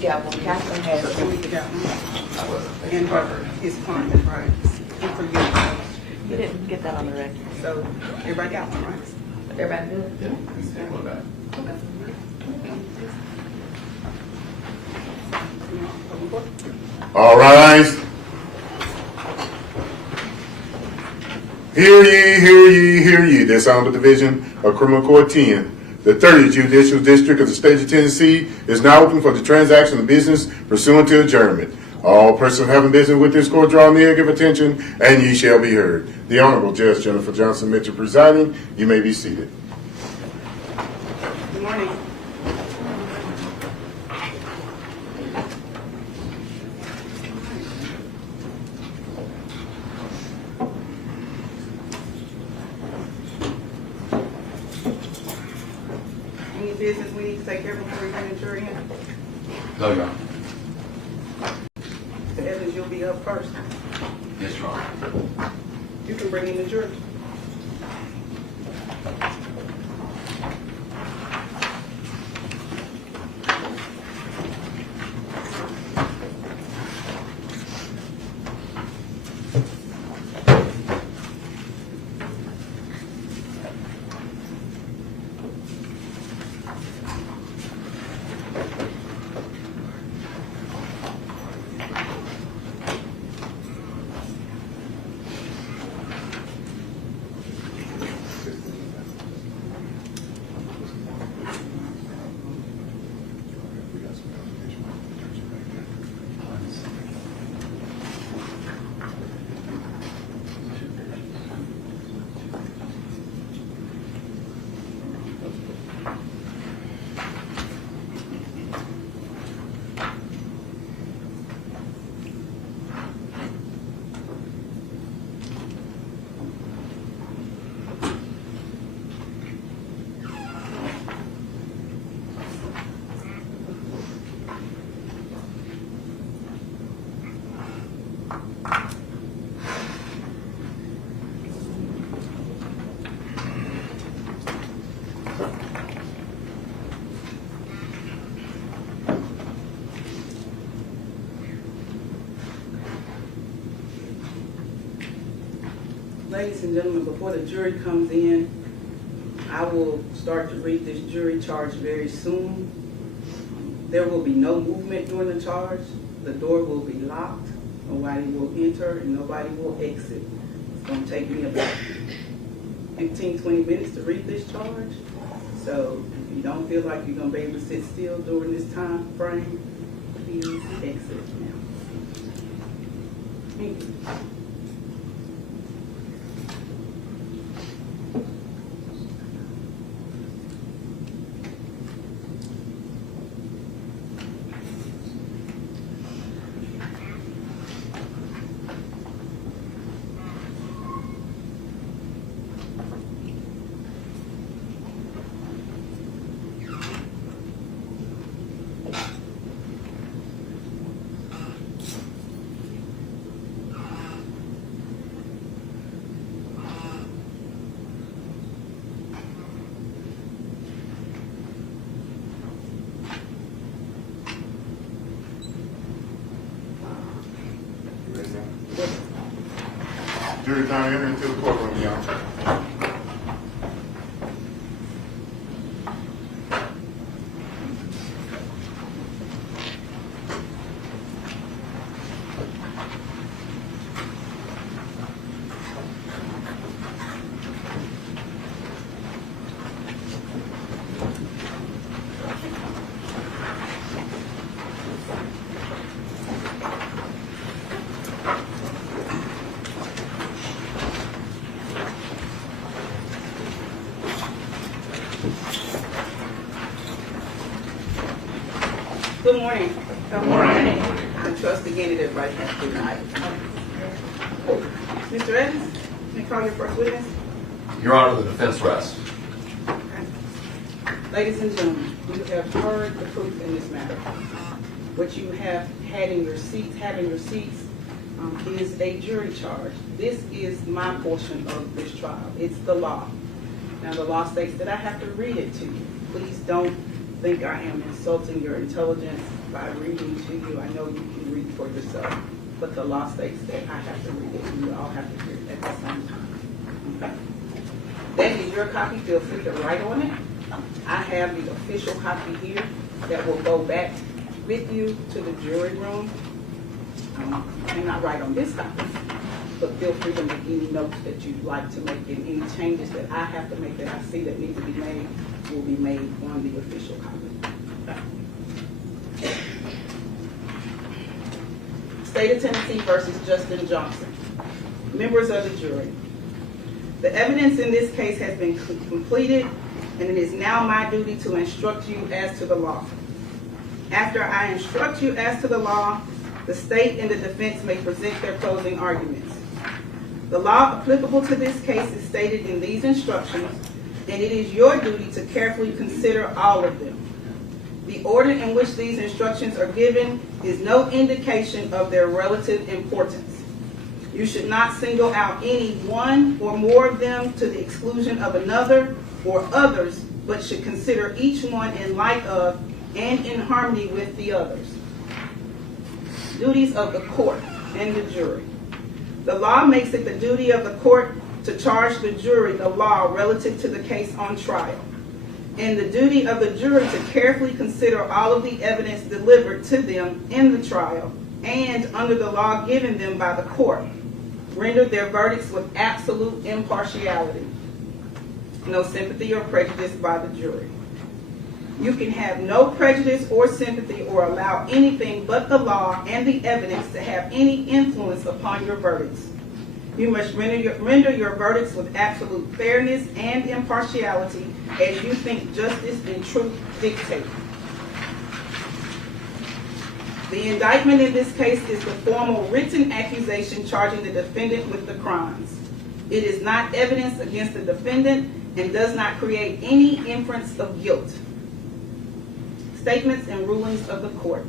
got one. Catherine has So two. we got one. I wasn't And her, his client, right? And for you. You didn't get that on the record. So everybody got one, right? Everybody good? Yeah, you can take one back. All rise. Hear ye, hear ye, hear ye. This Honorable Division of Criminal Court 10, the 30th Judicial District of the State of Tennessee, is now open for the transaction of business pursuant to adjournment. All persons having business with this court draw near, give attention, and ye shall be heard. The Honorable Judge Jennifer Johnson Mitchell presiding. You may be seated. Good morning. Any business we need to take care of before we bring the jury in? No, Your Honor. Evans, you'll be up first. Yes, Your Honor. You can bring in the jury. Ladies and gentlemen, before the jury comes in, I will start to read this jury charge very soon. There will be no movement during the charge. The door will be locked. Nobody will enter and nobody will exit. It's going to take me about 15-20 minutes to read this charge. So if you don't feel like you're going to be able to sit still during this time frame, please exit now. Thank you. Jury time, enter into the courtroom, Your Honor. Good morning. Good morning. I trust again that everybody has a good night. Mr. Evans, can you call your first witness? Your Honor, the defense rests. Ladies and gentlemen, you have heard the proof in this matter. What you have had in your seats, is a jury charge. This is my portion of this trial. It's the law. Now, the law states that I have to read it to you. Please don't think I am insulting your intelligence by reading to you. I know you can read for yourself, but the law states that I have to read it and you all have to hear it at the same time. Okay? That is your copy. Feel free to write on it. I have the official copy here that will go back with you to the jury room. You cannot write on this copy, but feel free to make any notes that you'd like to make, and any changes that I have to make that I see that need to be made will be made on the official copy. Okay. State of Tennessee versus Justin Johnson. Members of the jury. The evidence in this case has been completed, and it is now my duty to instruct you as to the law. After I instruct you as to the law, the state and the defense may present their closing arguments. The law applicable to this case is stated in these instructions, and it is your duty to carefully consider all of them. The order in which these instructions are given is no indication of their relative importance. You should not single out any one or more of them to the exclusion of another or others, but should consider each one in light of and in harmony with the others. Duties of the court and the jury. The law makes it the duty of the court to charge the jury the law relative to the case on trial, and the duty of the jury to carefully consider all of the evidence delivered to them in the trial and under the law given them by the court, render their verdicts with absolute impartiality. No sympathy or prejudice by the jury. You can have no prejudice or sympathy or allow anything but the law and the evidence to have any influence upon your verdicts. You must render your verdicts with absolute fairness and impartiality as you think justice and truth dictate. The indictment in this case is the formal written accusation charging the defendant with the crimes. It is not evidence against the defendant and does not create any inference of guilt. Statements and rulings of the court.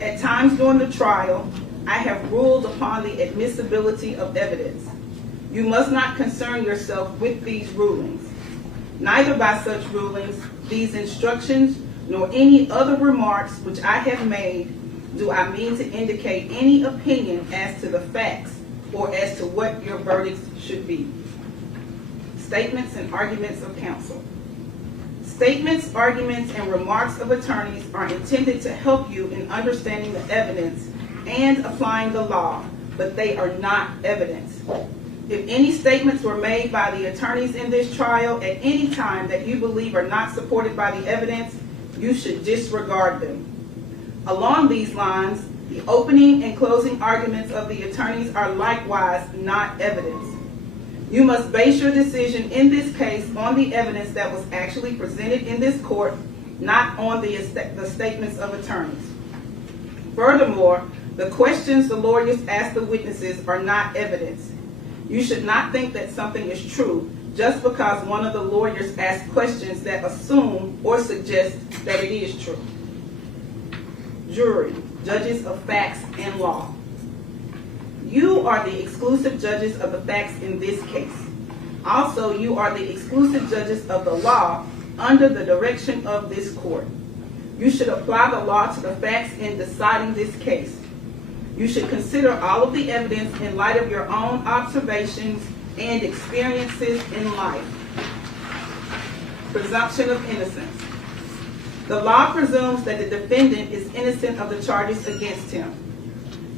At times during the trial, I have ruled upon the admissibility of evidence. You must not concern yourself with these rulings. Neither by such rulings, these instructions, nor any other remarks which I have made, do I mean to indicate any opinion as to the facts or as to what your verdicts should be. Statements and arguments of counsel. Statements, arguments, and remarks of attorneys are intended to help you in understanding the evidence and applying the law, but they are not evidence. If any statements were made by the attorneys in this trial at any time that you believe are not supported by the evidence, you should disregard them. Along these lines, the opening and closing arguments of the attorneys are likewise not evidence. You must base your decision in this case on the evidence that was actually presented in this court, not on the statements of attorneys. Furthermore, the questions the lawyers ask the witnesses are not evidence. You should not think that something is true just because one of the lawyers asks questions that assume or suggest that it is true. Jury, judges of facts and law. You are the exclusive judges of the facts in this case. Also, you are the exclusive judges of the law under the direction of this court. You should apply the law to the facts in deciding this case. You should consider all of the evidence in light of your own observations and experiences in life. Presumption of innocence. The law presumes that the defendant is innocent of the charges against him.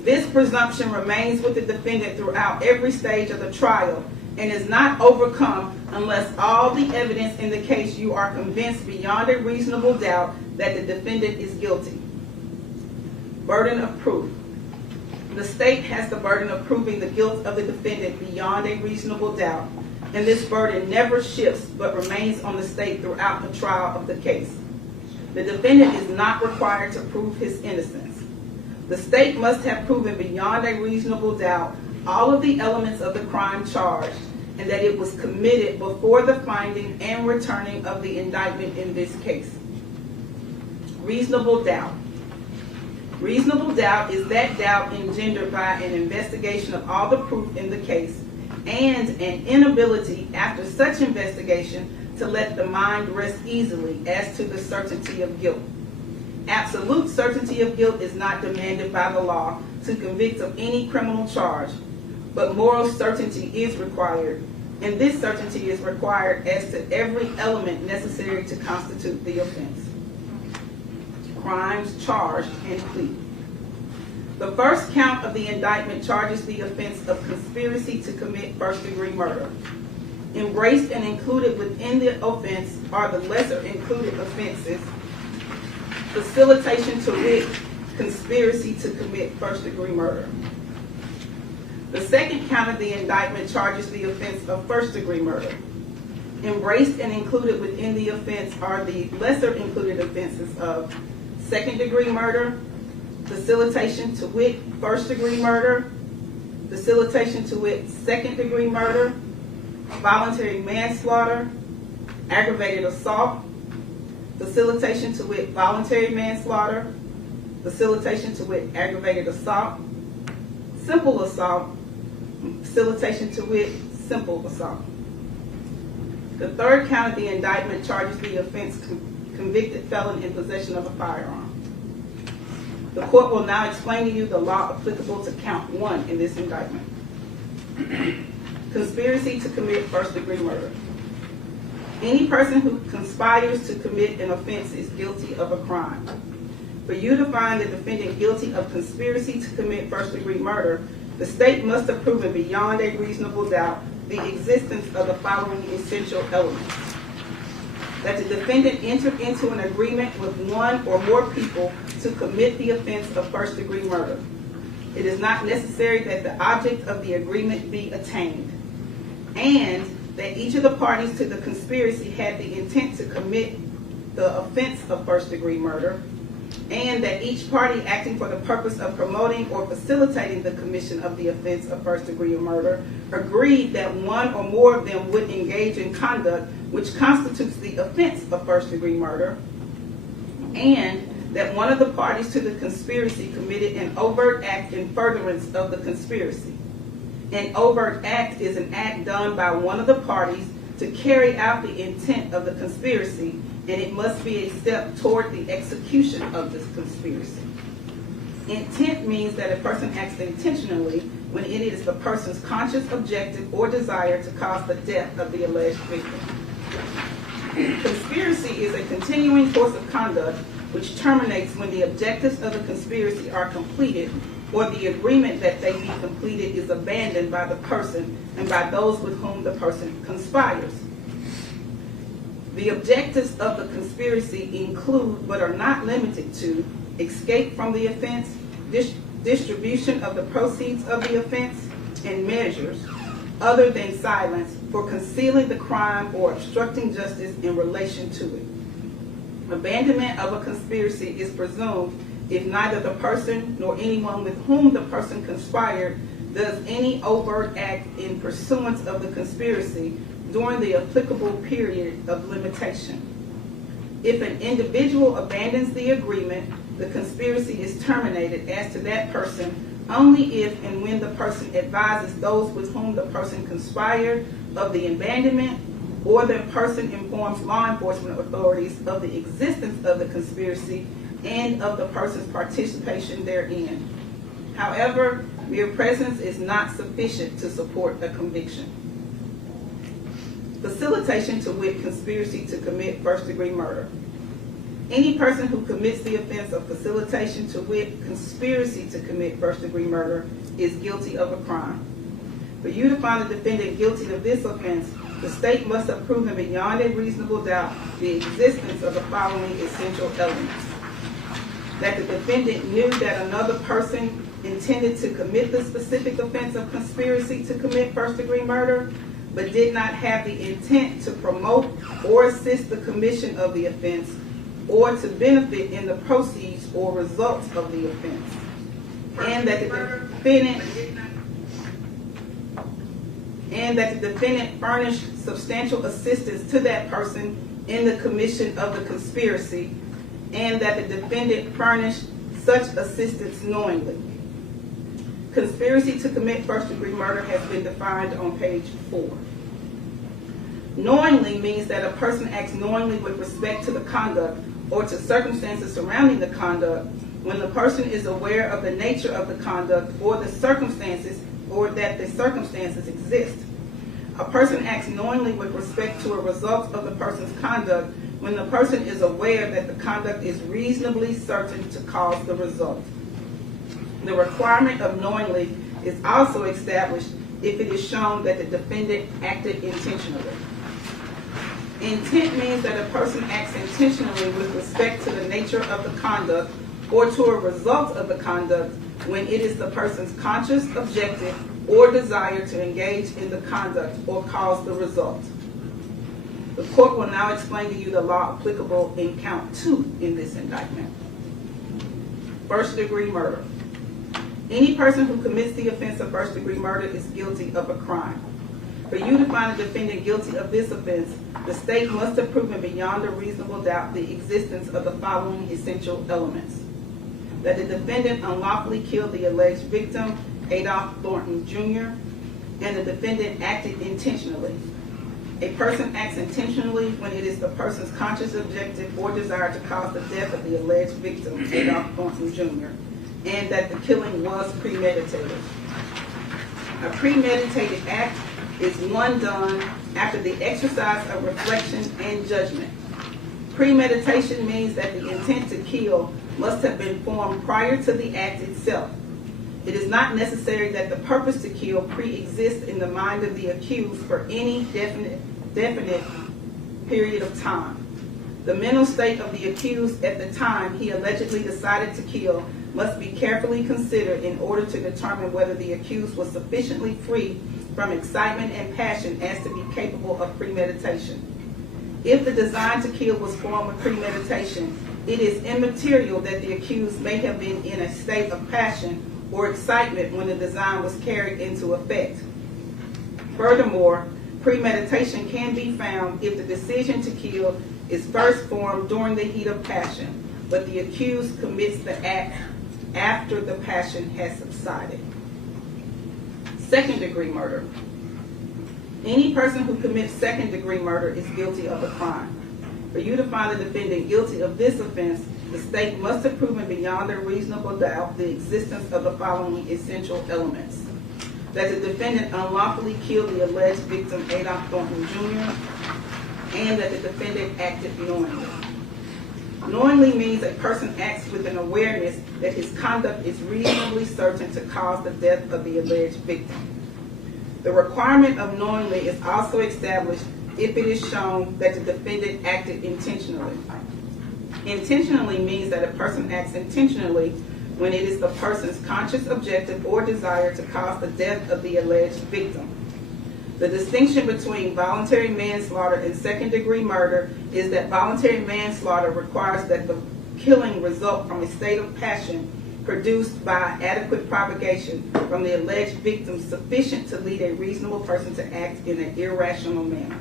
This presumption remains with the defendant throughout every stage of the trial and is not overcome unless all the evidence in the case you are convinced beyond a reasonable doubt that the defendant is guilty. Burden of proof. The state has the burden of proving the guilt of the defendant beyond a reasonable doubt, and this burden never shifts but remains on the state throughout the trial of the case. The defendant is not required to prove his innocence. The state must have proven beyond a reasonable doubt all of the elements of the crime charged and that it was committed before the finding and returning of the indictment in this case. Reasonable doubt. Reasonable doubt is that doubt engendered by an investigation of all the proof in the case and an inability after such investigation to let the mind rest easily as to the certainty of guilt. Absolute certainty of guilt is not demanded by the law to convict of any criminal charge, but moral certainty is required, and this certainty is required as to every element necessary to constitute the offense. Crimes charged and pleaded. The first count of the indictment charges the offense of conspiracy to commit first-degree murder. Embraced and included within the offense are the lesser included offenses: facilitation to wit, conspiracy to commit first-degree murder. The second count of the indictment charges the offense of first-degree murder. Embraced and included within the offense are the lesser included offenses of second-degree murder, facilitation to wit, first-degree murder, facilitation to wit, second-degree murder, voluntary manslaughter, aggravated assault, facilitation to wit, voluntary manslaughter, facilitation to wit, aggravated assault, simple assault, facilitation to wit, simple assault. The third count of the indictment charges the offense convicted felon in possession of a firearm. The court will now explain to you the law applicable to count 1 in this indictment. Conspiracy to commit first-degree murder. Any person who conspires to commit an offense is guilty of a crime. For you to find the defendant guilty of conspiracy to commit first-degree murder, the state must have proven beyond a reasonable doubt the existence of the following essential elements: that the defendant entered into an agreement with one or more people to commit the offense of first-degree murder. It is not necessary that the object of the agreement be attained, and that each of the parties to the conspiracy had the intent to commit the offense of first-degree murder, and that each party acting for the purpose of promoting or facilitating the commission of the offense of first-degree murder agreed that one or more of them would engage in conduct which constitutes the offense of first-degree murder, and that one of the parties to the conspiracy committed an overt act in furtherance of the conspiracy. An overt act is an act done by one of the parties to carry out the intent of the conspiracy, and it must be a step toward the execution of this conspiracy. Intent means that a person acts intentionally when it is the person's conscious objective or desire to cause the death of the alleged victim. Conspiracy is a continuing course of conduct which terminates when the objectives of the conspiracy are completed, or the agreement that they be completed is abandoned by the person and by those with whom the person conspires. The objectives of the conspiracy include, but are not limited to, escape from the offense, distribution of the proceeds of the offense, and measures, other than silence, for concealing the crime or obstructing justice in relation to it. Abandonment of a conspiracy is presumed if neither the person nor anyone with whom the person conspired does any overt act in pursuance of the conspiracy during the applicable period of limitation. If an individual abandons the agreement, the conspiracy is terminated as to that person only if and when the person advises those with whom the person conspired of the abandonment, or the person informs law enforcement authorities of the existence of the conspiracy and of the person's participation therein. However, mere presence is not sufficient to support a conviction. Facilitation to wit, conspiracy to commit first-degree murder. Any person who commits the offense of facilitation to wit, conspiracy to commit first-degree murder is guilty of a crime. For you to find the defendant guilty of this offense, the state must have proven beyond a reasonable doubt the existence of the following essential elements: that the defendant knew that another person intended to commit the specific offense of conspiracy to commit first-degree murder, but did not have the intent to promote or assist the commission of the offense, or to benefit in the proceeds or results of the offense, and that the defendant furnished substantial assistance to that person in the commission of the conspiracy, and that the defendant furnished such assistance knowingly. Conspiracy to commit first-degree murder has been defined on page 4. Knowingly means that a person acts knowingly with respect to the conduct or to circumstances surrounding the conduct when the person is aware of the nature of the conduct or the circumstances, or that the circumstances exist. A person acts knowingly with respect to a result of the person's conduct when the person is aware that the conduct is reasonably certain to cause the result. The requirement of knowingly is also established if it is shown that the defendant acted intentionally. Intent means that a person acts intentionally with respect to the nature of the conduct or to a result of the conduct when it is the person's conscious objective or desire to engage in the conduct or cause the result. The court will now explain to you the law applicable in count 2 in this indictment. First-degree murder. Any person who commits the offense of first-degree murder is guilty of a crime. For you to find a defendant guilty of this offense, the state must have proven beyond a reasonable doubt the existence of the following essential elements: that the defendant unlawfully killed the alleged victim, Adolph Thornton Jr., and the defendant acted intentionally. A person acts intentionally when it is the person's conscious objective or desire to cause the death of the alleged victim, Adolph Thornton Jr., and that the killing was premeditated. A premeditated act is one done after the exercise of reflection and judgment. Premeditation means that the intent to kill must have been formed prior to the act itself. It is not necessary that the purpose to kill pre-exists in the mind of the accused for any definite period of time. The mental state of the accused at the time he allegedly decided to kill must be carefully considered in order to determine whether the accused was sufficiently free from excitement and passion as to be capable of premeditation. If the design to kill was formed with premeditation, it is immaterial that the accused may have been in a state of passion or excitement when the design was carried into effect. Furthermore, premeditation can be found if the decision to kill is first formed during the heat of passion, but the accused commits the act after the passion has subsided. Second-degree murder. Any person who commits second-degree murder is guilty of a crime. For you to find a defendant guilty of this offense, the state must have proven beyond a reasonable doubt the existence of the following essential elements: that the defendant unlawfully killed the alleged victim, Adolph Thornton Jr., and that the defendant acted knowingly. Knowingly means a person acts with an awareness that his conduct is reasonably certain to cause the death of the alleged victim. The requirement of knowingly is also established if it is shown that the defendant acted intentionally. Intentionally means that a person acts intentionally when it is the person's conscious objective or desire to cause the death of the alleged victim. The distinction between voluntary manslaughter and second-degree murder is that voluntary manslaughter requires that the killing result from a state of passion produced by adequate propagation from the alleged victim sufficient to lead a reasonable person to act in an irrational manner.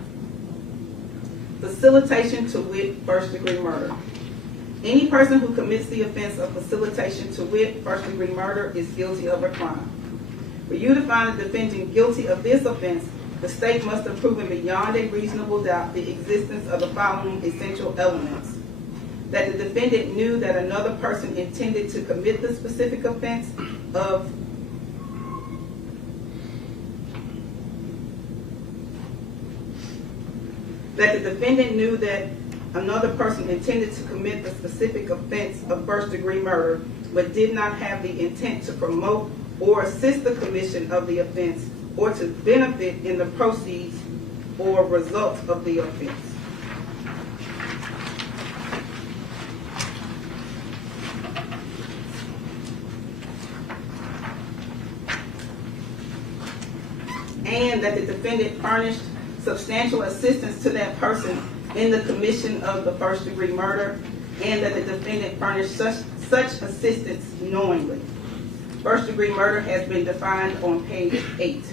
Facilitation to wit first-degree murder. Any person who commits the offense of facilitation to wit first-degree murder is guilty of a crime. For you to find a defendant guilty of this offense, the state must have proven beyond a reasonable doubt the existence of the following essential elements: that the defendant knew that another person intended to commit the specific offense of first-degree murder, but did not have the intent to promote or assist the commission of the offense or to benefit in the proceeds or results of the offense. And that the defendant furnished substantial assistance to that person in the commission of the first-degree murder, and that the defendant furnished such assistance knowingly. First-degree murder has been defined on page 8.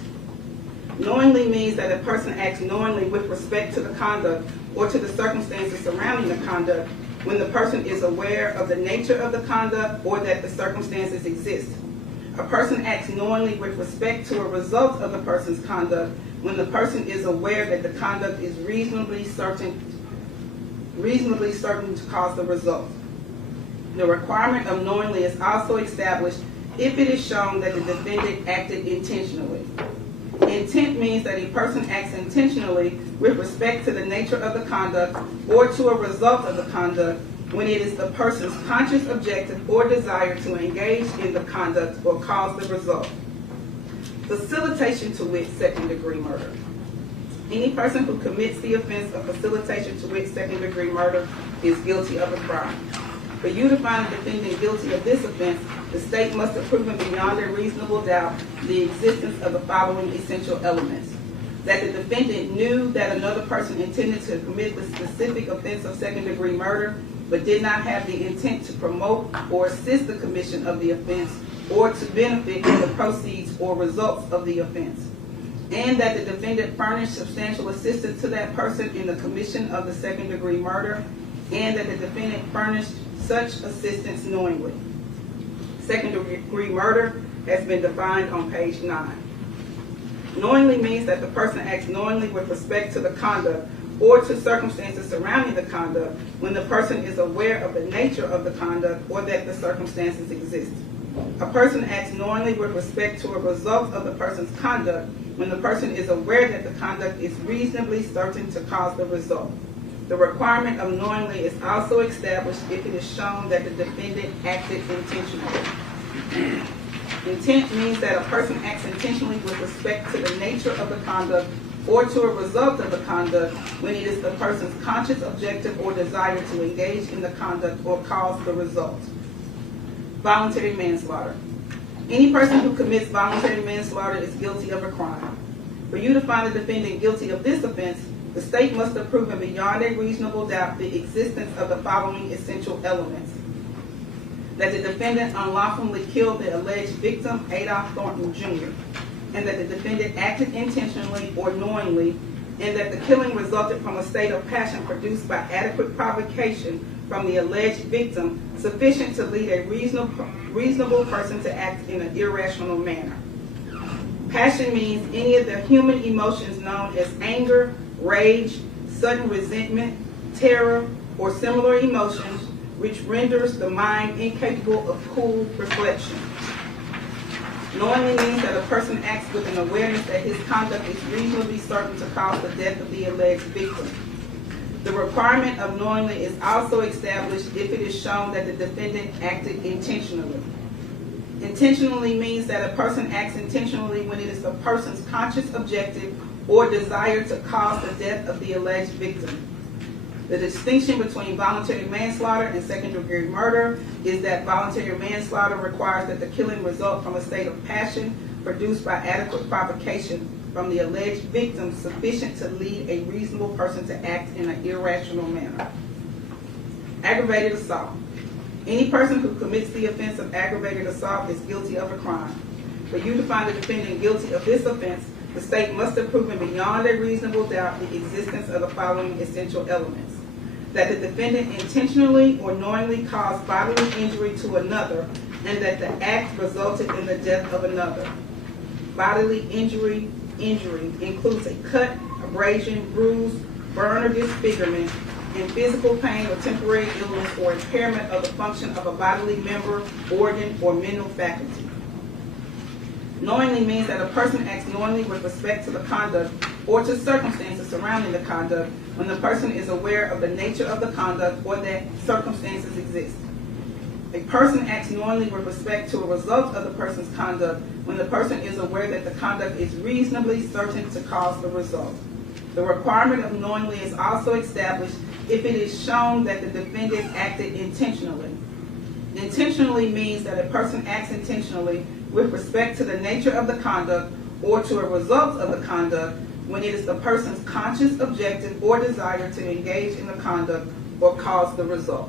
Knowingly means that a person acts knowingly with respect to the conduct or to the circumstances surrounding the conduct when the person is aware of the nature of the conduct or that the circumstances exist. A person acts knowingly with respect to a result of the person's conduct when the person is aware that the conduct is reasonably certain to cause the result. The requirement of knowingly is also established if it is shown that the defendant acted intentionally. Intent means that a person acts intentionally with respect to the nature of the conduct or to a result of the conduct when it is the person's conscious objective or desire to engage in the conduct or cause the result. Facilitation to wit, second-degree murder. Any person who commits the offense of facilitation to wit, second-degree murder is guilty of a crime. For you to find a defendant guilty of this offense, the state must have proven beyond a reasonable doubt the existence of the following essential elements: that the defendant knew that another person intended to commit the specific offense of second-degree murder, but did not have the intent to promote or assist the commission of the offense or to benefit from the proceeds or results of the offense, and that the defendant furnished substantial assistance to that person in the commission of the second-degree murder, and that the defendant furnished such assistance knowingly. Second-degree murder has been defined on page 9. Knowingly means that the person acts knowingly with respect to the conduct or to circumstances surrounding the conduct when the person is aware of the nature of the conduct or that the circumstances exist. A person acts knowingly with respect to a result of the person's conduct when the person is aware that the conduct is reasonably certain to cause the result. The requirement of knowingly is also established if it is shown that the defendant acted intentionally. Intent means that a person acts intentionally with respect to the nature of the conduct or to a result of the conduct when it is the person's conscious objective or desire to engage in the conduct or cause the result. Voluntary manslaughter. Any person who commits voluntary manslaughter is guilty of a crime. For you to find the defendant guilty of this offense, the state must have proven beyond a reasonable doubt the existence of the following essential elements: that the defendant unlawfully killed the alleged victim, Adolph Thornton Jr., and that the defendant acted intentionally or knowingly, and that the killing resulted from a state of passion produced by adequate provocation from the alleged victim, sufficient to lead a reasonable person to act in an irrational manner. Passion means any of the human emotions known as anger, rage, sudden resentment, terror, or similar emotions which renders the mind incapable of cool reflection. Knowingly means that a person acts with an awareness that his conduct is reasonably certain to cause the death of the alleged victim. The requirement of knowingly is also established if it is shown that the defendant acted intentionally. Intentionally means that a person acts intentionally when it is the person's conscious objective or desire to cause the death of the alleged victim. The distinction between voluntary manslaughter and second-degree murder is that voluntary manslaughter requires that the killing result from a state of passion produced by adequate provocation from the alleged victim sufficient to lead a reasonable person to act in an irrational manner. Aggravated assault. Any person who commits the offense of aggravated assault is guilty of a crime. For you to find the defendant guilty of this offense, the state must have proven beyond a reasonable doubt the existence of the following essential elements: that the defendant intentionally or knowingly caused bodily injury to another, and that the act resulted in the death of another. Bodily injury includes a cut, abrasion, bruise, burn, or disfigurement, and physical pain or temporary illness or impairment of the function of a bodily member, organ, or mental faculty. Knowingly means that a person acts knowingly with respect to the conduct or to circumstances surrounding the conduct when the person is aware of the nature of the conduct or that circumstances exist. A person acts knowingly with respect to a result of the person's conduct when the person is aware that the conduct is reasonably certain to cause the result. The requirement of knowingly is also established if it is shown that the defendant acted intentionally. Intentionally means that a person acts intentionally with respect to the nature of the conduct or to a result of the conduct when it is the person's conscious objective or desire to engage in the conduct or cause the result.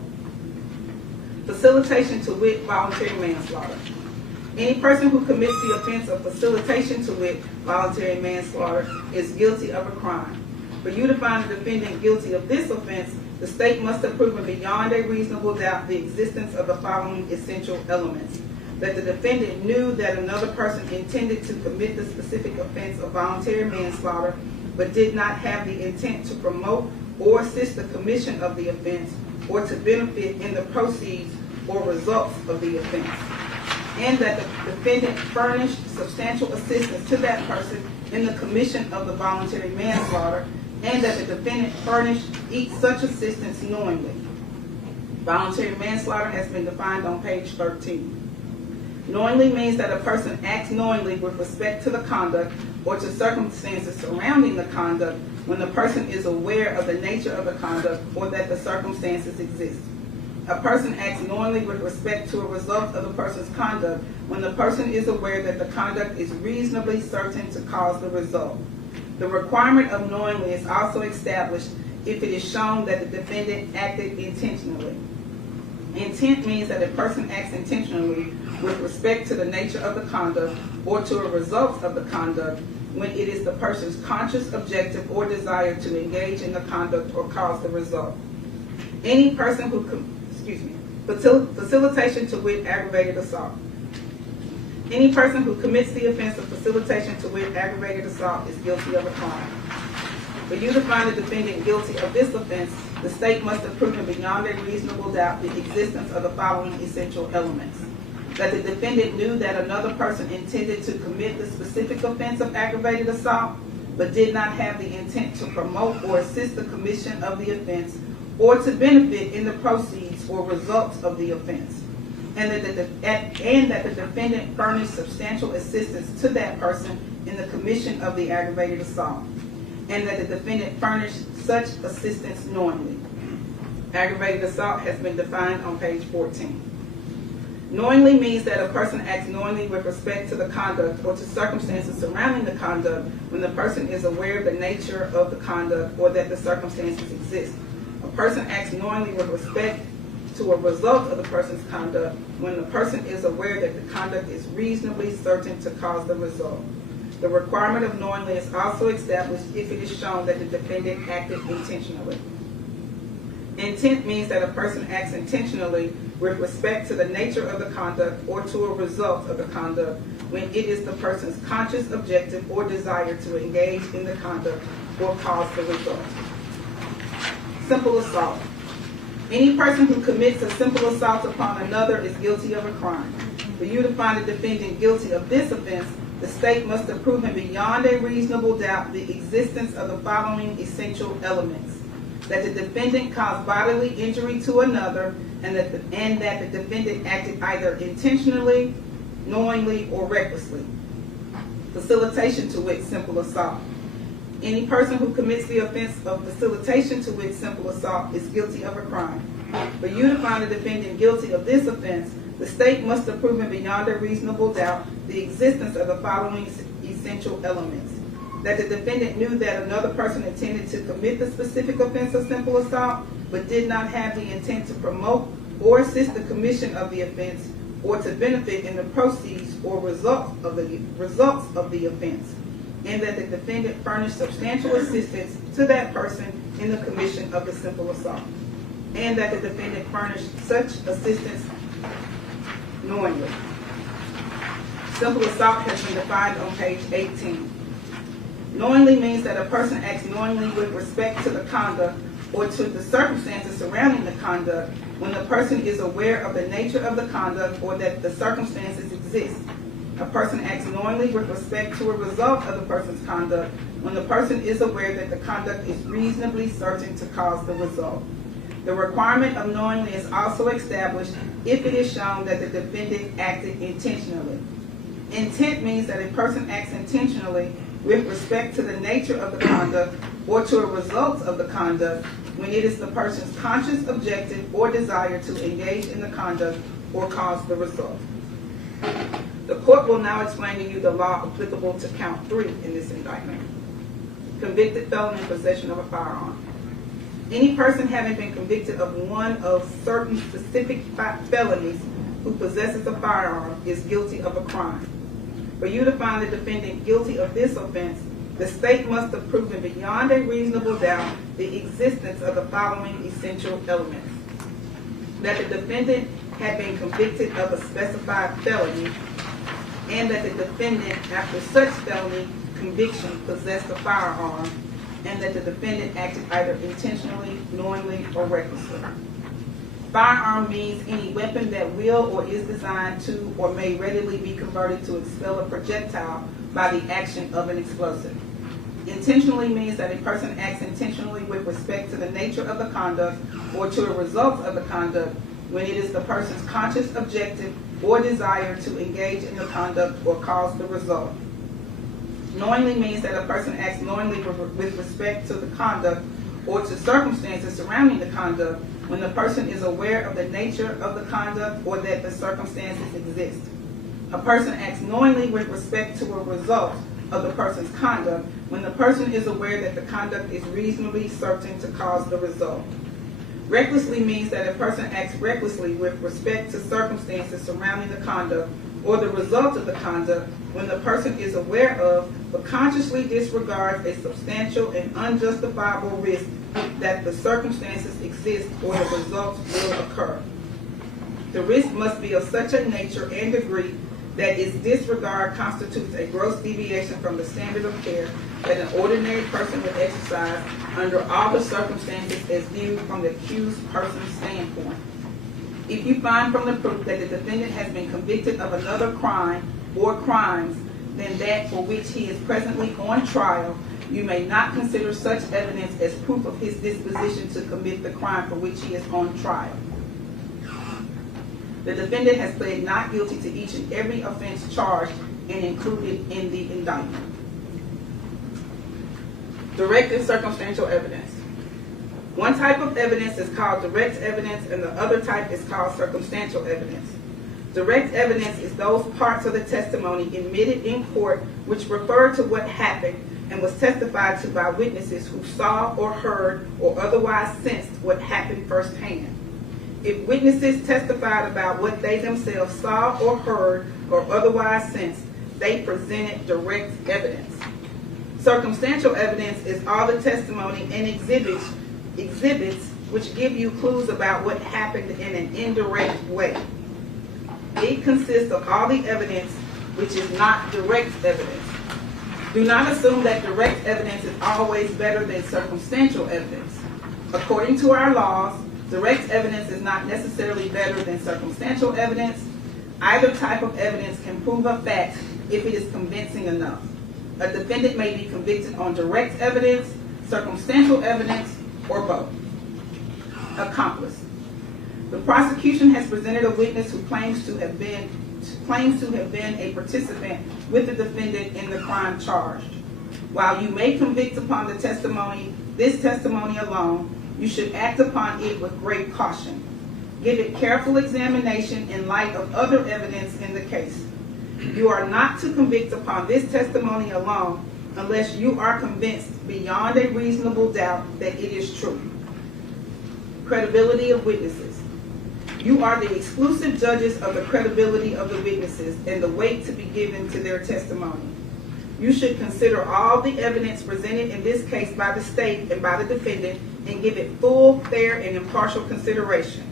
Facilitation to wit, voluntary manslaughter. Any person who commits the offense of facilitation to wit, voluntary manslaughter, is guilty of a crime. For you to find the defendant guilty of this offense, the state must have proven beyond a reasonable doubt the existence of the following essential elements: that the defendant knew that another person intended to commit the specific offense of voluntary manslaughter, but did not have the intent to promote or assist the commission of the offense or to benefit in the proceeds or results of the offense, and that the defendant furnished substantial assistance to that person in the commission of the voluntary manslaughter, and that the defendant furnished each such assistance knowingly. Voluntary manslaughter has been defined on page 13. Knowingly means that a person acts knowingly with respect to the conduct or to circumstances surrounding the conduct when the person is aware of the nature of the conduct or that the circumstances exist. A person acts knowingly with respect to a result of the person's conduct when the person is aware that the conduct is reasonably certain to cause the result. The requirement of knowingly is also established if it is shown that the defendant acted intentionally. Intent means that a person acts intentionally with respect to the nature of the conduct or to a result of the conduct when it is the person's conscious objective or desire to engage in the conduct or cause the result. Any person who, facilitation to wit aggravated assault. Any person who commits the offense of facilitation to wit aggravated assault is guilty of a crime. For you to find the defendant guilty of this offense, the state must have proven beyond a reasonable doubt the existence of the following essential elements: that the defendant knew that another person intended to commit the specific offense of aggravated assault, but did not have the intent to promote or assist the commission of the offense or to benefit in the proceeds or results of the offense, and that the defendant furnished substantial assistance to that person in the commission of the aggravated assault, and that the defendant furnished such assistance knowingly. Aggravated assault has been defined on page 14. Knowingly means that a person acts knowingly with respect to the conduct or to circumstances surrounding the conduct when the person is aware of the nature of the conduct or that the circumstances exist. A person acts knowingly with respect to a result of the person's conduct when the person is aware that the conduct is reasonably certain to cause the result. The requirement of knowingly is also established if it is shown that the defendant acted intentionally. Intent means that a person acts intentionally with respect to the nature of the conduct or to a result of the conduct when it is the person's conscious objective or desire to engage in the conduct or cause the result. Simple assault. Any person who commits a simple assault upon another is guilty of a crime. For you to find the defendant guilty of this offense, the state must have proven beyond a reasonable doubt the existence of the following essential elements: that the defendant caused bodily injury to another, and that the defendant acted either intentionally, knowingly, or recklessly. Facilitation to wit simple assault. Any person who commits the offense of facilitation to wit simple assault is guilty of a crime. For you to find the defendant guilty of this offense, the state must have proven beyond a reasonable doubt the existence of the following essential elements: that the defendant knew that another person intended to commit the specific offense of simple assault, but did not have the intent to promote or assist the commission of the offense or to benefit in the proceeds or results of the offense, and that the defendant furnished substantial assistance to that person in the commission of the simple assault, and that the defendant furnished such assistance knowingly. Simple assault has been defined on page 18. Knowingly means that a person acts knowingly with respect to the conduct or to the circumstances surrounding the conduct when the person is aware of the nature of the conduct or that the circumstances exist. A person acts knowingly with respect to a result of the person's conduct when the person is aware that the conduct is reasonably certain to cause the result. The requirement of knowingly is also established if it is shown that the defendant acted intentionally. Intent means that a person acts intentionally with respect to the nature of the conduct or to a result of the conduct when it is the person's conscious objective or desire to engage in the conduct or cause the result. The court will now explain to you the law applicable to count 3 in this indictment. Convicted felon in possession of a firearm. Any person having been convicted of one of certain specific felonies who possesses a firearm is guilty of a crime. For you to find the defendant guilty of this offense, the state must have proven beyond a reasonable doubt the existence of the following essential elements: that the defendant had been convicted of a specified felony, and that the defendant, after such felony conviction, possessed a firearm, and that the defendant acted either intentionally, knowingly, or recklessly. Firearm means any weapon that will or is designed to or may readily be converted to expel a projectile by the action of an explosive. Intentionally means that a person acts intentionally with respect to the nature of the conduct or to a result of the conduct when it is the person's conscious objective or desire to engage in the conduct or cause the result. Knowingly means that a person acts knowingly with respect to the conduct or to circumstances surrounding the conduct when the person is aware of the nature of the conduct or that the circumstances exist. A person acts knowingly with respect to a result of the person's conduct when the person is aware that the conduct is reasonably certain to cause the result. Recklessly means that a person acts recklessly with respect to circumstances surrounding the conduct or the result of the conduct when the person is aware of but consciously disregards a substantial and unjustifiable risk that the circumstances exist or the results will occur. The risk must be of such a nature and degree that its disregard constitutes a gross deviation from the standard of care that an ordinary person would exercise under all the circumstances as viewed from the accused person's standpoint. If you find from the proof that the defendant has been convicted of another crime or crimes than that for which he is presently on trial, you may not consider such evidence as proof of his disposition to commit the crime for which he is on trial. The defendant has pled not guilty to each and every offense charged and included in the indictment. Direct and circumstantial evidence. One type of evidence is called direct evidence and the other type is called circumstantial evidence. Direct evidence is those parts of the testimony admitted in court which refer to what happened and was testified to by witnesses who saw or heard or otherwise sensed what happened firsthand. If witnesses testified about what they themselves saw or heard or otherwise sensed, they presented direct evidence. Circumstantial evidence is all the testimony and exhibits which give you clues about what happened in an indirect way. It consists of all the evidence which is not direct evidence. Do not assume that direct evidence is always better than circumstantial evidence. According to our laws, direct evidence is not necessarily better than circumstantial evidence. Either type of evidence can prove a fact if it is convincing enough. A defendant may be convicted on direct evidence, circumstantial evidence, or both. Accomplice. The prosecution has presented a witness who claims to have been a participant with the defendant in the crime charged. While you may convict upon this testimony alone, you should act upon it with great caution. Give it careful examination in light of other evidence in the case. You are not to convict upon this testimony alone unless you are convinced beyond a reasonable doubt that it is true. Credibility of witnesses. You are the exclusive judges of the credibility of the witnesses and the weight to be given to their testimony. You should consider all the evidence presented in this case by the state and by the defendant and give it full, fair, and impartial consideration.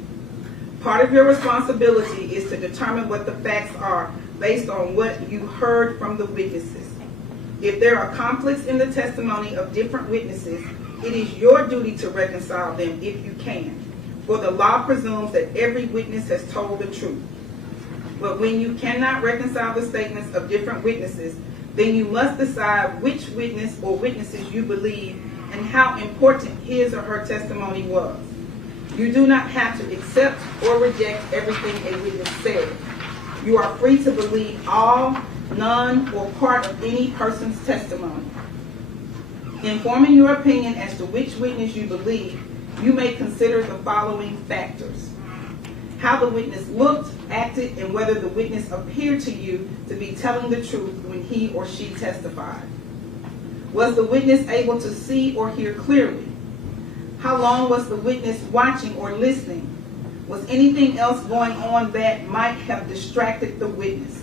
Part of your responsibility is to determine what the facts are based on what you heard from the witnesses. If there are conflicts in the testimony of different witnesses, it is your duty to reconcile them if you can, for the law presumes that every witness has told the truth. But when you cannot reconcile the statements of different witnesses, then you must decide which witness or witnesses you believe and how important his or her testimony was. You do not have to accept or reject everything a witness said. You are free to believe all, none, or part of any person's testimony. In forming your opinion as to which witness you believe, you may consider the following factors: how the witness looked, acted, and whether the witness appeared to you to be telling the truth when he or she testified. Was the witness able to see or hear clearly? How long was the witness watching or listening? Was anything else going on that might have distracted the witness?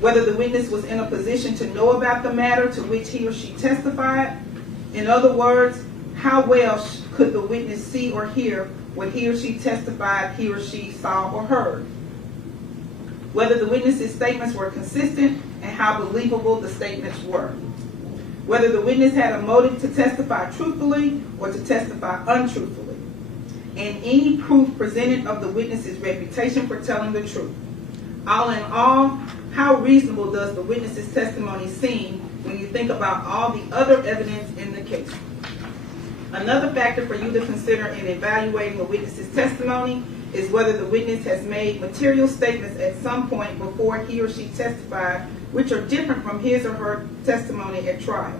Whether the witness was in a position to know about the matter to which he or she testified? In other words, how well could the witness see or hear what he or she testified he or she saw or heard? Whether the witness's statements were consistent and how believable the statements were. Whether the witness had a motive to testify truthfully or to testify untruthfully. And any proof presented of the witness's reputation for telling the truth. All in all, how reasonable does the witness's testimony seem when you think about all the other evidence in the case? Another factor for you to consider in evaluating a witness's testimony is whether the witness has made material statements at some point before he or she testified which are different from his or her testimony at trial.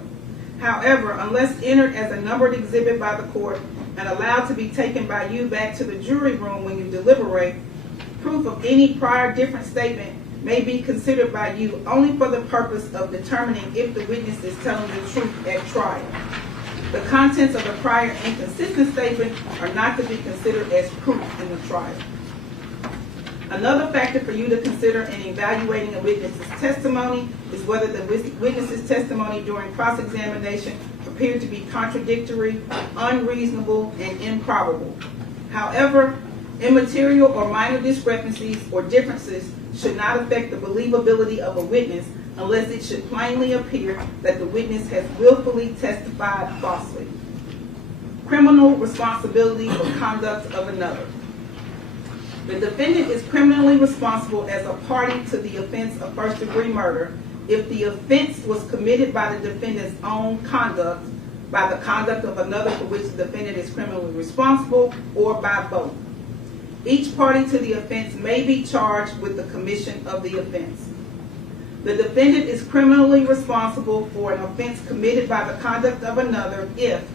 However, unless entered as a numbered exhibit by the court and allowed to be taken by you back to the jury room when you deliberate, proof of any prior different statement may be considered by you only for the purpose of determining if the witness is telling the truth at trial. The contents of the prior inconsistent statement are not to be considered as proof in the trial. Another factor for you to consider in evaluating a witness's testimony is whether the witness's testimony during cross-examination appeared to be contradictory, unreasonable, and improbable. However, immaterial or minor discrepancies or differences should not affect the believability of a witness unless it should plainly appear that the witness has willfully testified falsely. Criminal responsibility for conduct of another. The defendant is criminally responsible as a party to the offense of first-degree murder if the offense was committed by the defendant's own conduct, by the conduct of another for which the defendant is criminally responsible, or by both. Each party to the offense may be charged with the commission of the offense. The defendant is criminally responsible for an offense committed by the conduct of another if,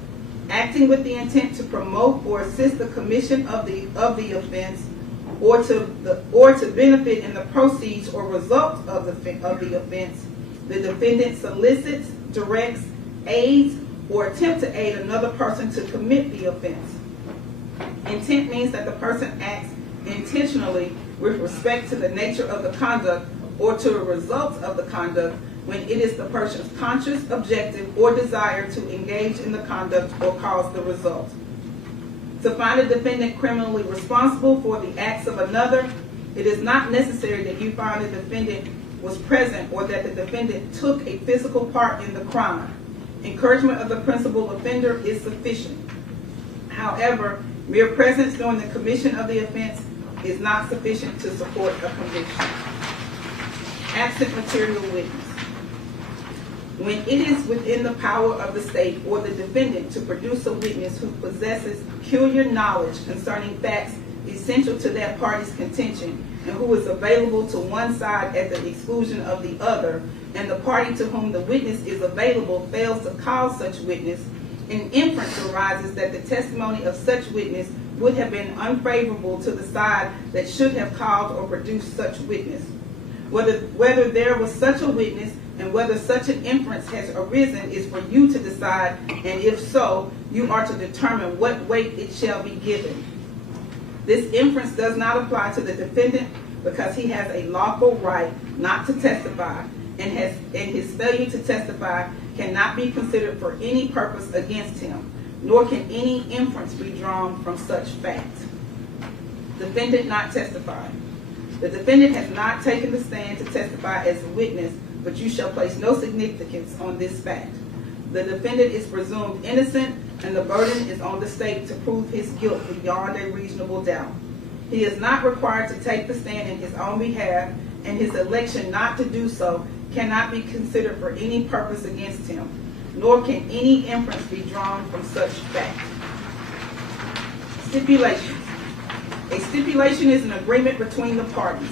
acting with the intent to promote or assist the commission of the offense, or to benefit in the proceeds or results of the offense, the defendant solicits, directs, aids, or attempts to aid another person to commit the offense. Intent means that the person acts intentionally with respect to the nature of the conduct or to the results of the conduct when it is the person's conscious objective or desire to engage in the conduct or cause the result. To find a defendant criminally responsible for the acts of another, it is not necessary that you find the defendant was present or that the defendant took a physical part in the crime. Encouragement of the principal offender is sufficient. However, mere presence during the commission of the offense is not sufficient to support a conviction. Absent material witness. When it is within the power of the state or the defendant to produce a witness who possesses peculiar knowledge concerning facts essential to that party's contention and who is available to one side at the exclusion of the other, and the party to whom the witness is available fails to call such witness, an inference arises that the testimony of such witness would have been unfavorable to the side that should have called or produced such witness. Whether there was such a witness and whether such an inference has arisen is for you to decide, and if so, you are to determine what weight it shall be given. This inference does not apply to the defendant because he has a lawful right not to testify, and his failure to testify cannot be considered for any purpose against him, nor can any inference be drawn from such fact. Defendant not testifying. The defendant has not taken the stand to testify as a witness, but you shall place no significance on this fact. The defendant is presumed innocent, and the burden is on the state to prove his guilt beyond a reasonable doubt. He is not required to take the stand in his own behalf, and his election not to do so cannot be considered for any purpose against him, nor can any inference be drawn from such fact. Stipulations. A stipulation is an agreement between the parties.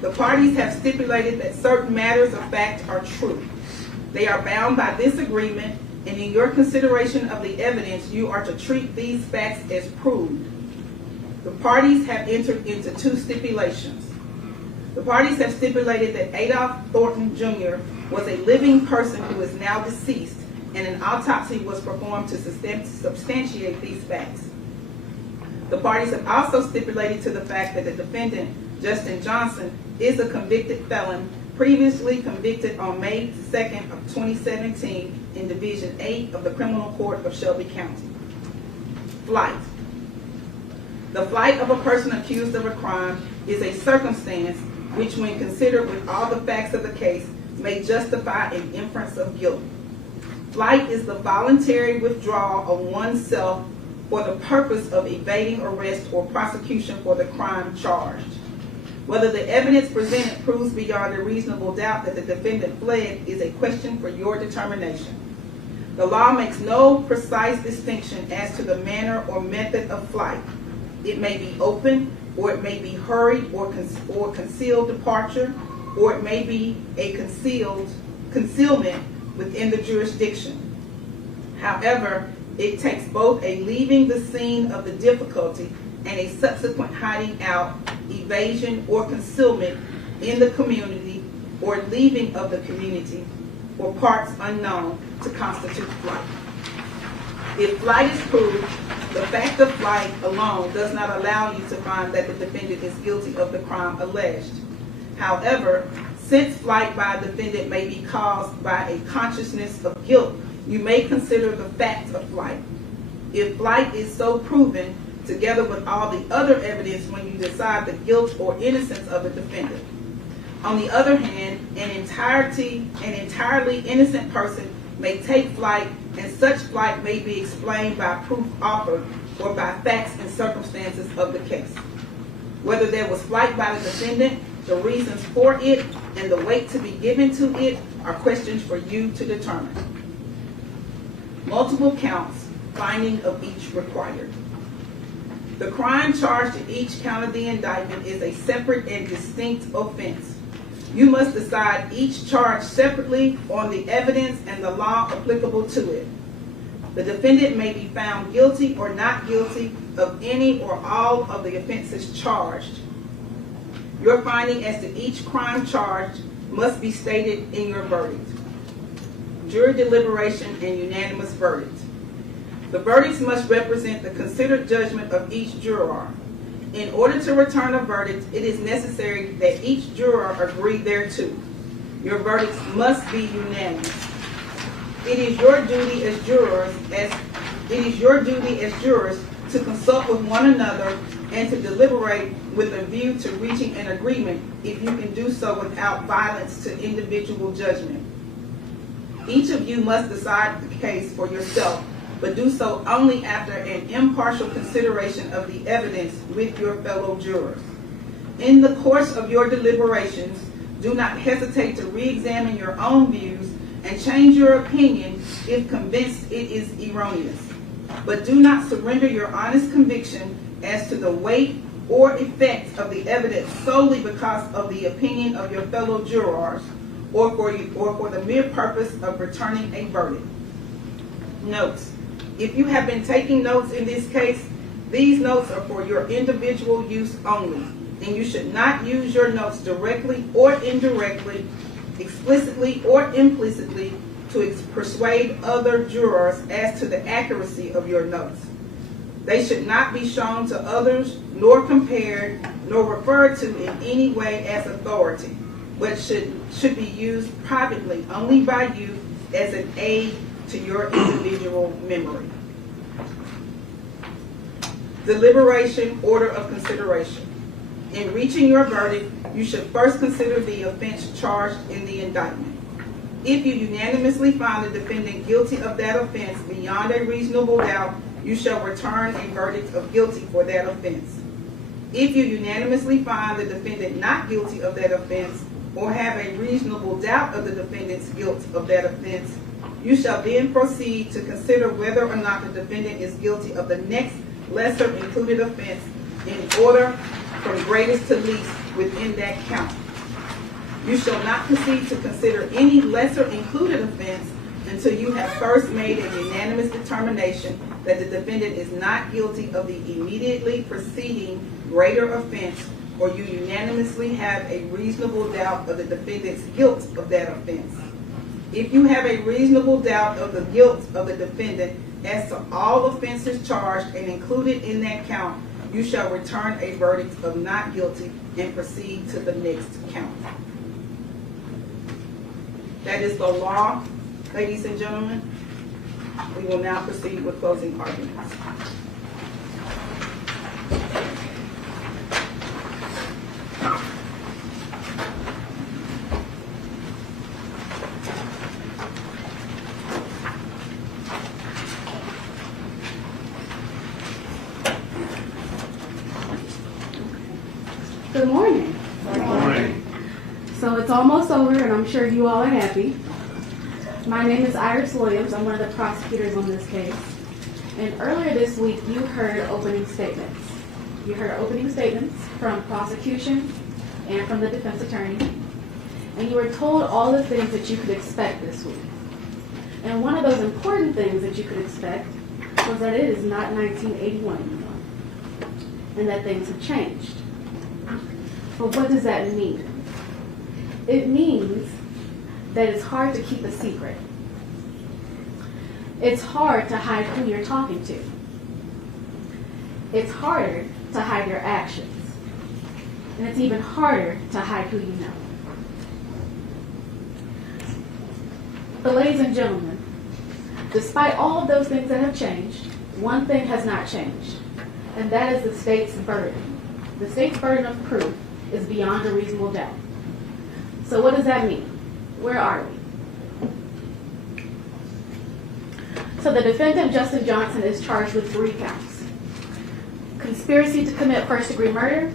The parties have stipulated that certain matters of fact are true. They are bound by this agreement, and in your consideration of the evidence, you are to treat these facts as proved. The parties have entered into two stipulations. The parties have stipulated that Adolph Thornton Jr. was a living person who is now deceased, and an autopsy was performed to substantiate these facts. The parties have also stipulated to the fact that the defendant, Justin Johnson, is a convicted felon, previously convicted on May 2nd of 2017 in Division 8 of the Criminal Court of Shelby County. Flight. The flight of a person accused of a crime is a circumstance which, when considered with all the facts of the case, may justify an inference of guilt. Flight is the voluntary withdrawal of oneself for the purpose of evading arrest or prosecution for the crime charged. Whether the evidence presented proves beyond a reasonable doubt that the defendant fled is a question for your determination. The law makes no precise distinction as to the manner or method of flight. It may be open, or it may be hurried or concealed departure, or it may be a concealment within the jurisdiction. However, it takes both a leaving the scene of the difficulty and a subsequent hiding out, evasion, or concealment in the community or leaving of the community or parts unknown to constitute flight. If flight is proved, the fact of flight alone does not allow you to find that the defendant is guilty of the crime alleged. However, since flight by a defendant may be caused by a consciousness of guilt, you may consider the fact of flight. If flight is so proven, together with all the other evidence when you decide the guilt or innocence of the defendant. On the other hand, an entirely innocent person may take flight, and such flight may be explained by proof offered or by facts and circumstances of the case. Whether there was flight by the defendant, the reasons for it, and the weight to be given to it are questions for you to determine. Multiple counts, finding of each required. The crime charged in each count of the indictment is a separate and distinct offense. You must decide each charge separately on the evidence and the law applicable to it. The defendant may be found guilty or not guilty of any or all of the offenses charged. Your finding as to each crime charged must be stated in your verdict. Jury deliberation and unanimous verdict. The verdicts must represent the considered judgment of each juror. In order to return a verdict, it is necessary that each juror agree thereto. Your verdicts must be unanimous. It is your duty as jurors to consult with one another and to deliberate with a view to reaching an agreement if you can do so without violence to individual judgment. Each of you must decide the case for yourself, but do so only after an impartial consideration of the evidence with your fellow jurors. In the course of your deliberations, do not hesitate to re-examine your own views and change your opinion if convinced it is erroneous. But do not surrender your honest conviction as to the weight or effect of the evidence solely because of the opinion of your fellow jurors or for the mere purpose of returning a verdict. Notes. If you have been taking notes in this case, these notes are for your individual use only, and you should not use your notes directly or indirectly, explicitly or implicitly, to persuade other jurors as to the accuracy of your notes. They should not be shown to others, nor compared, nor referred to in any way as authority, but should be used privately only by you as an aid to your individual memory. Deliberation, order of consideration. In reaching your verdict, you should first consider the offense charged in the indictment. If you unanimously find the defendant guilty of that offense beyond a reasonable doubt, you shall return a verdict of guilty for that offense. If you unanimously find the defendant not guilty of that offense or have a reasonable doubt of the defendant's guilt of that offense, you shall then proceed to consider whether or not the defendant is guilty of the next lesser included offense in order from greatest to least within that count. You shall not proceed to consider any lesser included offense until you have first made a unanimous determination that the defendant is not guilty of the immediately preceding greater offense, or you unanimously have a reasonable doubt of the defendant's guilt of that offense. If you have a reasonable doubt of the guilt of the defendant as to all offenses charged and included in that count, you shall return a verdict of not guilty and proceed to the next count. That is the law, ladies and gentlemen. We will now proceed with closing arguments. Good morning. Good morning. So it's almost over, and I'm sure you all are happy. My name is Iris Williams. I'm one of the prosecutors on this case. And earlier this week, you heard opening statements. You heard opening statements from prosecution and from the defense attorney. And you were told all the things that you could expect this week. And one of those important things that you could expect was that it is not 1981 anymore, and that things have changed. But what does that mean? It means that it's hard to keep a secret. It's hard to hide who you're talking to. It's harder to hide your actions. And it's even harder to hide who you know. But ladies and gentlemen, despite all of those things that have changed, one thing has not changed, and that is the state's burden. The state's burden of proof is beyond a reasonable doubt. So what does that mean? Where are we? So the defendant, Justin Johnson, is charged with 3 counts. Conspiracy to commit first-degree murder,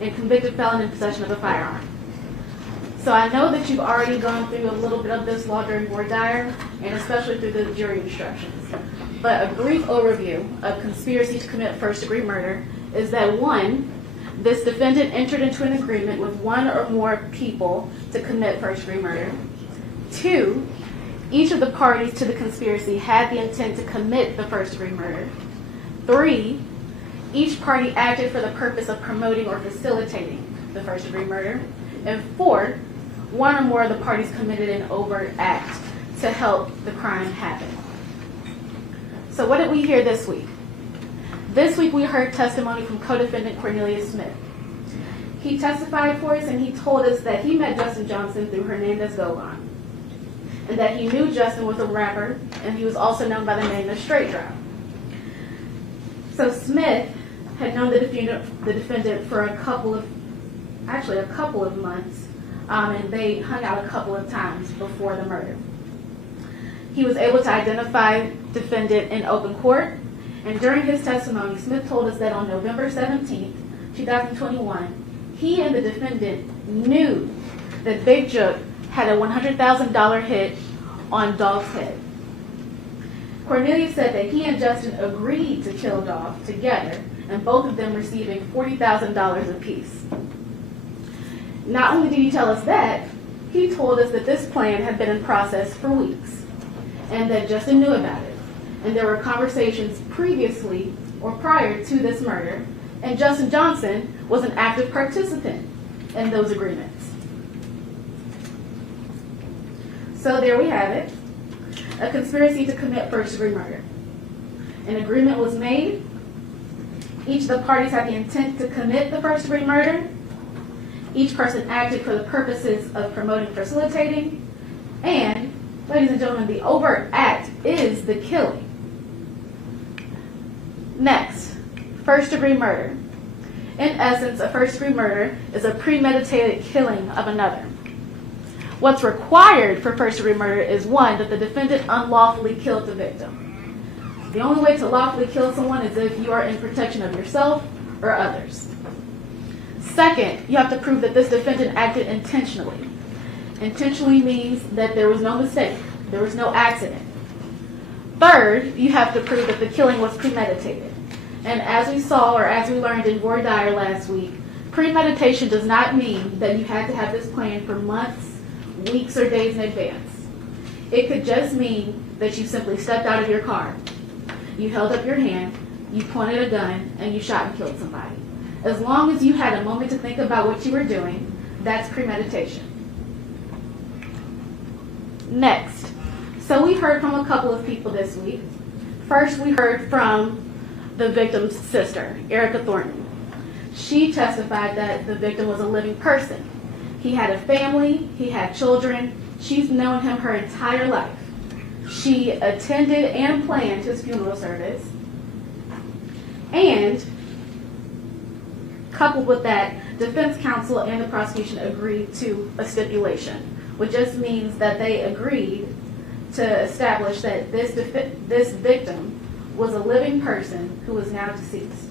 and convicted felon in possession of a firearm. So I know that you've already gone through a little bit of this law during voir dire, and especially through the jury instructions. But a brief overview of conspiracy to commit first-degree murder is that 1, this defendant entered into an agreement with 1 or more people to commit first-degree murder. 2, each of the parties to the conspiracy had the intent to commit the first-degree murder. 3, each party acted for the purpose of promoting or facilitating the first-degree murder. And 4, 1 or more of the parties committed an overt act to help the crime happen. So what did we hear this week? This week we heard testimony from co-defendant Cornelius Smith. He testified for us and he told us that he met Justin Johnson through Hernandez Govan, and that he knew Justin was a rapper, and he was also known by the name of Straight Drop. So Smith had known the defendant for a couple of months, and they hung out a couple of times before the murder. He was able to identify defendant in open court, and during his testimony, Smith told us that on November 17th, 2021, he and the defendant knew that Big Jook had a $100,000 hit on Dolph's head. Cornelius said that he and Justin agreed to kill Dolph together, and both of them receiving $40,000 apiece. Not only did he tell us that, he told us that this plan had been in process for weeks, and that Justin knew about it. And there were conversations previously or prior to this murder, and Justin Johnson was an active participant in those agreements. So there we have it, a conspiracy to commit first-degree murder. An agreement was made. Each of the parties had the intent to commit the first-degree murder. Each person acted for the purposes of promoting and facilitating. And, ladies and gentlemen, the overt act is the killing. Next, first-degree murder. In essence, a first-degree murder is a premeditated killing of another. What's required for first-degree murder is 1, that the defendant unlawfully killed the victim. The only way to lawfully kill someone is if you are in protection of yourself or others. 2nd, you have to prove that this defendant acted intentionally. Intentionally means that there was no mistake, there was no accident. 3rd, you have to prove that the killing was premeditated. And as we saw, or as we learned in voir dire last week, premeditation does not mean that you had to have this plan for months, weeks, or days in advance. It could just mean that you simply stepped out of your car, you held up your hand, you pointed a gun, and you shot and killed somebody. As long as you had a moment to think about what you were doing, that's premeditation. Next, so we heard from a couple of people this week. First, we heard from the victim's sister, Erica Thornton. She testified that the victim was a living person. He had a family, he had children. She's known him her entire life. She attended and planned his funeral service. And coupled with that, defense counsel and the prosecution agreed to a stipulation, which just means that they agreed to establish that this victim was a living person who is now deceased.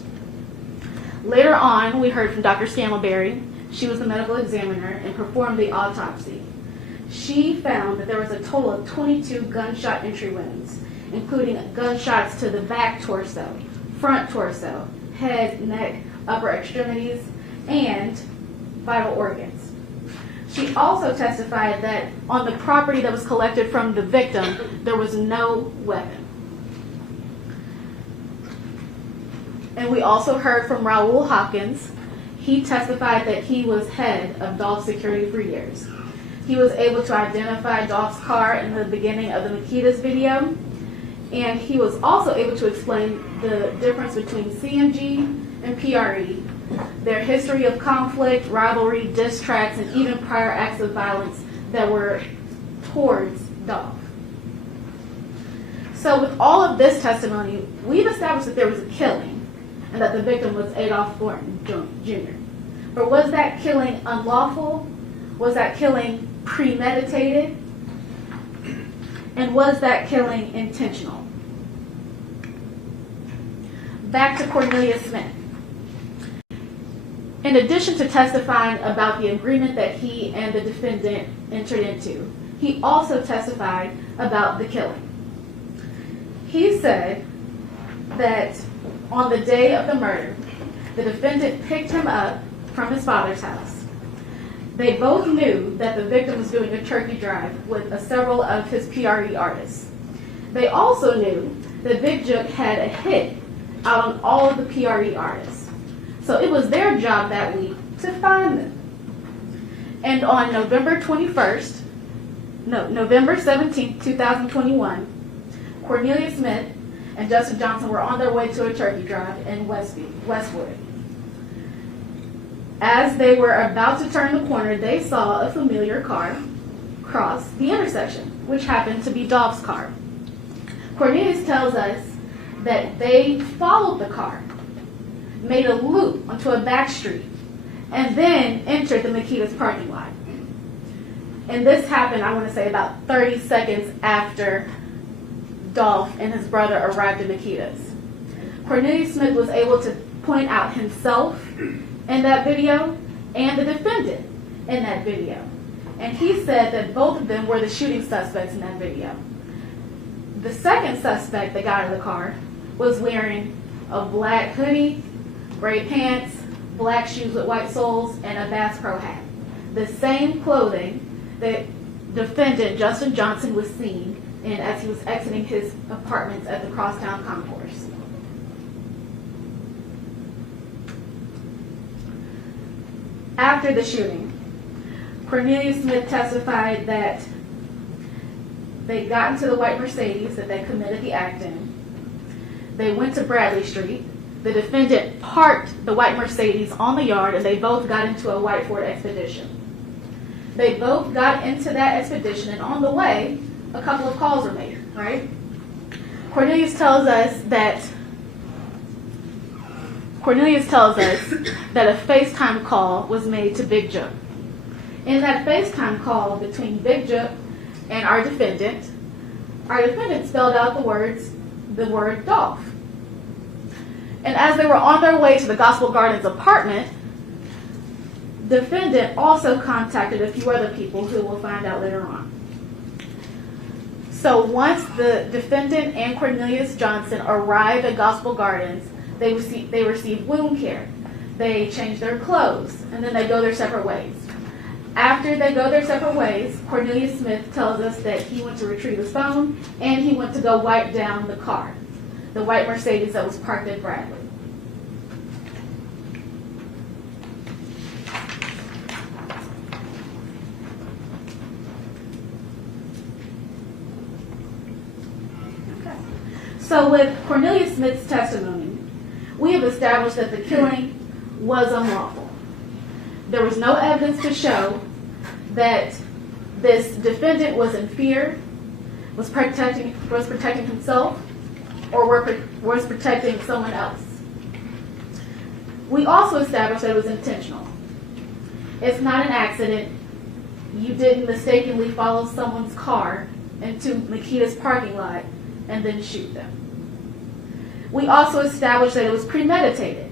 Later on, we heard from Dr. Scantleberry. She was the medical examiner and performed the autopsy. She found that there was a total of 22 gunshot entry wounds, including gunshots to the back torso, front torso, head, neck, upper extremities, and vital organs. She also testified that on the property that was collected from the victim, there was no weapon. And we also heard from Raul Hawkins. He testified that he was head of Dolph Security for years. He was able to identify Dolph's car in the beginning of the Makitas video, and he was also able to explain the difference between CMG and PRE, their history of conflict, rivalry, diss tracks, and even prior acts of violence that were towards Dolph. So with all of this testimony, we've established that there was a killing and that the victim was Adolph Thornton Jr. But was that killing unlawful? Was that killing premeditated? And was that killing intentional? Back to Cornelius Smith. In addition to testifying about the agreement that he and the defendant entered into, he also testified about the killing. He said that on the day of the murder, the defendant picked him up from his father's house. They both knew that the victim was doing a turkey drive with several of his PRE artists. They also knew that Big Jook had a hit out on all of the PRE artists. So it was their job that week to find them. And on November 17th, 2021, Cornelius Smith and Justin Johnson were on their way to a turkey drive in Westwood. As they were about to turn the corner, they saw a familiar car cross the intersection, which happened to be Dolph's car. Cornelius tells us that they followed the car, made a loop onto a back street, and then entered the Makitas parking lot. And this happened, I want to say, about 30 seconds after Dolph and his brother arrived at Makitas. Cornelius Smith was able to point out himself in that video and the defendant in that video. And he said that both of them were the shooting suspects in that video. The second suspect that got out of the car was wearing a black hoodie, gray pants, black shoes with white soles, and a Bass Pro hat. The same clothing that defendant Justin Johnson was seen in as he was exiting his apartments at the Crosstown Concourse. After the shooting, Cornelius Smith testified that they got into the white Mercedes that they committed the act in. They went to Bradley Street. The defendant parked the white Mercedes on the yard, and they both got into a white Ford Expedition. They both got into that Expedition, and on the way, a couple of calls were made, right? Cornelius tells us that a FaceTime call was made to Big Jook. In that FaceTime call between Big Jook and our defendant spelled out the word Dolph. And as they were on their way to the Gospel Gardens apartment, the defendant also contacted a few other people who we'll find out later on. So once the defendant and Cornelius Johnson arrived at Gospel Gardens, they received wound care. They change their clothes, and then they go their separate ways. After they go their separate ways, Cornelius Smith tells us that he went to retrieve his phone, and he went to go wipe down the car, the white Mercedes that was parked at Bradley. So with Cornelius Smith's testimony, we have established that the killing was unlawful. There was no evidence to show that this defendant was in fear, was protecting himself, or was protecting someone else. We also established that it was intentional. It's not an accident. You didn't mistakenly follow someone's car into Makitas parking lot and then shoot them. We also established that it was premeditated,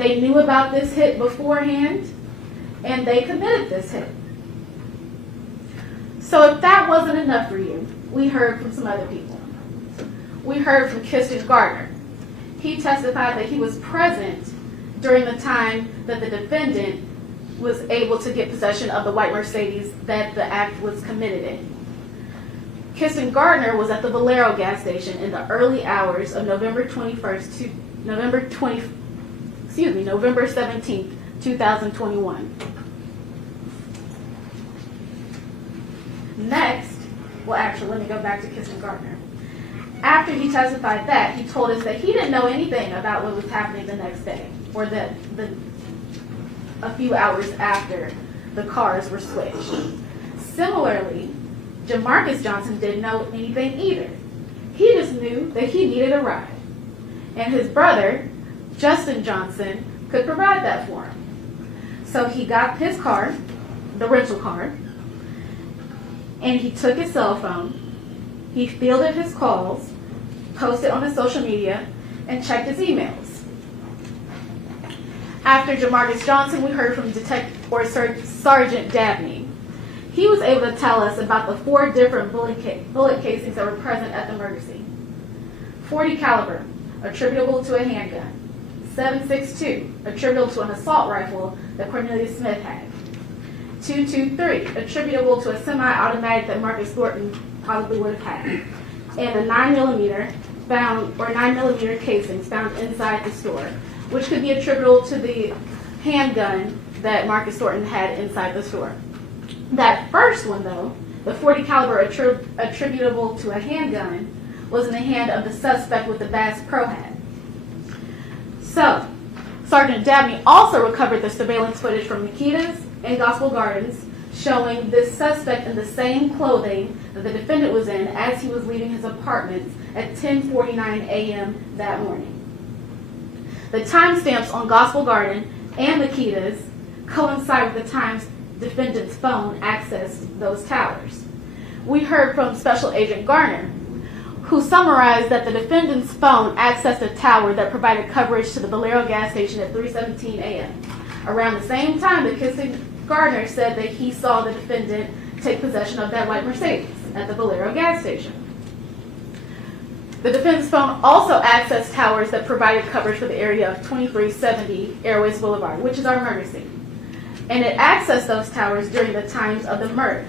They knew about this hit beforehand, and they committed this hit. So if that wasn't enough for you, we heard from some other people. We heard from Kirsten Gardner. He testified that he was present during the time that the defendant was able to get possession of the white Mercedes that the act was committed in. Kirsten Gardner was at the Valero gas station in the early hours of November 17th, 2021. Next, well actually, let me go back to Kirsten Gardner. After he testified that, he told us that he didn't know anything about what was happening the next day, or a few hours after the cars were switched. Similarly, Jamarcus Johnson didn't know anything either. He just knew that he needed a ride. And his brother, Justin Johnson, could provide that for him. So he got his car, the rental car, and he took his cell phone, he fielded his calls, posted on his social media, and checked his emails. After Jamarcus Johnson, we heard from Sergeant Dabney. He was able to tell us about the 4 different bullet casings that were present at the murder scene. .40 caliber, attributable to a handgun. .762, attributable to an assault rifle that Cornelius Smith had. .223, attributable to a semi-automatic that Marcus Thornton probably would have had. And a 9mm casings found inside the store, which could be attributable to the handgun that Marcus Thornton had inside the store. That first one, though, the .40 caliber attributable to a handgun, was in the hand of the suspect with the Bass Pro hat. So, Sergeant Dabney also recovered the surveillance footage from Nikita's and Gospel Gardens, showing this suspect in the same clothing that the defendant was in as he was leaving his apartment at 10:49 a.m. that morning. The timestamps on Gospel Garden and Nikita's coincide with the times defendant's phone accessed those towers. We heard from Special Agent Garner, who summarized that the defendant's phone accessed a tower that provided coverage to the Valero gas station at 3:17 a.m. Around the same time that Kirsten Gardner said that he saw the defendant take possession of that white Mercedes at the Valero gas station. The defendant's phone also accessed towers that provided coverage for the area of 2370 Airways Boulevard, which is our murder scene. And it accessed those towers during the times of the murder,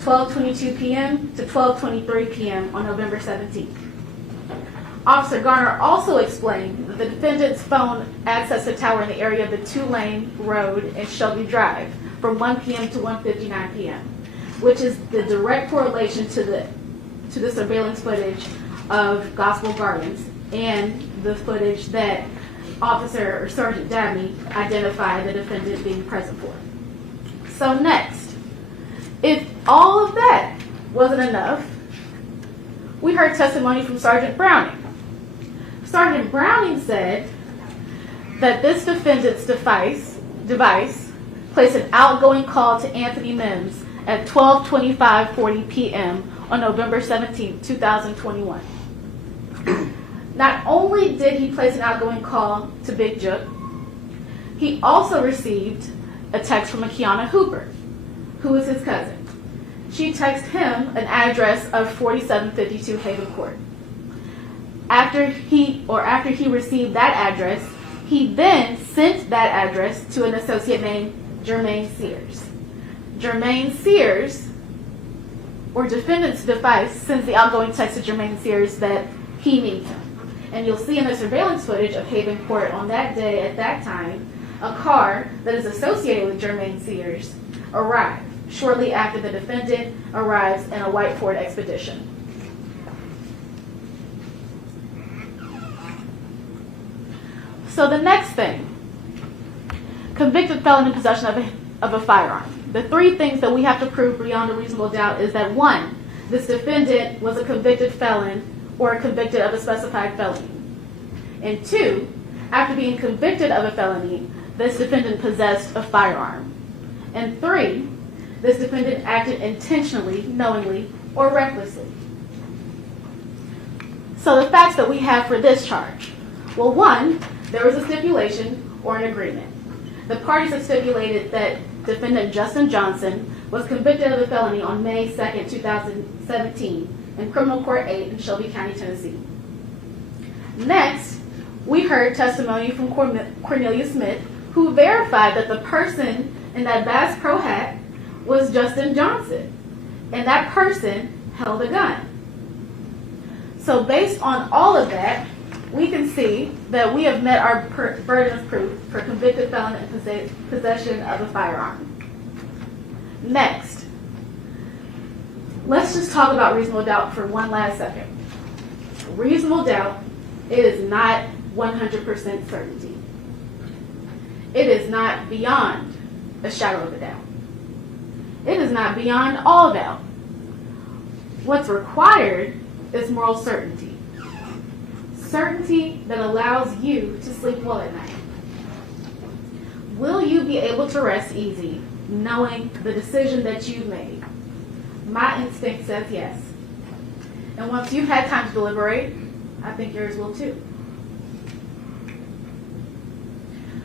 12:22 p.m. to 12:23 p.m. on November 17th. Officer Garner also explained that the defendant's phone accessed a tower in the area of the 2-lane road in Shelby Drive from 1 p.m. to 1:59 p.m., which is the direct correlation to the surveillance footage of Gospel Gardens and the footage that Officer or Sergeant Dabney identified the defendant being present for. So next, if all of that wasn't enough, we heard testimony from Sergeant Browning. Sergeant Browning said that this defendant's device placed an outgoing call to Anthony Mims at 12:25:40 p.m. on November 17, 2021. Not only did he place an outgoing call to Big Jook, he also received a text from Kiana Hooper, who is his cousin. She texted him an address of 4752 Haven Court. After he received that address, he then sent that address to an associate named Jermaine Sears. Jermaine Sears, or defendant's device, sends the outgoing text to Jermaine Sears that he needs him. And you'll see in the surveillance footage of Haven Court on that day, at that time, a car that is associated with Jermaine Sears arrived shortly after the defendant arrives in a white Ford Expedition. So the next thing, convicted felon in possession of a firearm. The 3 things that we have to prove beyond a reasonable doubt is that 1, this defendant was a convicted felon or convicted of a specified felony. And 2, after being convicted of a felony, this defendant possessed a firearm. And 3, this defendant acted intentionally, knowingly, or recklessly. So the facts that we have for this charge. Well, 1, there was a stipulation or an agreement. The parties have stipulated that defendant Justin Johnson was convicted of the felony on May 2nd, 2017 in Criminal Court 8 in Shelby County, Tennessee. Next, we heard testimony from Cornelia Smith, who verified that the person in that Bass Pro hat was Justin Johnson, and that person held a gun. So based on all of that, we can see that we have met our burden of proof for convicted felon in possession of a firearm. Next, let's just talk about reasonable doubt for one last second. Reasonable doubt is not 100% certainty. It is not beyond a shadow of a doubt. It is not beyond all doubt. What's required is moral certainty. Certainty that allows you to sleep well at night. Will you be able to rest easy knowing the decision that you've made? My instinct says yes. And once you've had time to deliberate, I think yours will too.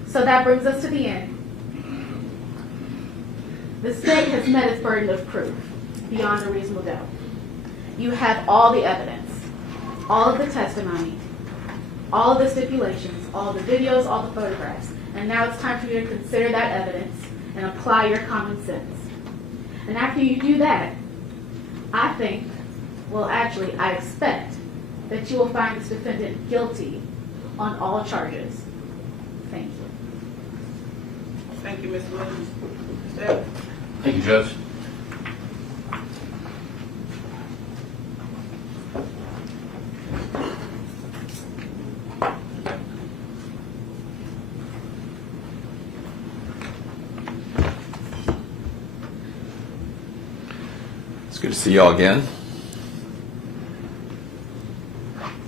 So that brings us to the end. The state has met its burden of proof beyond a reasonable doubt. You have all the evidence, all of the testimony, all of the stipulations, all the videos, all the photographs. And now it's time for you to consider that evidence and apply your common sense. And after you do that, I expect that you will find this defendant guilty on all charges. Thank you. Thank you, Ms. Williams. Mr. Evans. Thank you, Judge. It's good to see y'all again.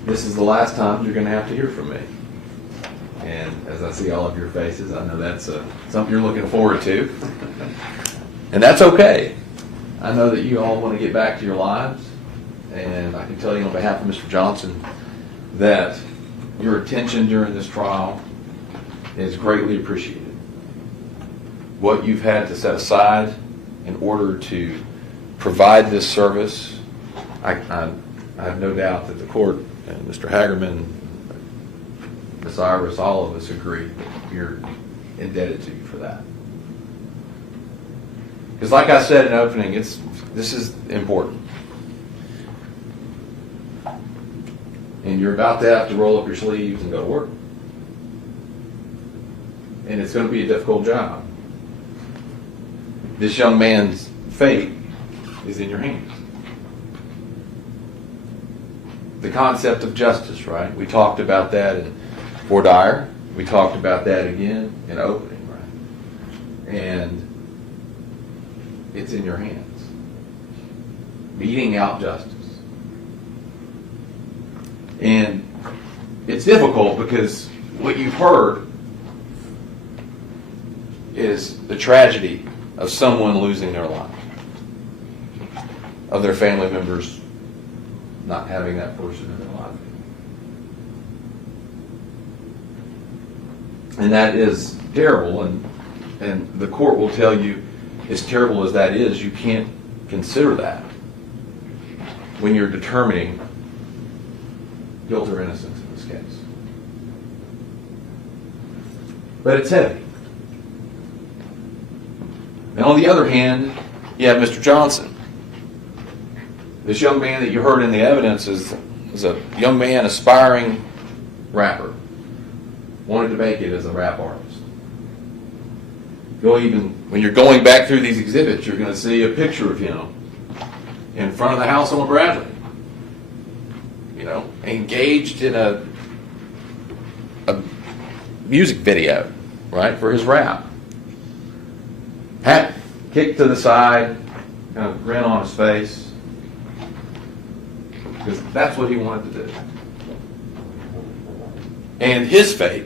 This is the last time you're going to have to hear from me. And as I see all of your faces, I know that's something you're looking forward to. And that's okay. I know that you all want to get back to your lives. And I can tell you on behalf of Mr. Johnson that your attention during this trial is greatly appreciated. What you've had to set aside in order to provide this service, I have no doubt that the court and Mr. Hagerman, Ms. Iris, all of us agree that you're indebted to you for that. Because like I said in opening, this is important. And you're about to have to roll up your sleeves and go to work. And it's going to be a difficult job. This young man's fate is in your hands. The concept of justice, right? We talked about that in Fort Dyer. We talked about that again in opening, right? And it's in your hands. Meting out justice. And it's difficult because what you've heard is the tragedy of someone losing their life, of their family members not having that person in their life. And that is terrible, and the court will tell you, as terrible as that is, you can't consider that when you're determining guilt or innocence in this case. But it's heavy. And on the other hand, you have Mr. Johnson. This young man that you heard in the evidence is a young man, aspiring rapper. Wanted to make it as a rap artist. When you're going back through these exhibits, you're going to see a picture of him in front of the house on Bradley. Engaged in a music video, right, for his rap. Hat kicked to the side, kind of grin on his face, because that's what he wanted to do. And his fate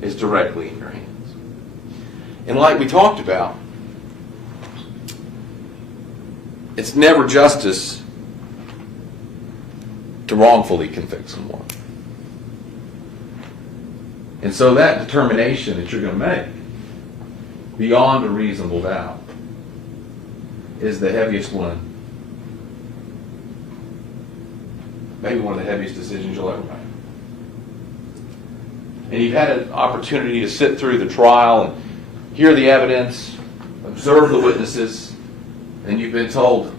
is directly in your hands. And like we talked about, it's never justice to wrongfully convict someone. And so that determination that you're going to make, beyond a reasonable doubt, is the heaviest one, maybe one of the heaviest decisions you'll ever make. And you've had an opportunity to sit through the trial and hear the evidence, observe the witnesses, and you've been told,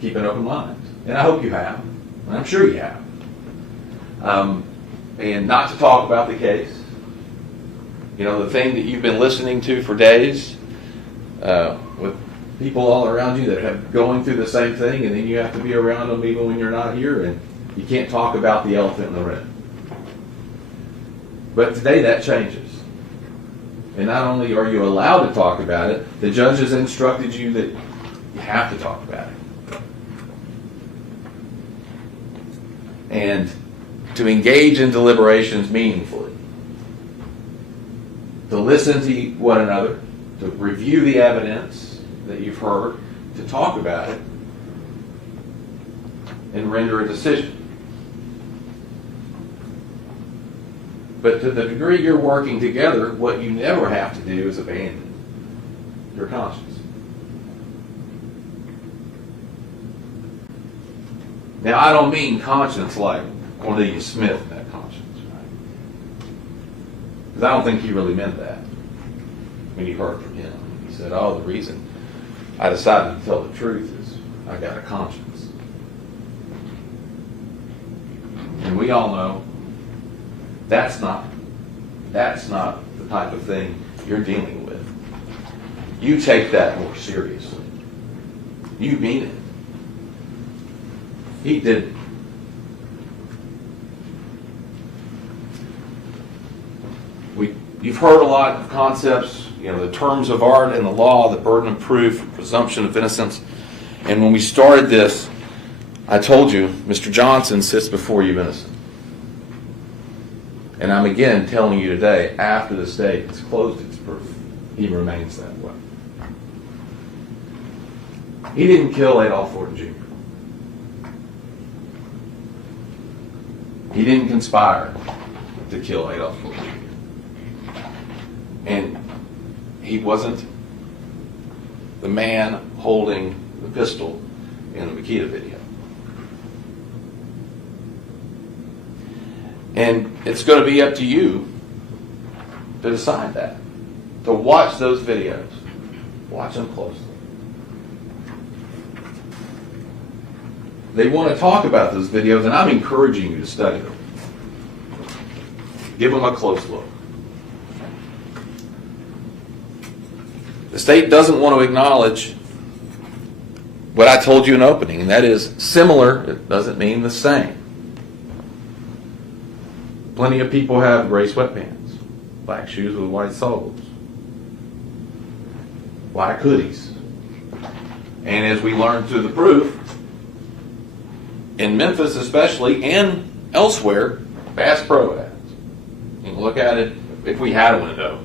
keep an open mind. And I hope you have, and I'm sure you have. And not to talk about the case. You know, the thing that you've been listening to for days, with people all around you that have going through the same thing, and then you have to be around them even when you're not here, and you can't talk about the elephant in the room. But today that changes. And not only are you allowed to talk about it, the judge has instructed you that you have to talk about it. And to engage in deliberations meaningfully. To listen to one another, to review the evidence that you've heard, to talk about it, and render a decision. But to the degree you're working together, what you never have to do is abandon your conscience. Now, I don't mean conscience like Cornelius Smith, that conscience, right? Because I don't think he really meant that when you heard from him. He said, oh, the reason I decided to tell the truth is I got a conscience. And we all know that's not the type of thing you're dealing with. You take that more seriously. You mean it. He didn't. You've heard a lot of concepts, you know, the terms of art and the law, the burden of proof, presumption of innocence. And when we started this, I told you, Mr. Johnson sits before you innocent. And I'm again telling you today, after the state has closed its proof, he remains that way. He didn't kill Adolph Horton Jr. He didn't conspire to kill Adolph Horton Jr. And he wasn't the man holding the pistol in the Makita video. And it's going to be up to you to decide that. To watch those videos. Watch them closely. They want to talk about those videos, and I'm encouraging you to study them. Give them a close look. The state doesn't want to acknowledge what I told you in opening, and that is similar, it doesn't mean the same. Plenty of people have gray sweatpants, black shoes with white soles, black hoodies. And as we learned through the proof, in Memphis especially, and elsewhere, Bass Pro ads. You can look at it, if we had a window,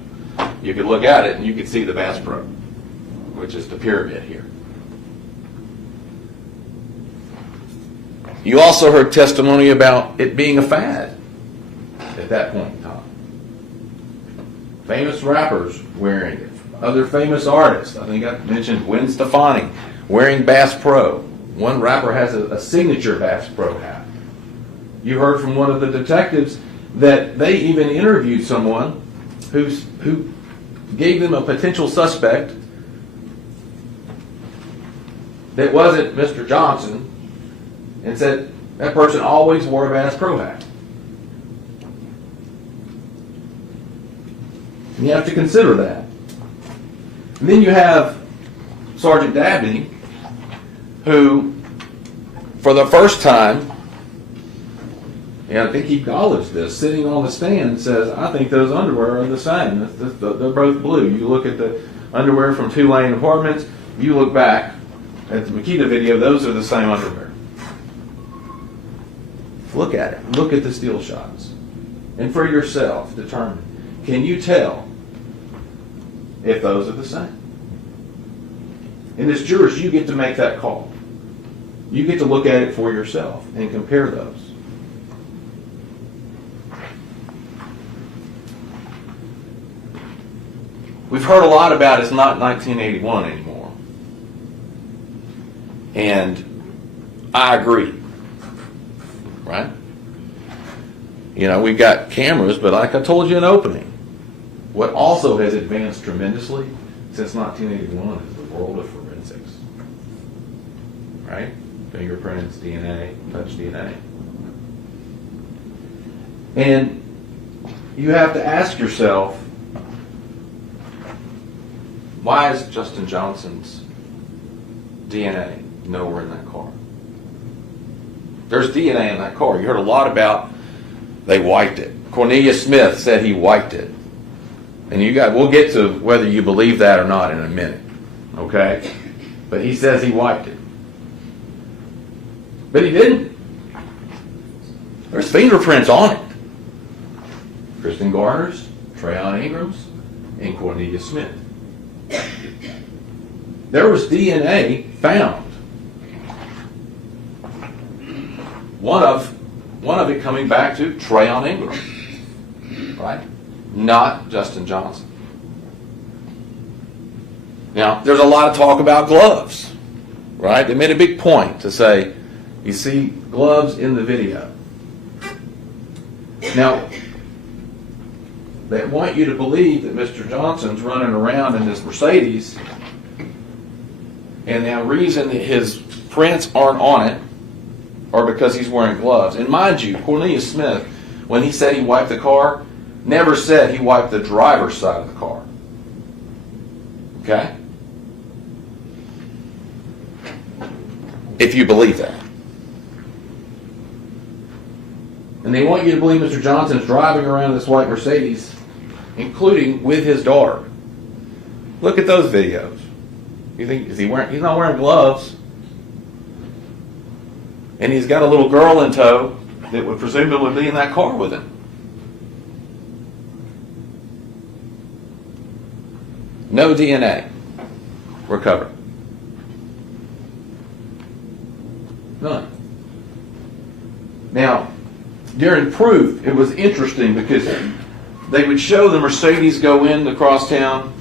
you could look at it and you could see the Bass Pro, which is the pyramid here. You also heard testimony about it being a fad at that point in time. Famous rappers wearing it. Other famous artists. I think I mentioned Gwen Stefani wearing Bass Pro. One rapper has a signature Bass Pro hat. You heard from one of the detectives that they even interviewed someone who gave them a potential suspect that wasn't Mr. Johnson and said that person always wore a Bass Pro hat. And you have to consider that. And then you have Sergeant Dabney, who, for the first time, and I think he acknowledged this, sitting on the stand says, I think those underwear are the same. They're both blue. You look at the underwear from Tulane Apartments, you look back at the Makita video, those are the same underwear. Look at it. Look at the steel shots. And for yourself, determine, can you tell if those are the same? And as jurors, you get to make that call. You get to look at it for yourself and compare those. we've heard a lot about it's not 1981 anymore. And I agree. Right? You know, we've got cameras, but like I told you in opening, what also has advanced tremendously since 1981 is the world of forensics. Right? Fingerprints, DNA, touch DNA. And you have to ask yourself, why is Justin Johnson's DNA nowhere in that car? There's DNA in that car. You heard a lot about they wiped it. Cornelius Smith said he wiped it. And we'll get to whether you believe that or not in a minute. Okay? But he says he wiped it. But he didn't. There's fingerprints on it. Kristen Garner's, Trayon Ingram's, and Cornelius Smith. There was DNA found. One of it coming back to Trayon Ingram, right? Not Justin Johnson. Now, there's a lot of talk about gloves, right? They made a big point to say, you see gloves in the video. Now, they want you to believe that Mr. Johnson's running around in this Mercedes, and the reason that his prints aren't on it are because he's wearing gloves. And mind you, Cornelius Smith, when he said he wiped the car, never said he wiped the driver's side of the car. Okay? If you believe that. And they want you to believe Mr. Johnson's driving around this white Mercedes, including with his daughter. Look at those videos. You think he's not wearing gloves. And he's got a little girl in tow that would presumably be in that car with him. No DNA recovered. None. Now, during proof, it was interesting because they would show the Mercedes go into crosstown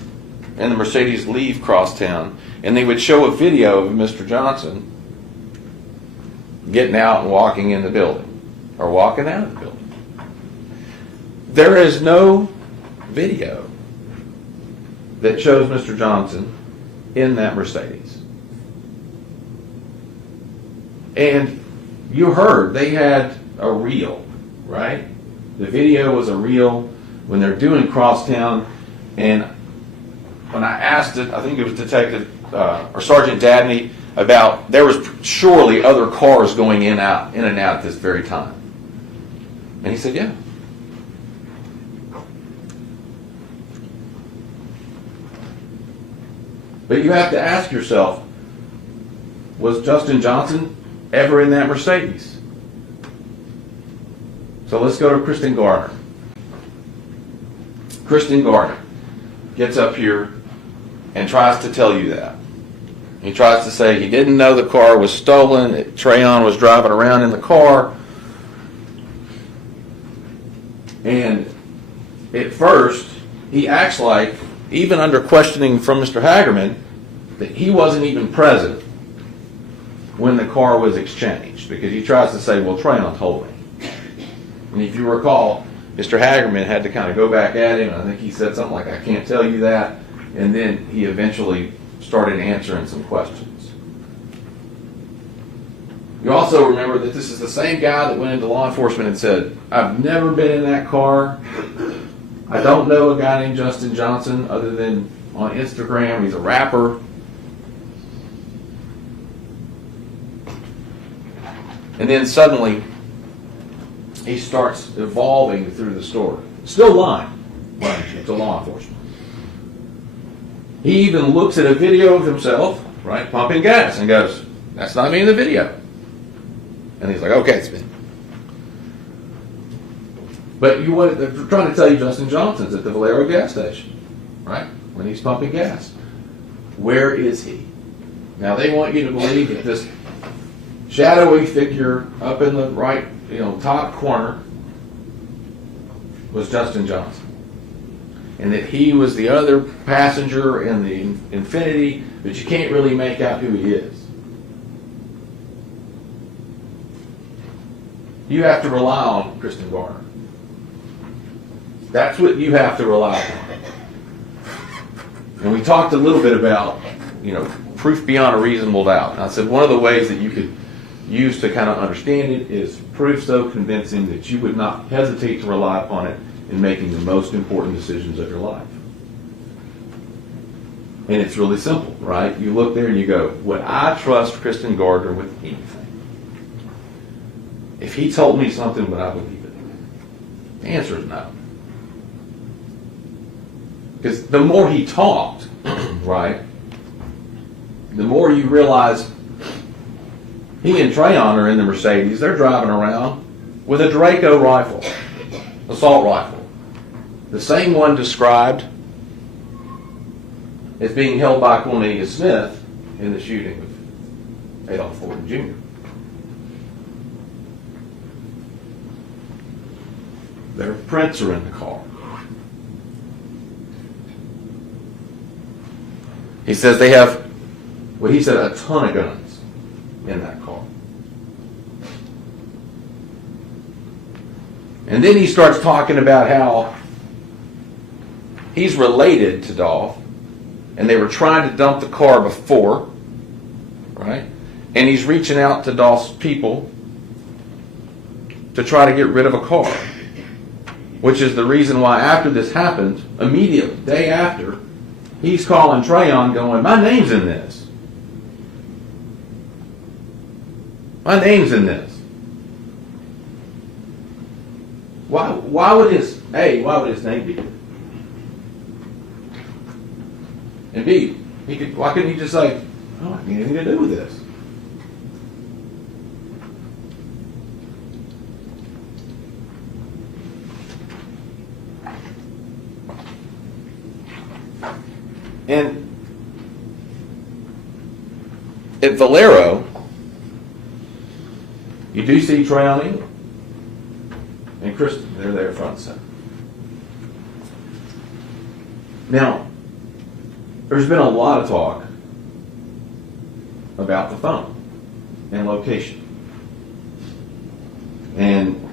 and the Mercedes leave crosstown, and they would show a video of Mr. Johnson getting out and walking in the building or walking out of the building. There is no video that shows Mr. Johnson in that Mercedes. And you heard they had a reel, right? The video was a reel when they're doing crosstown, and when I asked it, I think it was Detective or Sergeant Dabney, about there was surely other cars going in and out at this very time. And he said, yeah. But you have to ask yourself, was Justin Johnson ever in that Mercedes? So let's go to Kristen Garner. Kristen Garner gets up here and tries to tell you that. He tries to say he didn't know the car was stolen, that Trayon was driving around in the car. And at first, he acts like, even under questioning from Mr. Hagerman, that he wasn't even present when the car was exchanged, because he tries to say, well, Trayon told me. And if you recall, Mr. Hagerman had to kind of go back at him, and I think he said something like, I can't tell you that, and then he eventually started answering some questions. You also remember that this is the same guy that went into law enforcement and said, I've never been in that car. I don't know a guy named Justin Johnson other than on Instagram. He's a rapper. And then suddenly, he starts evolving through the story. Still lying, mind you, to law enforcement. He even looks at a video of himself, right, pumping gas, and goes, that's not me in the video. And he's like, okay, it's me. But they're trying to tell you Justin Johnson's at the Valero gas station, right, when he's pumping gas. Where is he? Now, they want you to believe that this shadowy figure up in the right, top corner was Justin Johnson. and that he was the other passenger in the Infinity, but you can't really make out who he is. You have to rely on Kristen Garner. That's what you have to rely on. And we talked a little bit about, proof beyond a reasonable doubt. And I said one of the ways that you could use to kind of understand it is proof so convincing that you would not hesitate to rely upon it in making the most important decisions of your life. And it's really simple, right? You look there and you go, would I trust Kristen Gardner with anything? If he told me something, would I believe it? The answer is no. Because the more he talked, right, the more you realize he and Trayon are in the Mercedes. They're driving around with a Draco rifle, assault rifle. The same one described as being held by Cornelius Smith in the shooting of Adolph Thornton Jr. Their prints are in the car. He says they have, he said, a ton of guns in that car. And then he starts talking about how he's related to Dolph, and they were trying to dump the car before, right? And he's reaching out to Dolph's people to try to get rid of a car, which is the reason why after this happened, immediately, day after, he's calling Trayon going, my name's in this. My name's in this. Why would his name be? And B, why couldn't he just say, I don't have anything to do with this? And at Valero, you do see Trayon and Kristen. They're there front and center. Now, there's been a lot of talk about the phone and location. And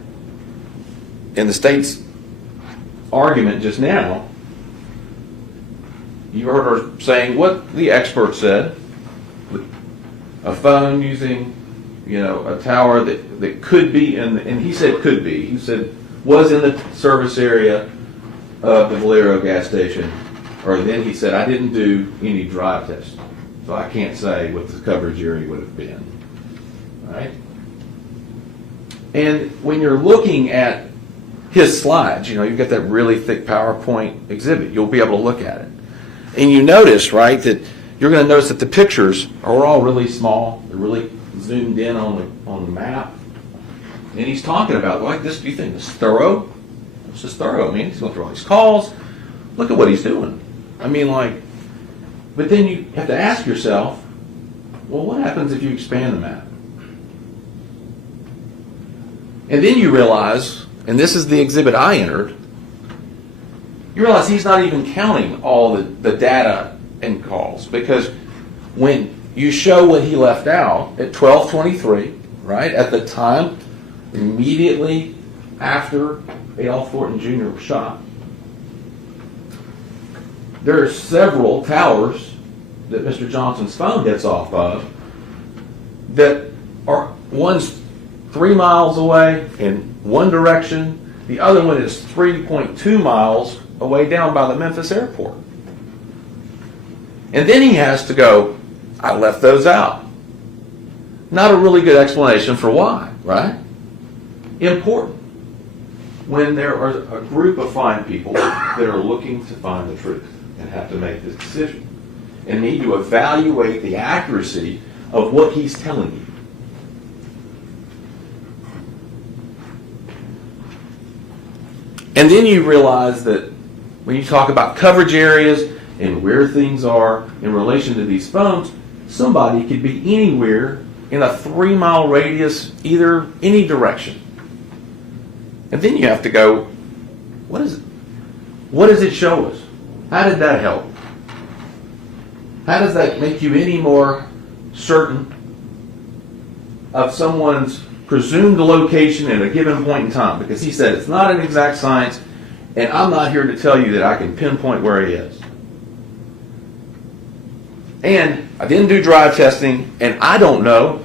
in the state's argument just now, you heard her saying what the expert said. A phone using, a tower that could be and he said could be. He said was in the service area of the Valero gas station. Or then he said, I didn't do any drive tests, so I can't say what the coverage area would have been. Right? And when you're looking at his slides, you've got that really thick PowerPoint exhibit. You'll be able to look at it. And you notice, right, that you're going to notice that the pictures are all really small. They're really zoomed in on the map. And he's talking about, like, this, do you think this is thorough? This is thorough. I mean, he's going through all these calls. Look at what he's doing. I mean, but then you have to ask yourself, well, what happens if you expand the map? And then you realize, and this is the exhibit I entered, you realize he's not even counting all the data and calls, because when you show what he left out at 12:23, right, at the time immediately after Adolph Thornton Jr. was shot, there are several towers that Mr. Johnson's phone gets off of that are, one's 3 miles away in one direction, the other one is 3.2 miles away down by the Memphis airport. And then he has to go, I left those out. Not a really good explanation for why, right? Important. When there are a group of fine people that are looking to find the truth and have to make this decision and need to evaluate the accuracy of what he's telling you. And then you realize that when you talk about coverage areas and where things are in relation to these phones, somebody could be anywhere in a 3 mile radius, either any direction. And then you have to go, what is it? What does it show us? How did that help? How does that make you any more certain of someone's presumed location at a given point in time? Because he said it's not an exact science, and I'm not here to tell you that I can pinpoint where he is. And I didn't do drive testing, and I don't know.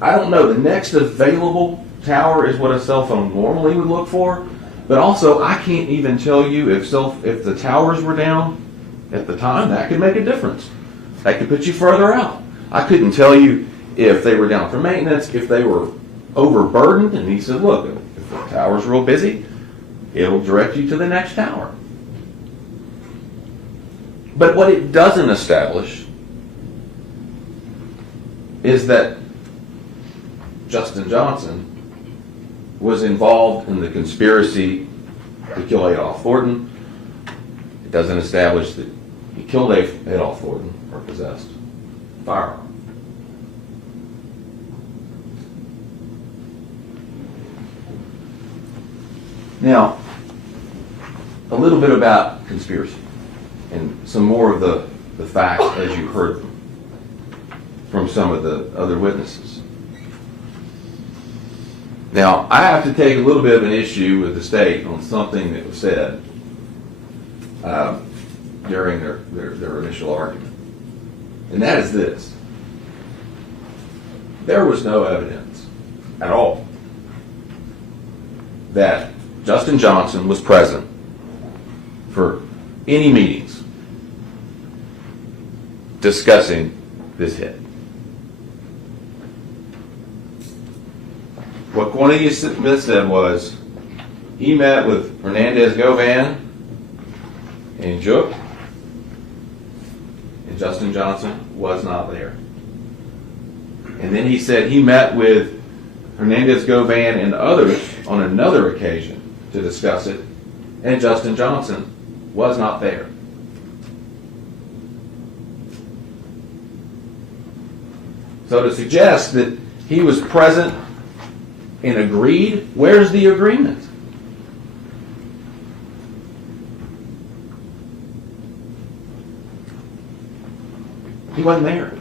The next available tower is what a cell phone normally would look for, but also I can't even tell you if the towers were down at the time. That could make a difference. That could put you further out. I couldn't tell you if they were down for maintenance, if they were overburdened, and he said, look, if the tower's real busy, it'll direct you to the next tower. But what it doesn't establish is that Justin Johnson was involved in the conspiracy to kill Adolph Thornton. It doesn't establish that he killed Adolph Thornton or possessed a firearm. Now, a little bit about conspiracy and some more of the facts as you heard them from some of the other witnesses. Now, I have to take a little bit of an issue with the state on something that was said during their initial argument. And that is this. There was no evidence at all that Justin Johnson was present for any meetings discussing this hit. What Cornelius Smith said was he met with Hernandez Govan and Jook, and Justin Johnson was not there. And then he said he met with Hernandez Govan and others on another occasion to discuss it, and Justin Johnson was not there. So to suggest that he was present and agreed, where's the agreement? He wasn't there.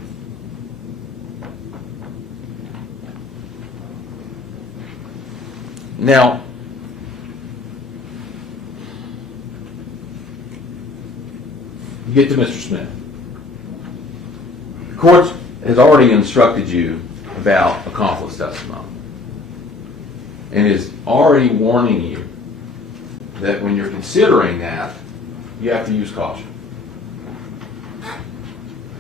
Now, you get to Mr. Smith. The court has already instructed you about accomplice testimony and is already warning you that when you're considering that, you have to use caution.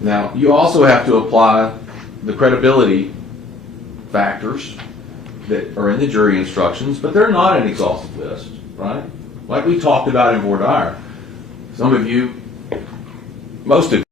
Now, you also have to apply the credibility factors that are in the jury instructions, but they're not an exhaustive list, right? Like we talked about in voir dire. Some of you, most of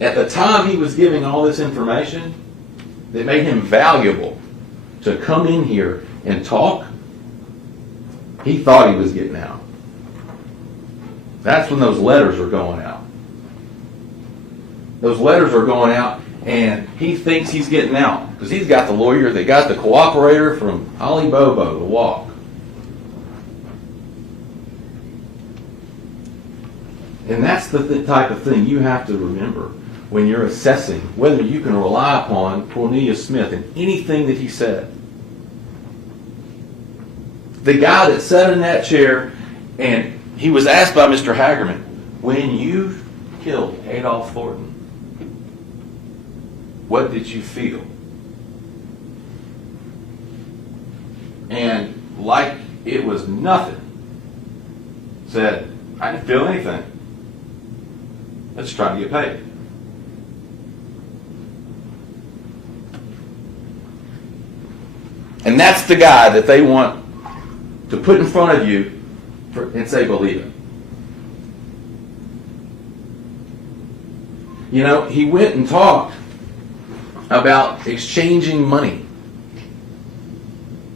at the time he was giving all this information that made him valuable to come in here and talk, he thought he was getting out. That's when those letters are going out. Those letters are going out, and he thinks he's getting out because he's got the lawyer, they got the cooperator from Ali Bobo to walk. And that's the type of thing you have to remember when you're assessing whether you can rely upon Cornelius Smith and anything that he said. The guy that sat in that chair, and he was asked by Mr. Hagerman, when you killed Adolph Thornton, what did you feel? And like it was nothing, said, I didn't feel anything. Let's try to get paid. And that's the guy that they want to put in front of you and say, believe it. You know, he went and talked about exchanging money.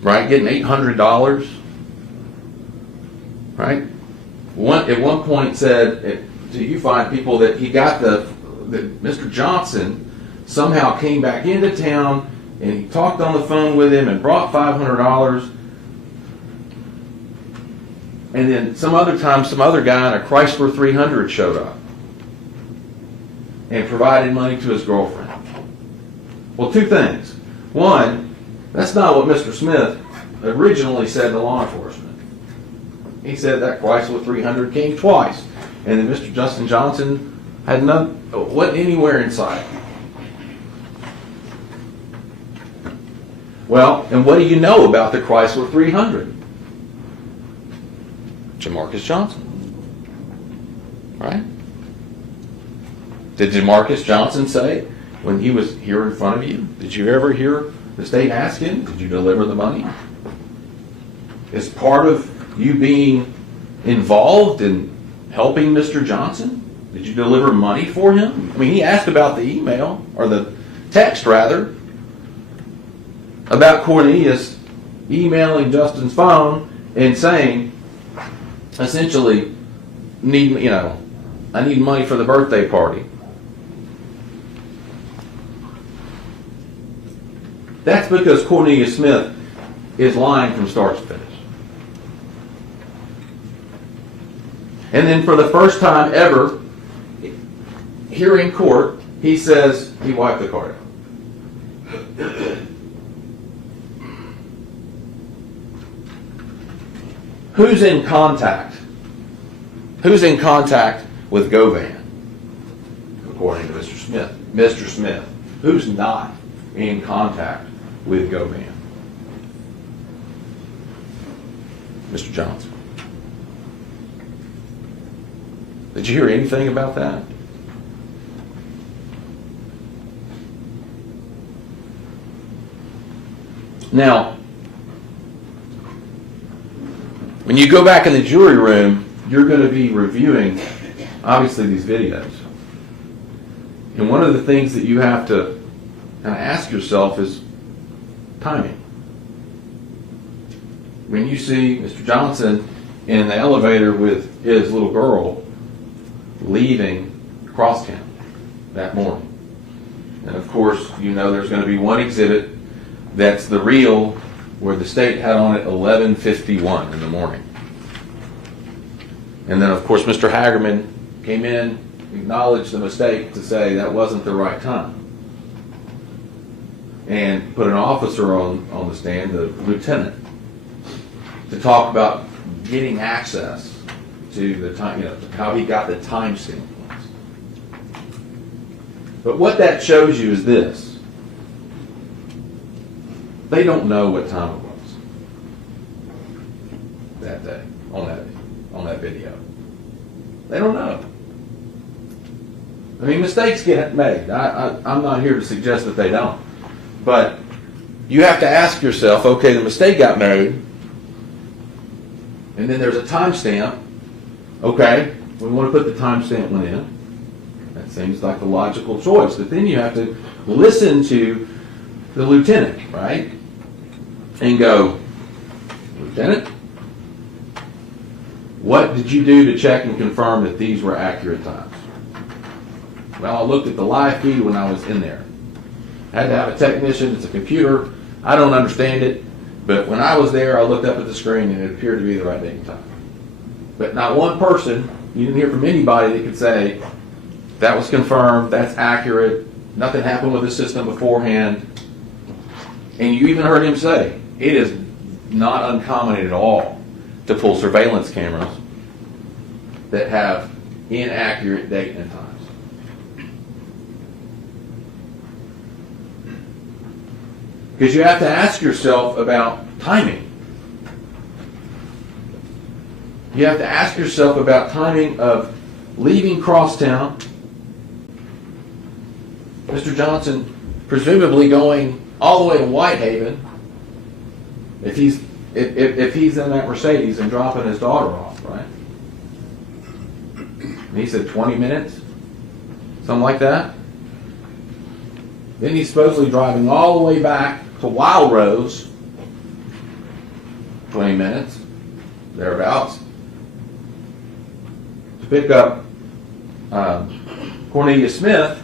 Right? Getting $800. Right? At one point said, do you find people that he got that Mr. Johnson somehow came back into town and he talked on the phone with him and brought $500, and then some other time some other guy in a Chrysler 300 showed up and provided money to his girlfriend. Well, two things. One, that's not what Mr. Smith originally said to law enforcement. He said that Chrysler 300 came twice, and then Mr. Justin Johnson wasn't anywhere in sight. Well, and what do you know about the Chrysler 300? Jamarcus Johnson. Right? Did Jamarcus Johnson say when he was here in front of you, did you ever hear the state ask him, did you deliver the money? Is part of you being involved in helping Mr. Johnson? Did you deliver money for him? I mean, he asked about the email, or the text rather, about Cornelius emailing Justin's phone and saying, essentially, I need money for the birthday party. That's because Cornelius Smith is lying from start to finish. And then for the first time ever, here in court, he says he wiped the card out. Who's in contact? Who's in contact with Govan? According to Mr. Smith. Mr. Smith. Who's not in contact with Govan? Mr. Johnson. Did you hear anything about that? Now, when you go back in the jury room, you're going to be reviewing, obviously, these videos. And one of the things that you have to kind of ask yourself is timing. When you see Mr. Johnson in the elevator with his little girl leaving Crosstown that morning. And of course, you know there's going to be one exhibit that's the reel where the state had on it 11:51 in the morning. And then of course Mr. Hagerman came in, acknowledged the mistake to say that wasn't the right time. And put an officer on the stand, the lieutenant, to talk about getting access to the time, how he got the timestamp. But what that shows you is this. They don't know what time it was that day on that video. They don't know. I mean, mistakes get made. I'm not here to suggest that they don't. But you have to ask yourself, okay, the mistake got made, and then there's a timestamp. Okay, we want to put the timestamp one in. That seems like the logical choice. But then you have to listen to the lieutenant, right? And go, Lieutenant, what did you do to check and confirm that these were accurate times? Well, I looked at the live feed when I was in there. I had to have a technician, it's a computer, I don't understand it, but when I was there, I looked up at the screen and it appeared to be the right date and time. But not one person, you didn't hear from anybody that could say, that was confirmed, that's accurate, nothing happened with the system beforehand. And you even heard him say, it is not uncommon at all to pull surveillance cameras that have inaccurate date and times. Because you have to ask yourself about timing. You have to ask yourself about timing of leaving Crosstown, Mr. Johnson presumably going all the way to Whitehaven, if he's in that Mercedes and dropping his daughter off, right? And he said 20 minutes, something like that. Then he's supposedly driving all the way back to Wild Rose, 20 minutes, thereabouts, to pick up Cornelia Smith.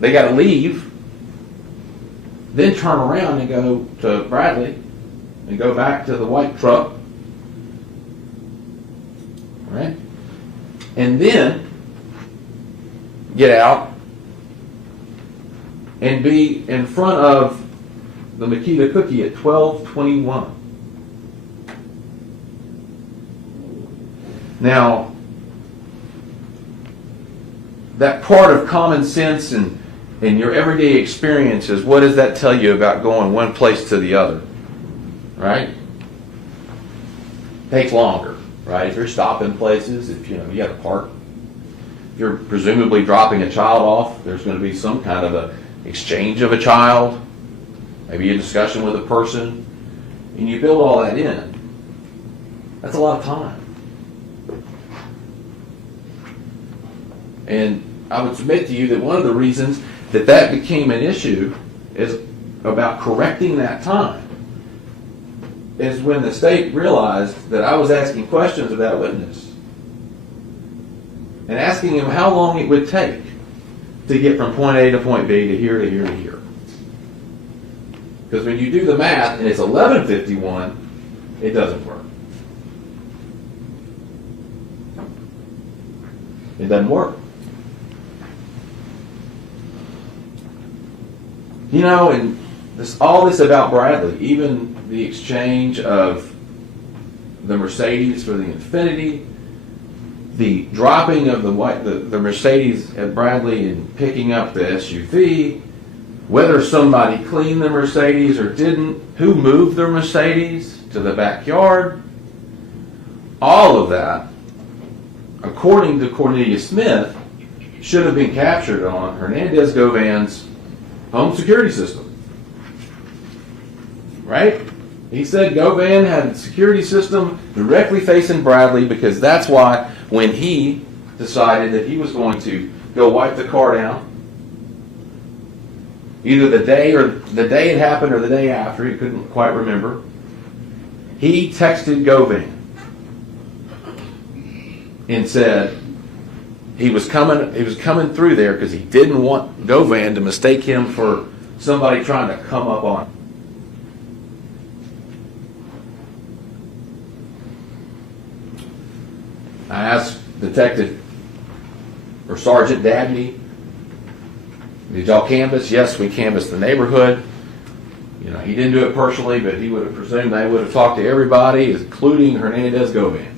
They got to leave, then turn around and go to Bradley and go back to the white truck, right? And then get out and be in front of the Makita Cookie at 12:21. Now, that part of common sense and your everyday experiences, what does that tell you about going one place to the other? Right? Takes longer, right? If you're stopping places, if you got to park, if you're presumably dropping a child off, there's going to be some kind of a exchange of a child, maybe a discussion with a person, and you build all that in. That's a lot of time. And I would submit to you that one of the reasons that became an issue is about correcting that time is when the state realized that I was asking questions of that witness and asking him how long it would take to get from point A to point B to here to here to here. Because when you do the math and it's 11:51, it doesn't work. It doesn't work. And all this about Bradley, even the exchange of the Mercedes for the Infiniti, the dropping of the Mercedes at Bradley and picking up the SUV, whether somebody cleaned the Mercedes or didn't, who moved their Mercedes to the backyard, all of that, according to Cornelia Smith, should have been captured on Hernandez Govan's home security system. Right? He said Govan had a security system directly facing Bradley because that's why when he decided that he was going to go wipe the car down, either the day it happened or the day after, he couldn't quite remember, he texted Govan and said he was coming through there because he didn't want Govan to mistake him for somebody trying to come up on him. I asked Detective or Sergeant Dabney, did y'all canvass? Yes, we canvassed the neighborhood. He didn't do it personally, but he would have presumed they would have talked to everybody, including Hernandez Govan.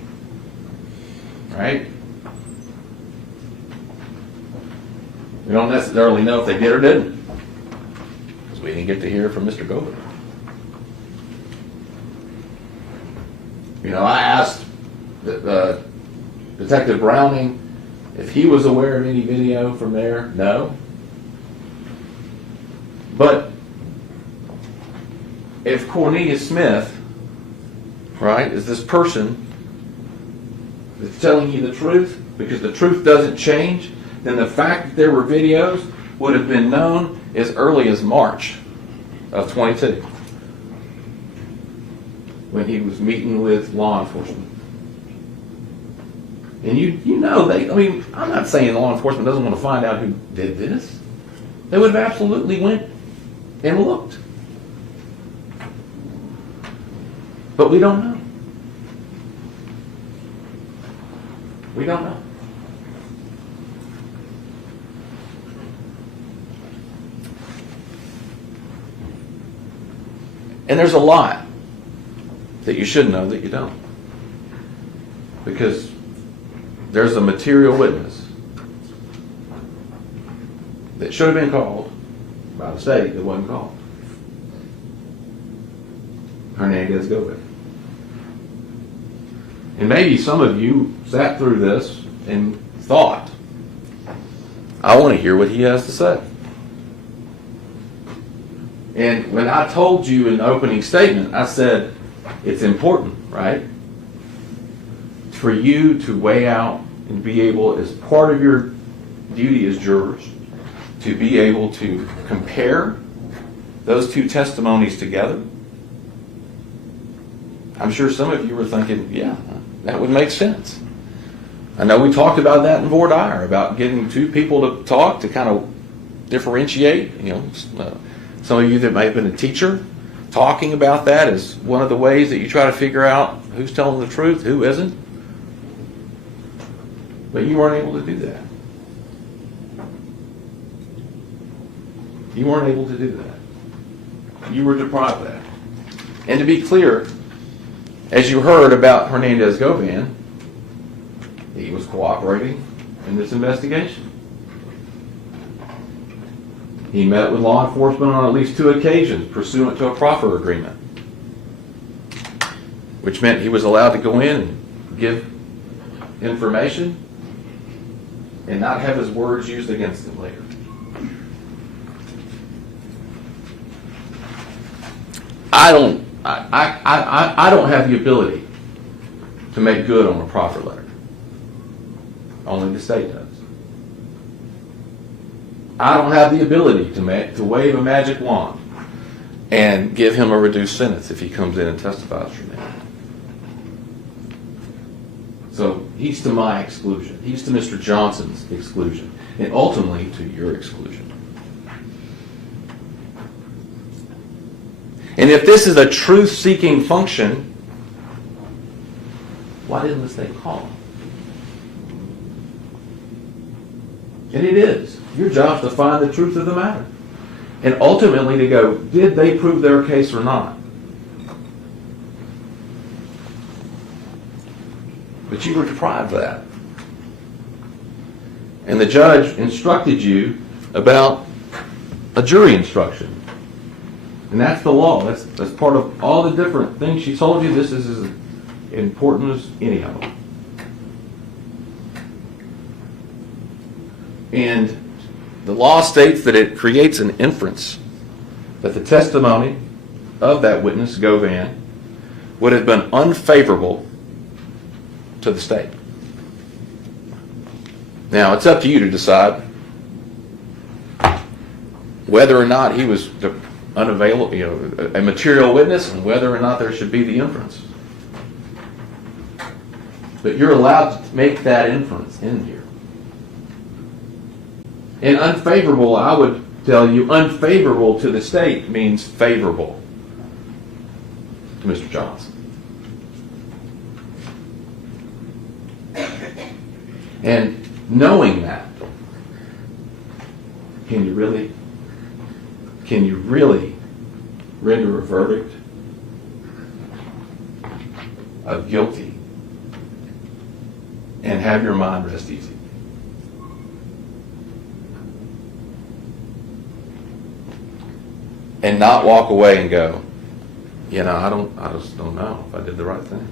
Right? We don't necessarily know if they did or didn't, because we didn't get to hear from Mr. Govan. I asked Detective Browning if he was aware of any video from there. No. But if Cornelia Smith, right, is this person that's telling you the truth, because the truth doesn't change, then the fact that there were videos would have been known as early as March of 22, when he was meeting with law enforcement. And you know, I'm not saying law enforcement doesn't want to find out who did this. They would have absolutely went and looked. But we don't know. We don't know. And there's a lot that you should know that you don't. Because there's a material witness that should have been called by the state that wasn't called. Hernandez Gomez. And maybe some of you sat through this and thought, I want to hear what he has to say. And when I told you in the opening statement, I said, it's important, right? For you to weigh out and be able, as part of your duty as jurors, to be able to compare those two testimonies together. I'm sure some of you were thinking, yeah, that would make sense. I know we talked about that in voir dire, about getting two people to talk to kind of differentiate. Some of you that may have been a teacher, talking about that is one of the ways that you try to figure out who's telling the truth, who isn't. But you weren't able to do that. You weren't able to do that. You were deprived of that. And to be clear, as you heard about Hernandez Govan, he was cooperating in this investigation. He met with law enforcement on at least 2 occasions pursuant to a proffer agreement, which meant he was allowed to go in and give information and not have his words used against him later. I don't have the ability to make good on a proffer letter. Only the state does. I don't have the ability to wave a magic wand and give him a reduced sentence if he comes in and testifies for me. So he's to my exclusion. He's to Mr. Johnson's exclusion, and ultimately to your exclusion. And if this is a truth-seeking function, why didn't the state call him? And it is. Your job is to find the truth of the matter. And ultimately to go, did they prove their case or not? But you were deprived of that. And the judge instructed you about a jury instruction. And that's the law. That's part of all the different things she told you. This is as important as any of them. And the law states that it creates an inference that the testimony of that witness, Govan, would have been unfavorable to the state. Now, it's up to you to decide whether or not he was unavailable, a material witness, and whether or not there should be the inference. But you're allowed to make that inference in here. And unfavorable, I would tell you, unfavorable to the state means favorable to Mr. Johnson. And knowing that, can you really render a verdict of guilty and have your mind rest easy? And not walk away and go, I just don't know if I did the right thing.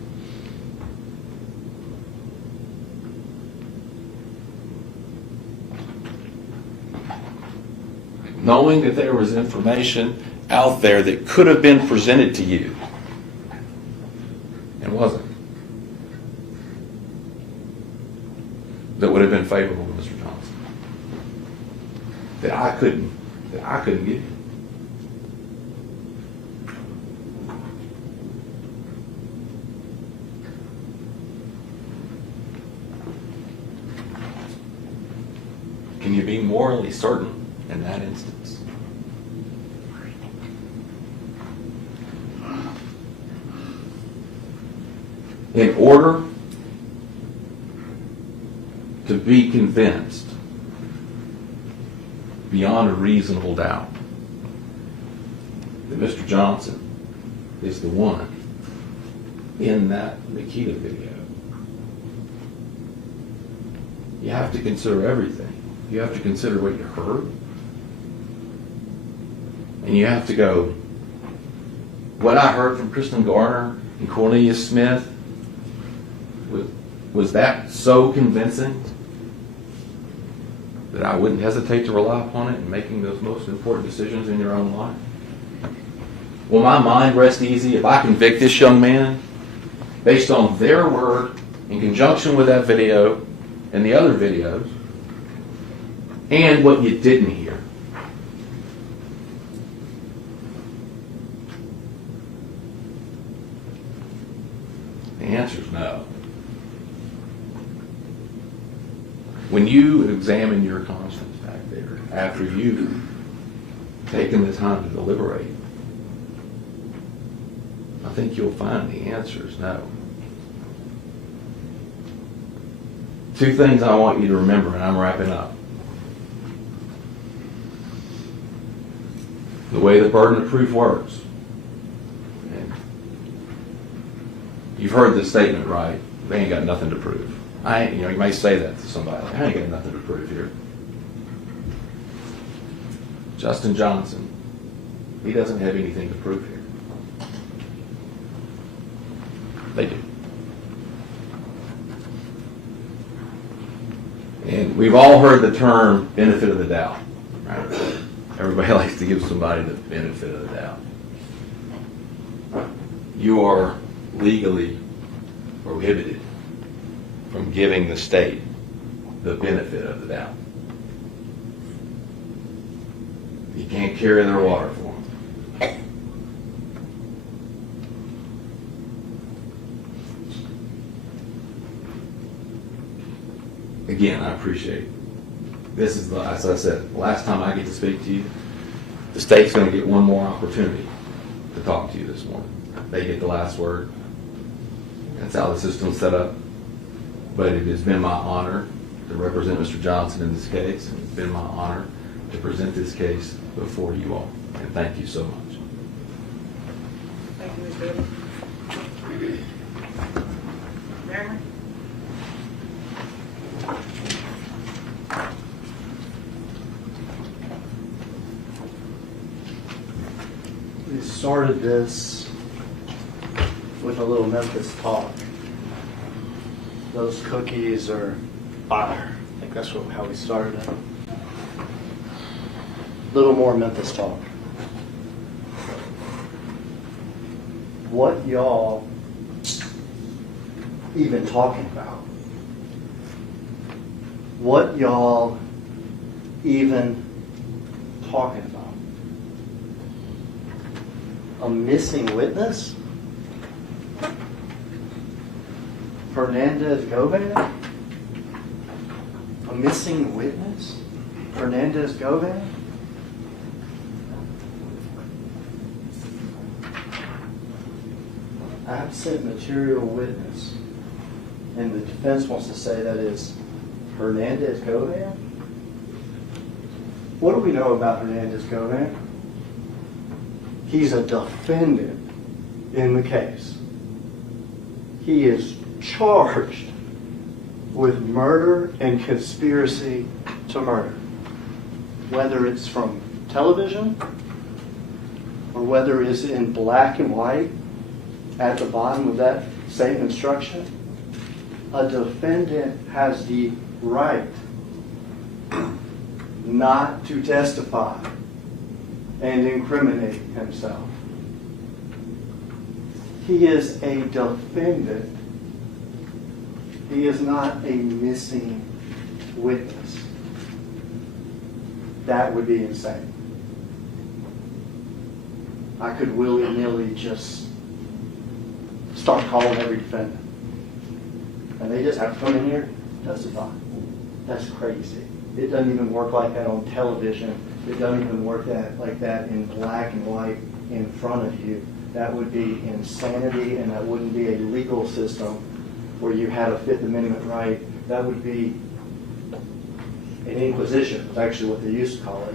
Knowing that there was information out there that could have been presented to you and wasn't, that would have been favorable to Mr. Johnson. that I couldn't give you. Can you be morally certain in that instance? In order to be convinced beyond a reasonable doubt that Mr. Johnson is the one in that Nikita video, you have to consider everything. You have to consider what you heard. And you have to go, what I heard from Kristen Garner and Cornelius Smith, was that so convincing that I wouldn't hesitate to rely upon it in making those most important decisions in your own life? Will my mind rest easy if I convict this young man based on their word in conjunction with that video and the other videos and what you didn't hear? The answer is no. When you examine your conscience back there, after you've taken the time to deliberate, I think you'll find the answer is no. Two things I want you to remember, and I'm wrapping up. The way the burden of proof works. And you've heard this statement, right? They ain't got nothing to prove. You may say that to somebody. I ain't got nothing to prove here. Justin Johnson, he doesn't have anything to prove here. They do. And we've all heard the term benefit of the doubt, right? Everybody likes to give somebody the benefit of the doubt. You are legally prohibited from giving the state the benefit of the doubt. You can't carry their water for them. Again, I appreciate it. This is, as I said, the last time I get to speak to you. The state's going to get one more opportunity to talk to you this morning. They get the last word. That's how the system's set up. But it has been my honor to represent Mr. Johnson in this case, and it's been my honor to present this case before you all. And thank you so much. Thank you, Mr. Evans. Marilyn? We started this with a little Memphis talk. Those cookies are fire. I think that's how we started it. Little more Memphis talk. What y'all even talking about? What y'all even talking about? A missing witness? Hernandez Govan? A missing witness? Hernandez Govan? Absent material witness. And the defense wants to say that is Hernandez Govan? What do we know about Hernandez Govan? He's a defendant in the case. He is charged with murder and conspiracy to murder. Whether it's from television or whether it's in black and white at the bottom of that same instruction, a defendant has the right not to testify and incriminate himself. He is a defendant. He is not a missing witness. That would be insane. I could willy-nilly just start calling every defendant. And they just have to come in here, testify. That's crazy. It doesn't even work like that on television. It doesn't even work like that in black and white in front of you. That would be insanity, and that wouldn't be a legal system where you had a Fifth Amendment right. That would be an inquisition, is actually what they used to call it,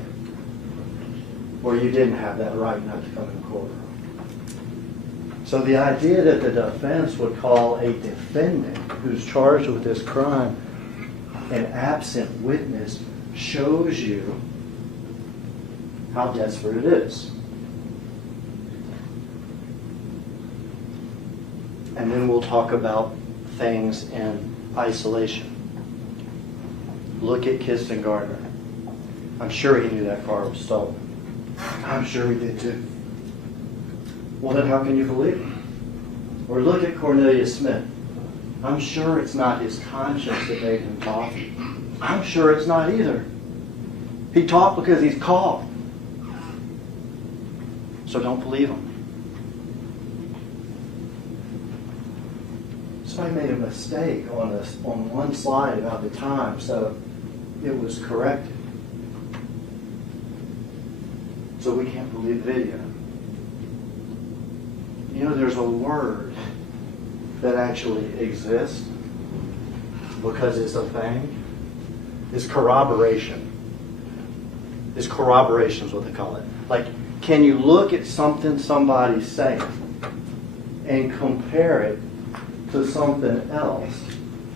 where you didn't have that right not to come in the courtroom. So the idea that the defense would call a defendant who's charged with this crime an absent witness shows you how desperate it is. And then we'll talk about things in isolation. Look at Kirsten Gardner. I'm sure he knew that car was stolen. I'm sure he did too. Well, then how can you believe him? Or look at Cornelius Smith. I'm sure it's not his conscience that made him talk. I'm sure it's not either. He talked because he's caught. So don't believe him. Somebody made a mistake on one slide about the time, so it was corrected. So we can't believe the video. You know, there's a word that actually exists because it's a thing. It's corroboration. It's corroboration is what they call it. Like, can you look at something somebody's saying and compare it to something else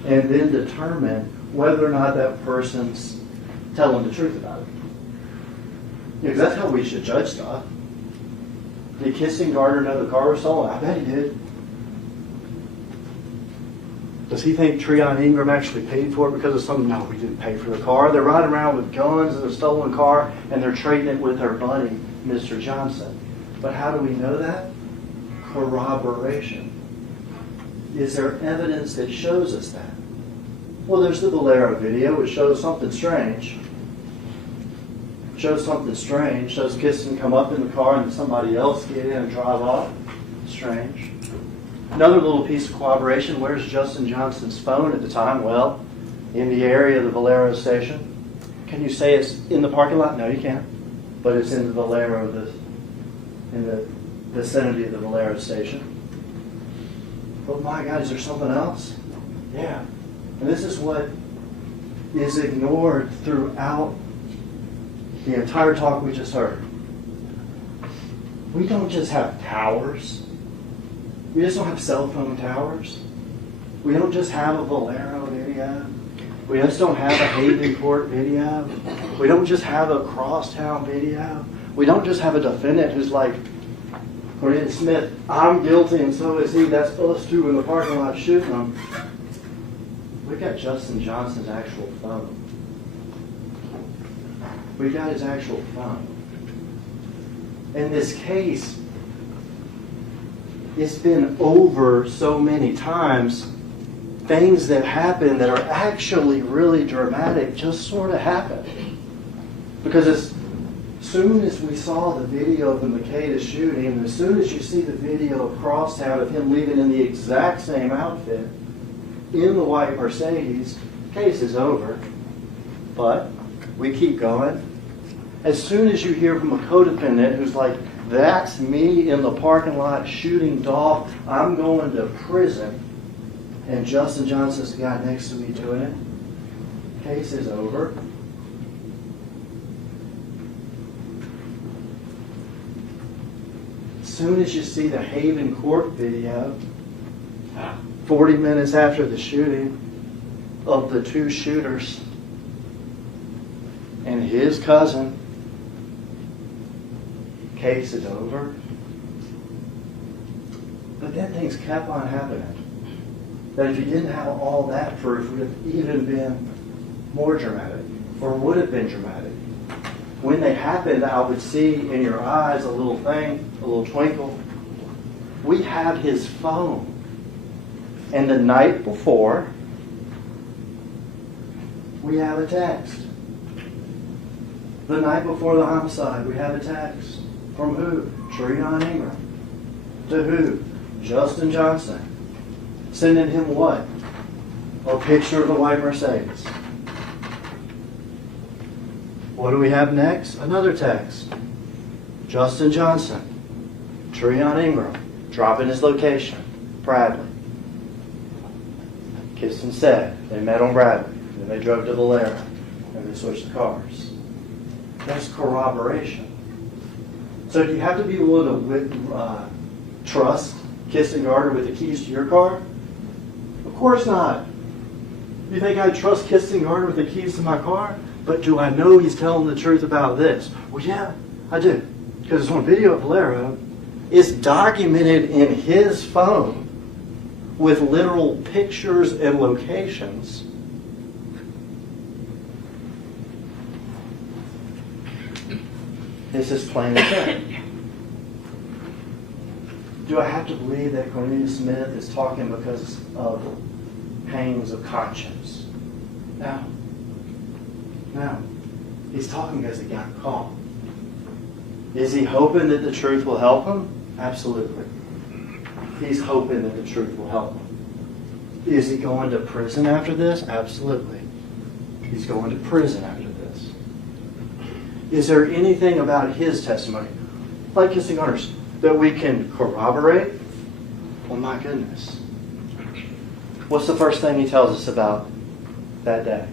and then determine whether or not that person's telling the truth about it? Because that's how we should judge stuff. Did Kirsten Gardner know the car was stolen? I bet he did. Does he think Treon Ingram actually paid for it because of something? No, we didn't pay for the car. They're riding around with guns in a stolen car, and they're trading it with their buddy, Mr. Johnson. But how do we know that? Corroboration. Is there evidence that shows us that? Well, there's the Valero video, which shows something strange. Shows something strange. Shows Kirsten come up in the car and somebody else get in and drive off. Strange. Another little piece of corroboration. Where's Justin Johnson's phone at the time? Well, in the area of the Valero station. Can you say it's in the parking lot? No, you can't. But it's in the Valero, in the vicinity of the Valero station. But my God, is there something else? Yeah. And this is what is ignored throughout the entire talk we just heard. We don't just have towers. We just don't have cell phone towers. We don't just have a Valero video. We just don't have a Haven Court video. We don't just have a Crosstown video. We don't just have a defendant who's like, Cornelius Smith, I'm guilty and so is he. That's us two in the parking lot shooting him. We got Justin Johnson's actual phone. We got his actual phone. In this case, it's been over so many times. Things that happen that are actually really dramatic just sort of happen. Because as soon as we saw the video of the Makeda shooting, and as soon as you see the video of Crosstown of him leaving in the exact same outfit, in the white Mercedes, case is over. But we keep going. As soon as you hear from a co-defendant who's like, that's me in the parking lot shooting Dolph, I'm going to prison, and Justin Johnson's the guy next to me doing it, case is over. As soon as you see the Haven Court video, 40 minutes after the shooting of the two shooters and his cousin, case is over. But then things kept on happening. That if you didn't have all that proof, it would have even been more dramatic, or would have been dramatic. When they happened, I would see in your eyes a little thing, a little twinkle. We have his phone. And the night before, we have a text. The night before the homicide, we have a text. From who? Treon Ingram. To who? Justin Johnson. Sending him what? A picture of the white Mercedes. What do we have next? Another text. Justin Johnson. Treon Ingram. Dropping his location. Bradley. Kissed and said. They met on Bradley. Then they drove to Valera. And they switched the cars. That's corroboration. So do you have to be willing to trust Kissing Garter with the keys to your car? Of course not. You think I'd trust Kissing Garter with the keys to my car? But do I know he's telling the truth about this? Well, yeah, I do. Because it's on video at Valero. It's documented in his phone with literal pictures and locations. This is plain as day. Do I have to believe that Cornelius Smith is talking because of pangs of conscience? No. No. He's talking because he got caught. Is he hoping that the truth will help him? Absolutely. He's hoping that the truth will help him. Is he going to prison after this? Absolutely. He's going to prison after this. Is there anything about his testimony, like Kissing Garter's, that we can corroborate? Well, my goodness. What's the first thing he tells us about that day?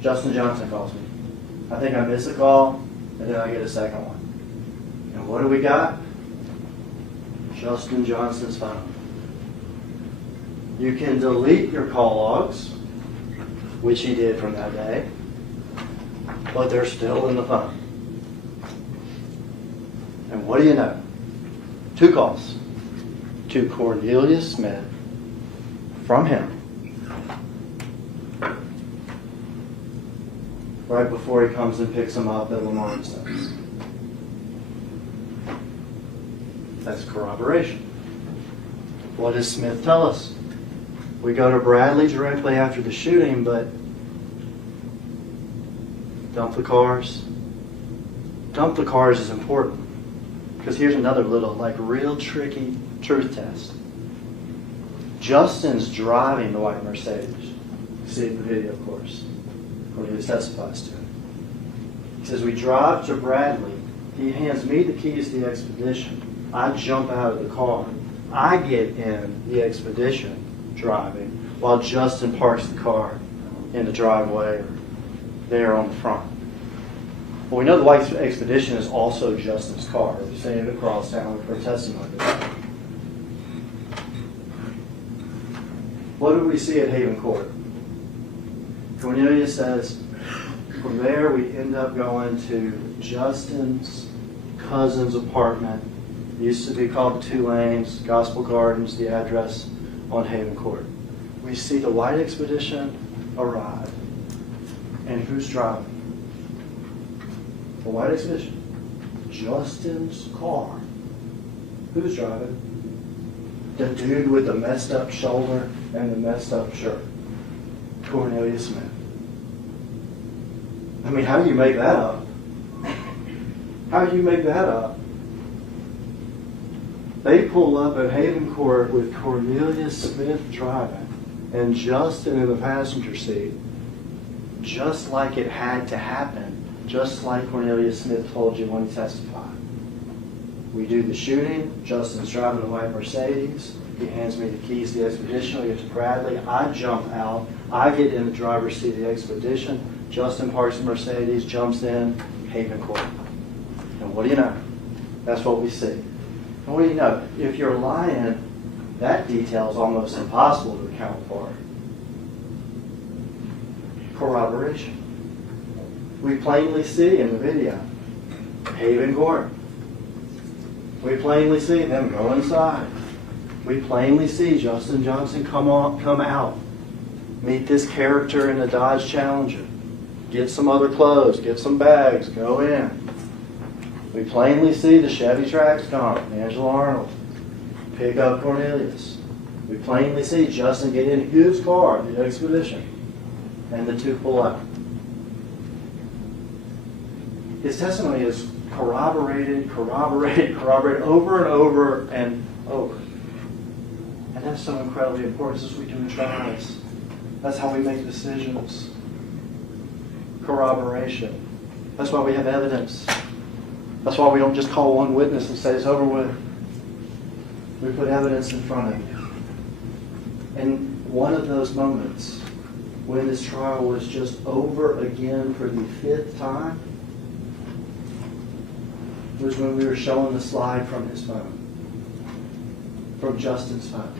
Justin Johnson calls me. I think I miss a call, and then I get a second one. And what do we got? Justin Johnson's phone. You can delete your call logs, which he did from that day, but they're still in the phone. And what do you know? 2 calls to Cornelius Smith from him right before he comes and picks him up at Lamar and Sons. That's corroboration. What does Smith tell us? We go to Bradley directly after the shooting, but dump the cars. Dump the cars is important. Because here's another little, real tricky truth test. Justin's driving the white Mercedes. You see it in the video, of course. Cornelius testifies to it. He says, we drive to Bradley. He hands me the keys to the Expedition. I jump out of the car. I get in the Expedition driving while Justin parks the car in the driveway or there on the front. Well, we know the white Expedition is also Justin's car. We've seen it across town for testimony. What do we see at Haven Court? Cornelius says, from there we end up going to Justin's cousin's apartment. It used to be called the 2 Lanes, Gospel Gardens, the address on Haven Court. We see the white Expedition arrive. And who's driving? The white Expedition. Justin's car. Who's driving? The dude with the messed up shoulder and the messed up shirt. Cornelius Smith. I mean, how do you make that up? How do you make that up? They pull up at Haven Court with Cornelius Smith driving and Justin in the passenger seat, just like it had to happen, just like Cornelius Smith told you when he testified. We do the shooting. Justin's driving the white Mercedes. He hands me the keys to the Expedition. We get to Bradley. I jump out. I get in the driver's seat of the Expedition. Justin parks the Mercedes, jumps in, Haven Court. And what do you know? That's what we see. And what do you know? If you're lying, that detail is almost impossible to account for. Corroboration. We plainly see in the video, Haven Court. We plainly see them go inside. We plainly see Justin Johnson come out, meet this character in a Dodge Challenger, get some other clothes, get some bags, go in. We plainly see the Chevy Trax come, Angela Arnold, pick up Cornelius. We plainly see Justin get in his car, the Expedition, and the 2 pull out. his testimony is corroborated over and over and over. And that's so incredibly important as we do in trials. That's how we make decisions. Corroboration. That's why we have evidence. That's why we don't just call one witness and say it's over with. We put evidence in front of you. And one of those moments when this trial was just over again for the 5th time was when we were showing the slide from his phone, from Justin's phone.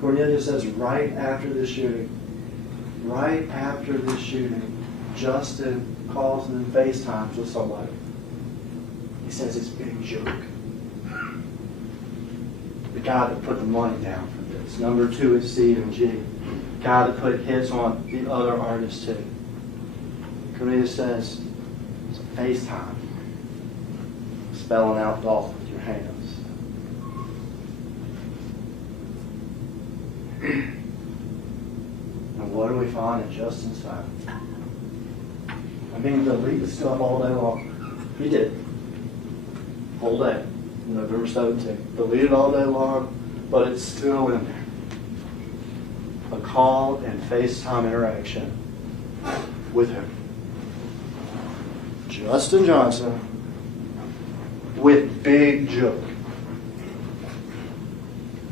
Cornelius says right after the shooting, Justin calls and then FaceTimes with somebody. He says it's Big Joke. The guy that put the money down for this. Number 2 is CMG. The guy that put hits on the other artists too. Cornelius says it's a FaceTime. Spelling out Dolph with your hands. And what do we find in Justin's phone? I mean, delete stuff all day long. He did. Whole day. November 17th. Deleted all day long, but it's still in there. A call and FaceTime interaction with him. Justin Johnson with Big Joke.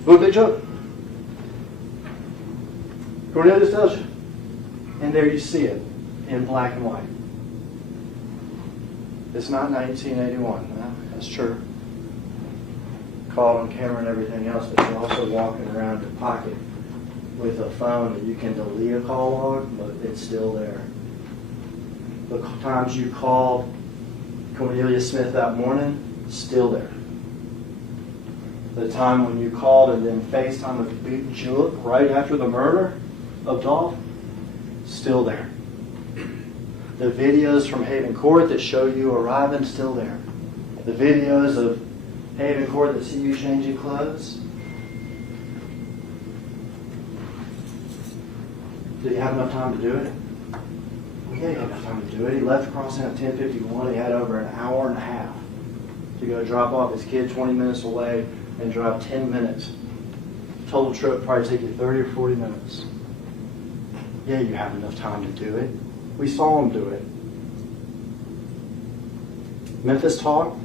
Who Big Joke? Cornelius tells you. And there you see it in black and white. It's not 1981. No, that's true. Caught on camera and everything else, but you're also walking around your pocket with a phone that you can delete a call on, but it's still there. The times you called Cornelius Smith that morning, still there. The time when you called and then FaceTime with Big Joke right after the murder of Dolph, still there. The videos from Haven Court that show you arriving, still there. The videos of Haven Court that see you changing clothes. Did he have enough time to do it? Well, yeah, he had enough time to do it. He left the crossing at 10:51. He had over an hour and a half to go drop off his kid 20 minutes away and drive 10 minutes. Total trip would probably take you 30 or 40 minutes. Yeah, you have enough time to do it. We saw him do it. Memphis talk.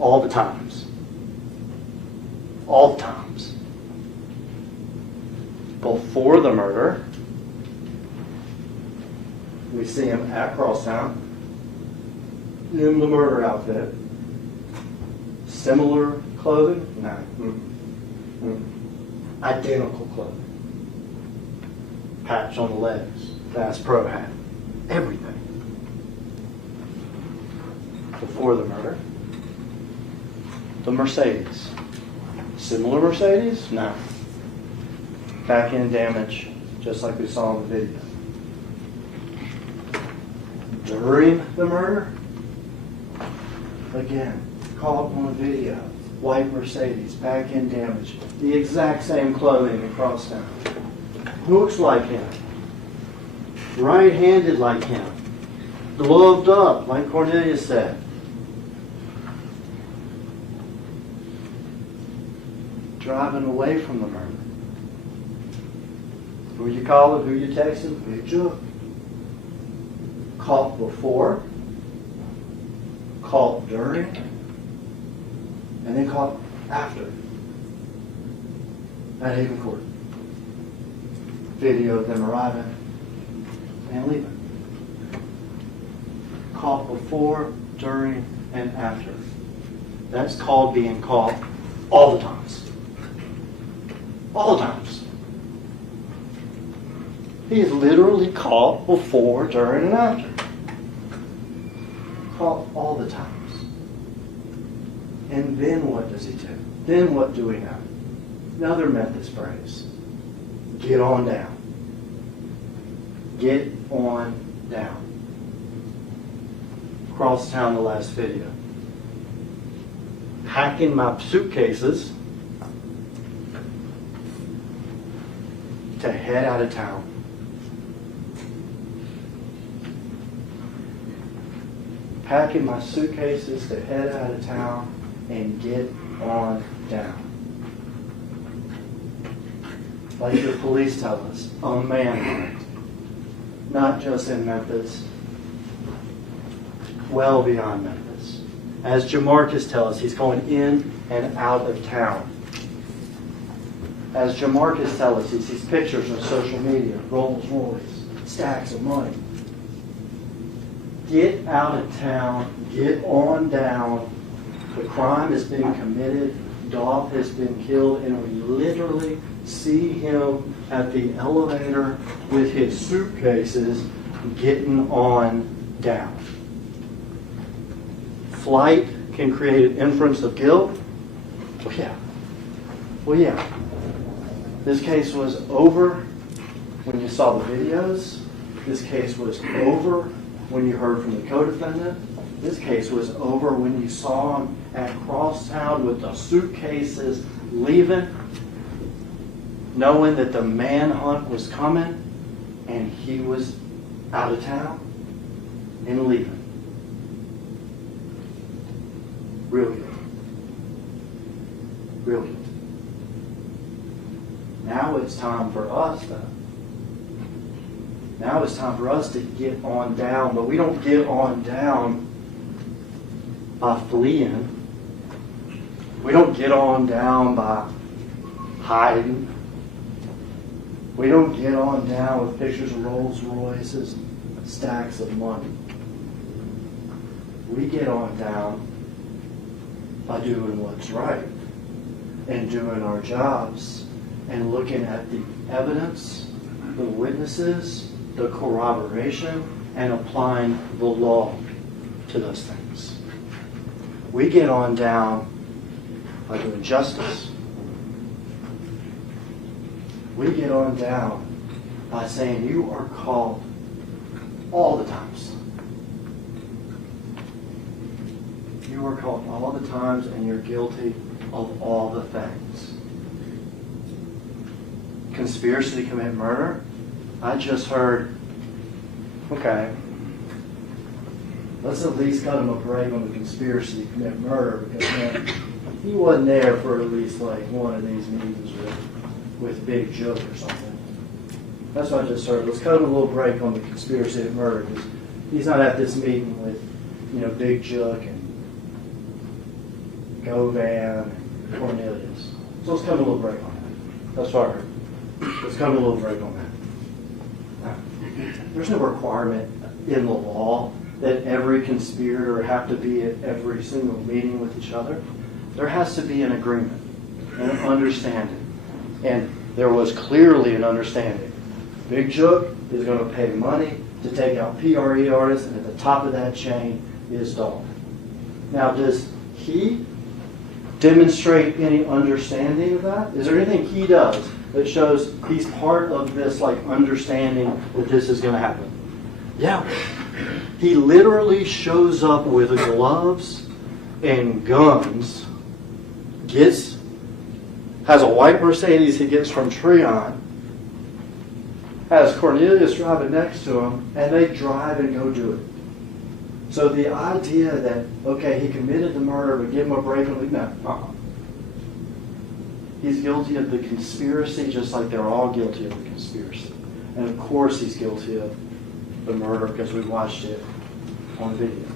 All the times. All the times. Before the murder, we see him at Crosstown in the murder outfit. Similar clothing? No. Identical clothing. Patch on the legs. Bass Pro hat. Everything. Before the murder. The Mercedes. Similar Mercedes? No. Back end damage, just like we saw in the video. During the murder, again, caught on video. White Mercedes, back end damage. The exact same clothing across town. Looks like him. Right-handed like him. Gloved up, like Cornelius said. Driving away from the murder. Who you calling? Who you texting? Big Joke. Caught before. Caught during. And then caught after. At Haven Court. Video of them arriving and leaving. Caught before, during, and after. That's called being caught all the times. All the times. He is literally caught before, during, and after. Caught all the times. And then what does he do? Then what do we know? Another Memphis phrase. Get on down. Get on down. Cross town, the last video. Hacking my suitcases to head out of town. packing my suitcases to head out of town and get on down. Like the police tell us, a manhunt. Not just in Memphis, well beyond Memphis. As Jamarcus tells us, he's going in and out of town. As Jamarcus tells us, he sees pictures on social media, Rolls Royce, stacks of money. Get out of town, get on down. The crime has been committed, Dolph has been killed, and we literally see him at the elevator with his suitcases getting on down. Flight can create an inference of guilt. Well, yeah. This case was over when you saw the videos. This case was over when you heard from the co-defendant. This case was over when you saw him at Crosstown with the suitcases leaving, knowing that the manhunt was coming and he was out of town and leaving. Brilliant. Brilliant. Now it's time for us, though. Now it's time for us to get on down, but we don't get on down by fleeing. We don't get on down by hiding. We don't get on down with pictures of Rolls Royces, stacks of money. We get on down by doing what's right and doing our jobs and looking at the evidence, the witnesses, the corroboration, and applying the law to those things. We get on down by doing justice. We get on down by saying you are called all the times. You are called all the times and you're guilty of all the things. Conspiracy to commit murder? I just heard, okay, let's at least cut him a break on the conspiracy to commit murder because man, he wasn't there for at least like one of these meetings with Big Joke or something. That's what I just heard. Let's cut him a little break on the conspiracy to murder because he's not at this meeting with, Big Jook and Govan and Cornelius. So let's cut him a little break on that. That's what I heard. Let's cut him a little break on that. There's no requirement in the law that every conspirator have to be at every single meeting with each other. There has to be an agreement and an understanding. And there was clearly an understanding. Big Jook is going to pay money to take out PRE artists, and at the top of that chain is Dolph. Now, does he demonstrate any understanding of that? Is there anything he does that shows he's part of this understanding that this is going to happen? Yeah. He literally shows up with gloves and guns, has a white Mercedes he gets from Treon, has Cornelius driving next to him, and they drive and go do it. So the idea that, okay, he committed the murder, but give him a break on the no. He's guilty of the conspiracy just like they're all guilty of the conspiracy. And of course he's guilty of the murder because we watched it on video.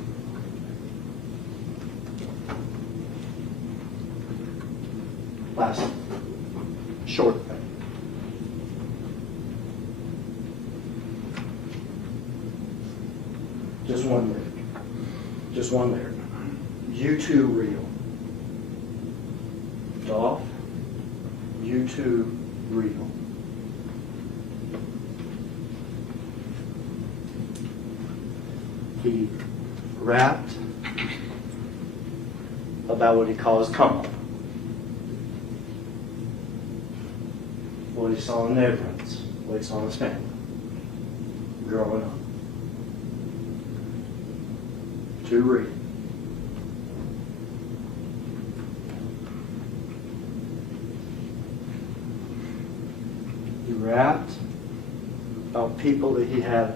Last short thing. Just one lyric. Just one lyric. You too real. Dolph, you too real. He rapped about what he calls come up. What he saw in neighborhoods, what he saw in his family, growing up. To read. He rapped about people that he had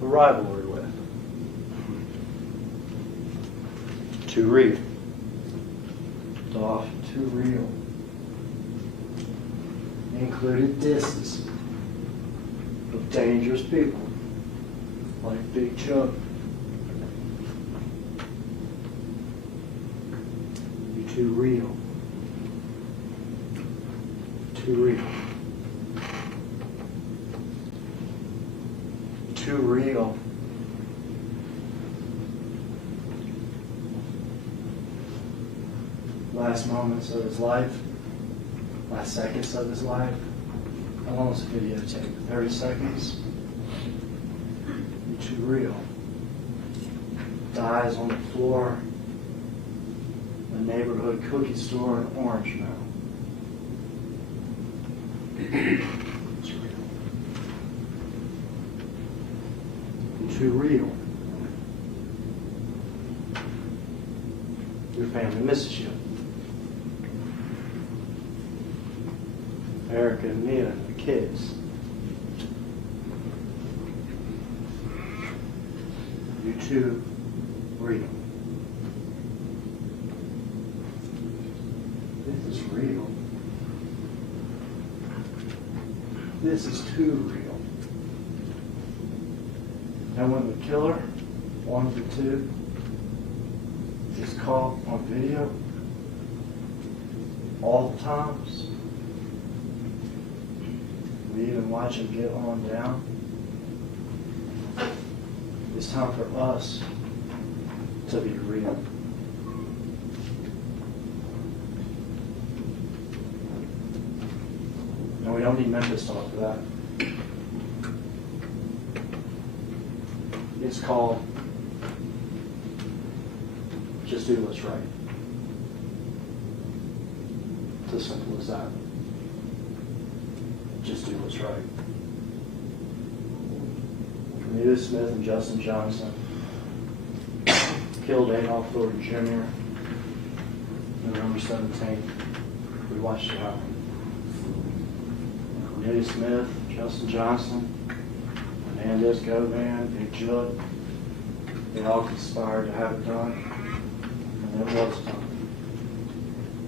a rivalry with. Too real. Dolph, too real. Included disses of dangerous people like Big Chuck. You're too real. Too real. Too real. Last moments of his life, last seconds of his life. How long was the videotape? 30 seconds? You're too real. Dies on the floor, a neighborhood cookie store in Orange now. It's real. You're too real. Your family misses you. Erica and Mia and the kids. You too real. This is real. This is too real. And when the killer, one of the two, is caught on video, all the times, we even watch him get on down. It's time for us to be real. And we don't need Memphis talk for that. It's called just do what's right. It's as simple as that. Just do what's right. Cornelius Smith and Justin Johnson killed Adolph Murder Jr. November 17th. We watched it happen. Cornelius Smith, Justin Johnson, Hernandez Govan, Big Chuck, they all conspired to have it done. And it was done.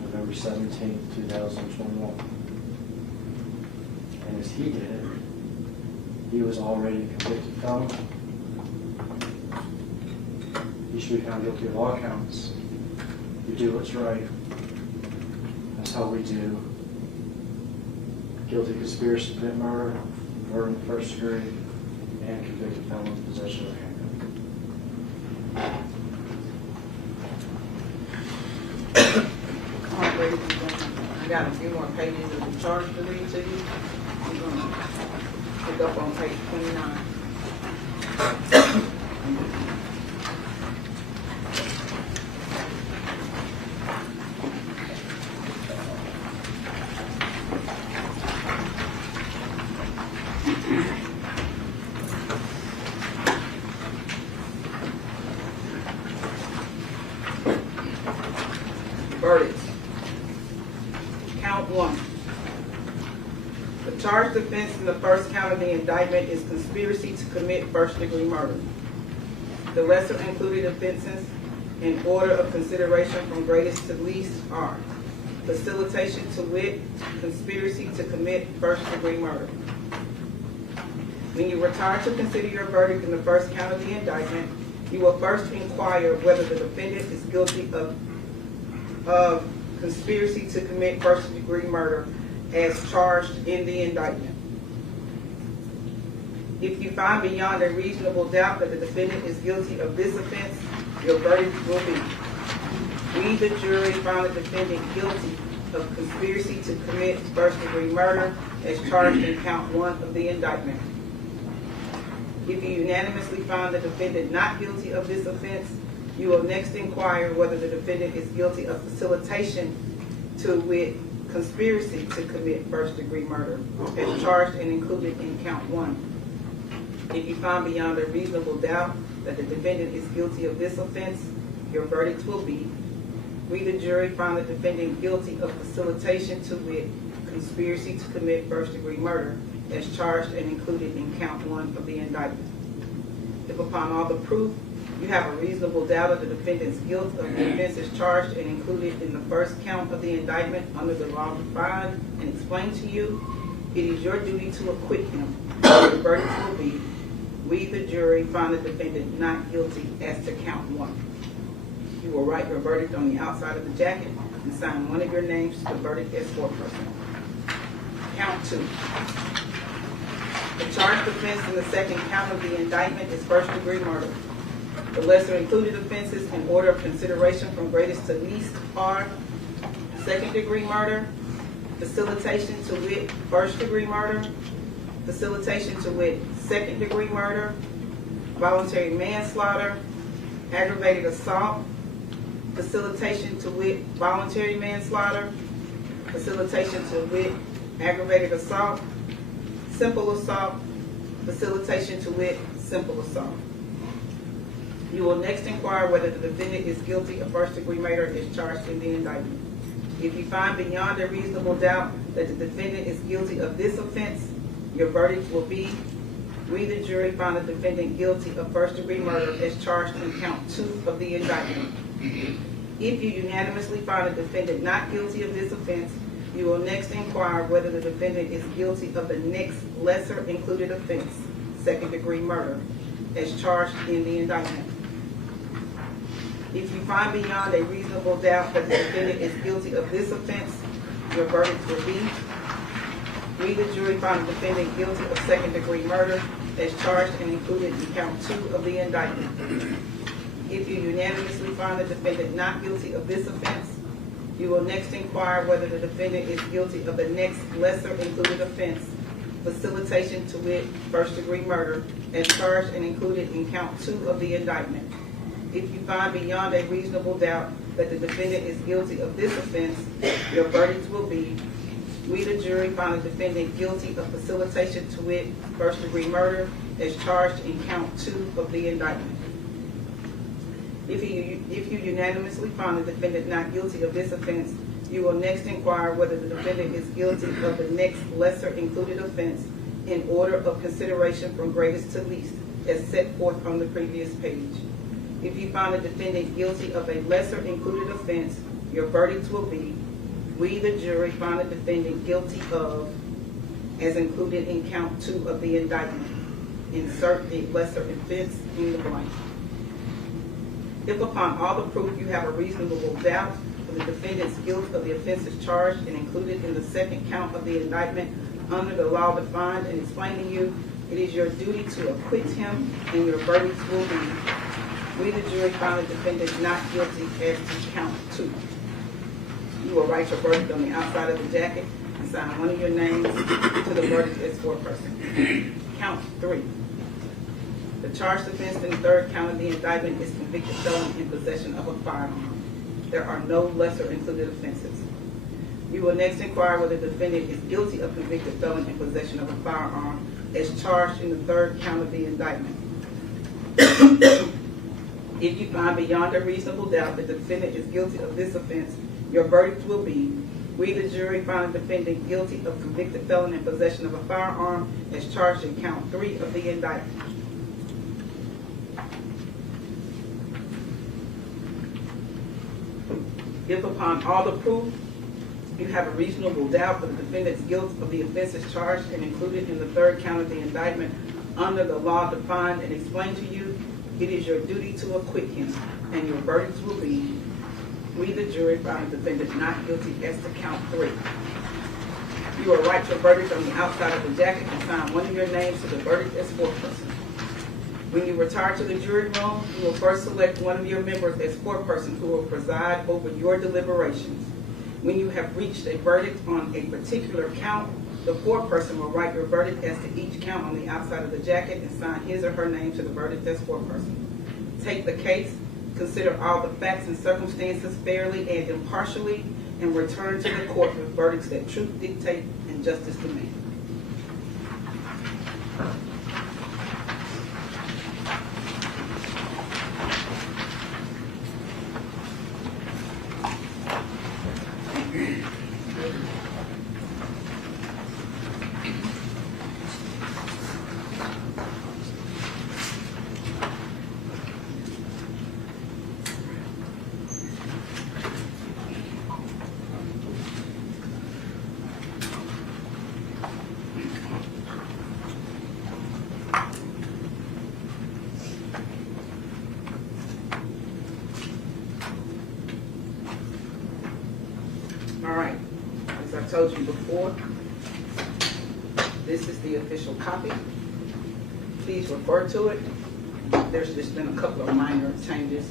November 17th, 2021. And as he did it, he was already a convicted felon. He should be found guilty of all counts. You do what's right. That's how we do. Guilty of conspiracy to commit murder, murder in the first degree, and convicted felon with possession of a handgun. All right, ladies and gentlemen, I got a few more pages of the charge to read to you. I'm going to pick up on page 29. Verdicts. Count 1. The charged offense in the first count of the indictment is conspiracy to commit first-degree murder. The lesser included offenses in order of consideration from greatest to least are facilitation to wit, conspiracy to commit first-degree murder. When you retire to consider your verdict in the first count of the indictment, you will first inquire whether the defendant is guilty of conspiracy to commit first-degree murder as charged in the indictment. If you find beyond a reasonable doubt that the defendant is guilty of this offense, your verdict will be: we, the jury, found the defendant guilty of conspiracy to commit first-degree murder as charged in count 1 of the indictment. If you unanimously find the defendant not guilty of this offense, you will next inquire whether the defendant is guilty of facilitation to wit, conspiracy to commit first-degree murder as charged and included in count 1. If you find beyond a reasonable doubt that the defendant is guilty of this offense, your verdict will be: we, the jury, found the defendant guilty of facilitation to wit, conspiracy to commit first-degree murder as charged and included in count 1 of the indictment. If upon all the proof You have a reasonable doubt of the defendant's guilt of the offenses charged and included in the first count of the indictment under the law defined and explained to you. It is your duty to acquit him. The verdict will be, we, the jury, find the defendant not guilty as to count 1. You will write your verdict on the outside of the jacket and sign one of your names to the verdict as foreperson. Count 2. The charged offense in the second count of the indictment is first-degree murder. The lesser included offenses in order of consideration from greatest to least are second-degree murder, facilitation to wit, first-degree murder, facilitation to wit, second-degree murder, voluntary manslaughter, aggravated assault, facilitation to wit, voluntary manslaughter, facilitation to wit, aggravated assault, simple assault, facilitation to wit, simple assault. You will next inquire whether the defendant is guilty of first-degree murder as charged in the indictment. If you find beyond a reasonable doubt that the defendant is guilty of this offense, your verdict will be, we, the jury, find the defendant guilty of first-degree murder as charged in count 2 of the indictment. If you unanimously find the defendant not guilty of this offense, you will next inquire whether the defendant is guilty of the next lesser included offense, second-degree murder, as charged in the indictment. If you find beyond a reasonable doubt that the defendant is guilty of this offense, your verdict will be, we, the jury, find the defendant guilty of second-degree murder as charged and included in count 2 of the indictment. If you unanimously find the defendant not guilty of this offense, you will next inquire whether the defendant is guilty of the next lesser included offense, facilitation to wit, first-degree murder, as charged and included in count 2 of the indictment. If you find beyond a reasonable doubt that the defendant is guilty of this offense, your verdict will be, we, the jury, find the defendant guilty of facilitation to wit, first-degree murder, as charged in count 2 of the indictment. If you unanimously find the defendant not guilty of this offense, you will next inquire whether the defendant is guilty of the next lesser included offense in order of consideration from greatest to least, as set forth on the previous page. If you find the defendant guilty of a lesser included offense, your verdict will be, we, the jury, find the defendant guilty of, as included in count 2 of the indictment. Insert a lesser offense in the blank. If upon all the proof you have a reasonable doubt of the defendant's guilt of the offenses charged and included in the second count of the indictment under the law defined and explained to you, it is your duty to acquit him, and your verdict will be, we, the jury, find the defendant not guilty as to count 2. You will write your verdict on the outside of the jacket and sign one of your names to the verdict as foreperson. Count 3. The charged offense in the third count of the indictment is convicted felon in possession of a firearm. There are no lesser included offenses. You will next inquire whether the defendant is guilty of convicted felon in possession of a firearm as charged in the third count of the indictment. If you find beyond a reasonable doubt that the defendant is guilty of this offense, your verdict will be, we, the jury, find the defendant guilty of convicted felon in possession of a firearm as charged in count 3 of the indictment. If upon all the proof you have a reasonable doubt of the defendant's guilt of the offenses charged and included in the third count of the indictment under the law defined and explained to you, it is your duty to acquit him, and your verdicts will be, we, the jury, find the defendant not guilty as to count 3. You will write your verdict on the outside of the jacket and sign one of your names to the verdict as foreperson. When you retire to the jury room, you will first select one of your members as foreperson who will preside over your deliberations. When you have reached a verdict on a particular count, the foreperson will write your verdict as to each count on the outside of the jacket and sign his or her name to the verdict as foreperson. Take the case, consider all the facts and circumstances fairly and impartially, and return to the court with verdicts that truth dictate and justice demand. told you before, this is the official copy. Please refer to it. There's just been a couple of minor changes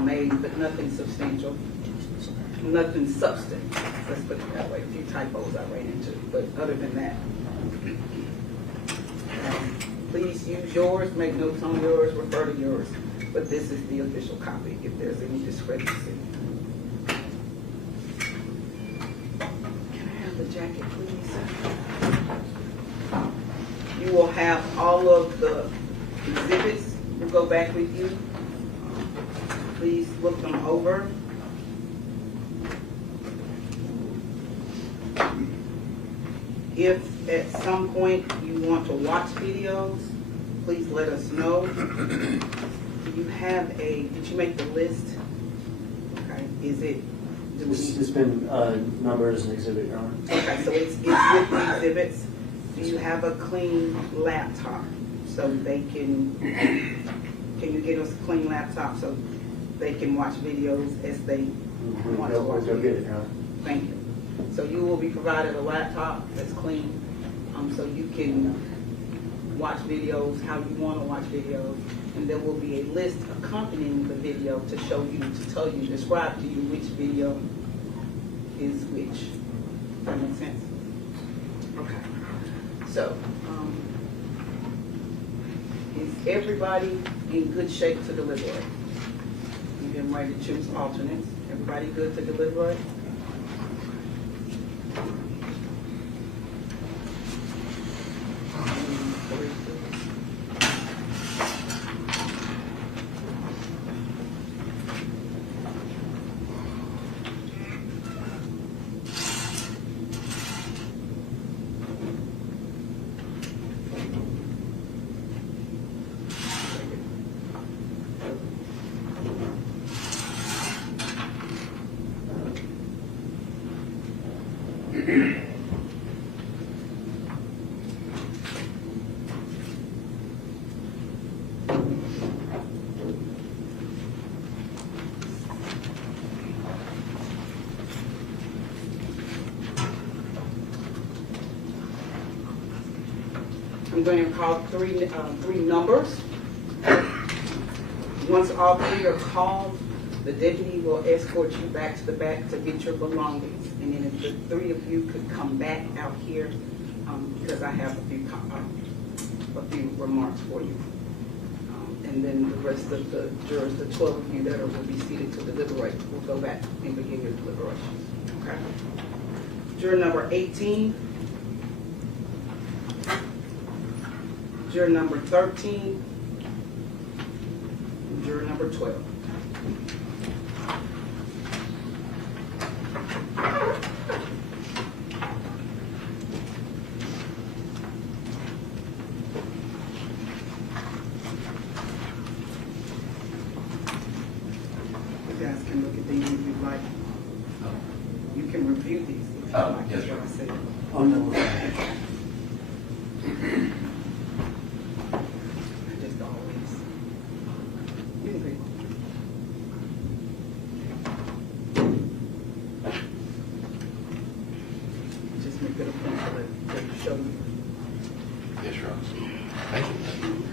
made, but nothing substantial, nothing substantive. Let's put it that way. A few typos I ran into, but other than that, please use yours, make notes on yours, refer to yours. But this is the official copy if there's any discrepancy. Can I have the jacket, please? You will have all of the exhibits. We'll go back with you. Please look them over. If at some point you want to watch videos, please let us know. Do you have did you make the list? Okay, is it, do we need It's been numbered as an exhibit, Your Honor. Okay, so it's with the exhibits. Do you have a clean laptop so they can you get us a clean laptop so they can watch videos as they want to watch We'll get it, videos? Your Honor. Thank you. So you will be provided a laptop that's clean, so you can watch videos how you want to watch videos. And there will be a list accompanying the video to show you, to tell you, describe to you which video is which. Does that make sense? Okay. So, is everybody in good shape to deliberate? You getting ready to choose alternates? Everybody good to deliberate? I'm going to call three numbers. Once all three are called, the deputy will escort you back to the back to get your belongings. And then if the three of you could come back out here, because I have a few remarks for you. And then the rest of the jurors, the 12 of you that will be seated to deliberate, will go back and begin your deliberations. Okay? Juror number 18. Juror number 13. And juror number 12. You guys can look at these if you'd like. You can review these if you'd Oh, like. yes, That's what I said. Oh, no. Just always. You can read. Just make it a point to show you. Yes, Your Honor. Thank you.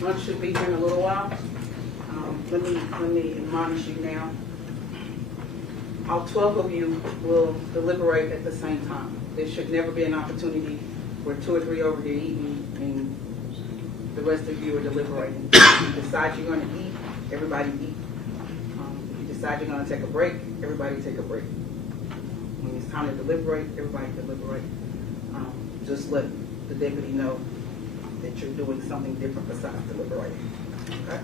Lunch should be here in a little while. Let me admonish you now. All 12 of you will deliberate at the same time. There should never be an opportunity where 2 or 3 over here eating and the rest of you are deliberating. If you decide you're going to eat, everybody eat. If you decide you're going to take a break, everybody take a break. When it's time to deliberate, everybody deliberate. Just let the deputy know that you're doing something different besides deliberating. Okay?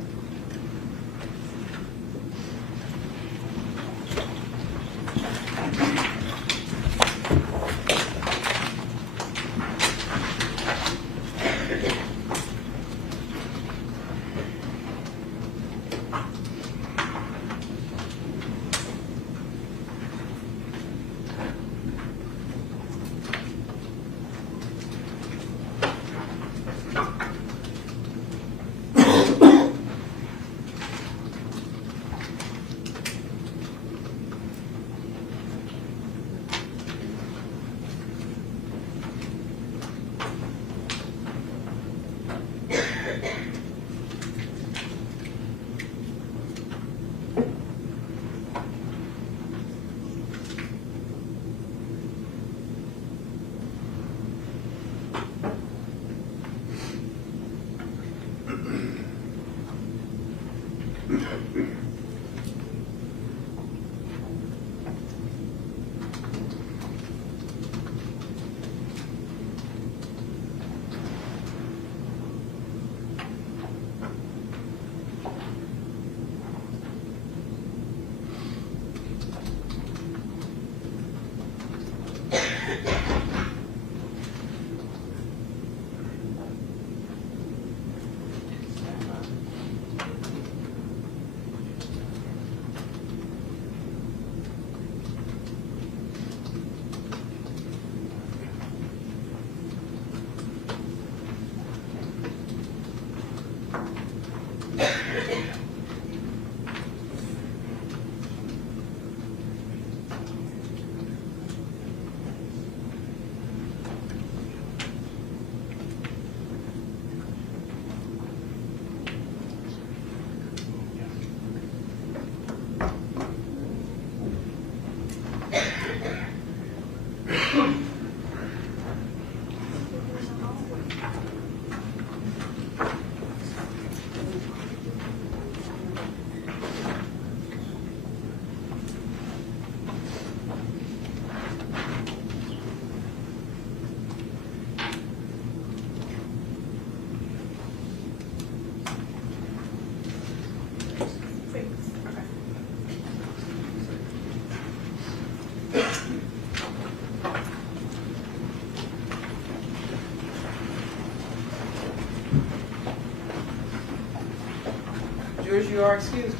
Jurors, you are excused.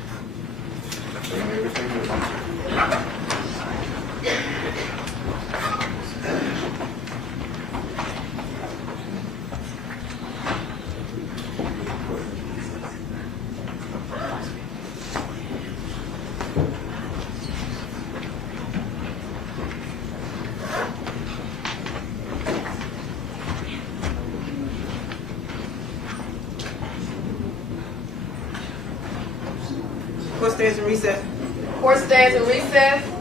Court stands in recess. Court stands in recess.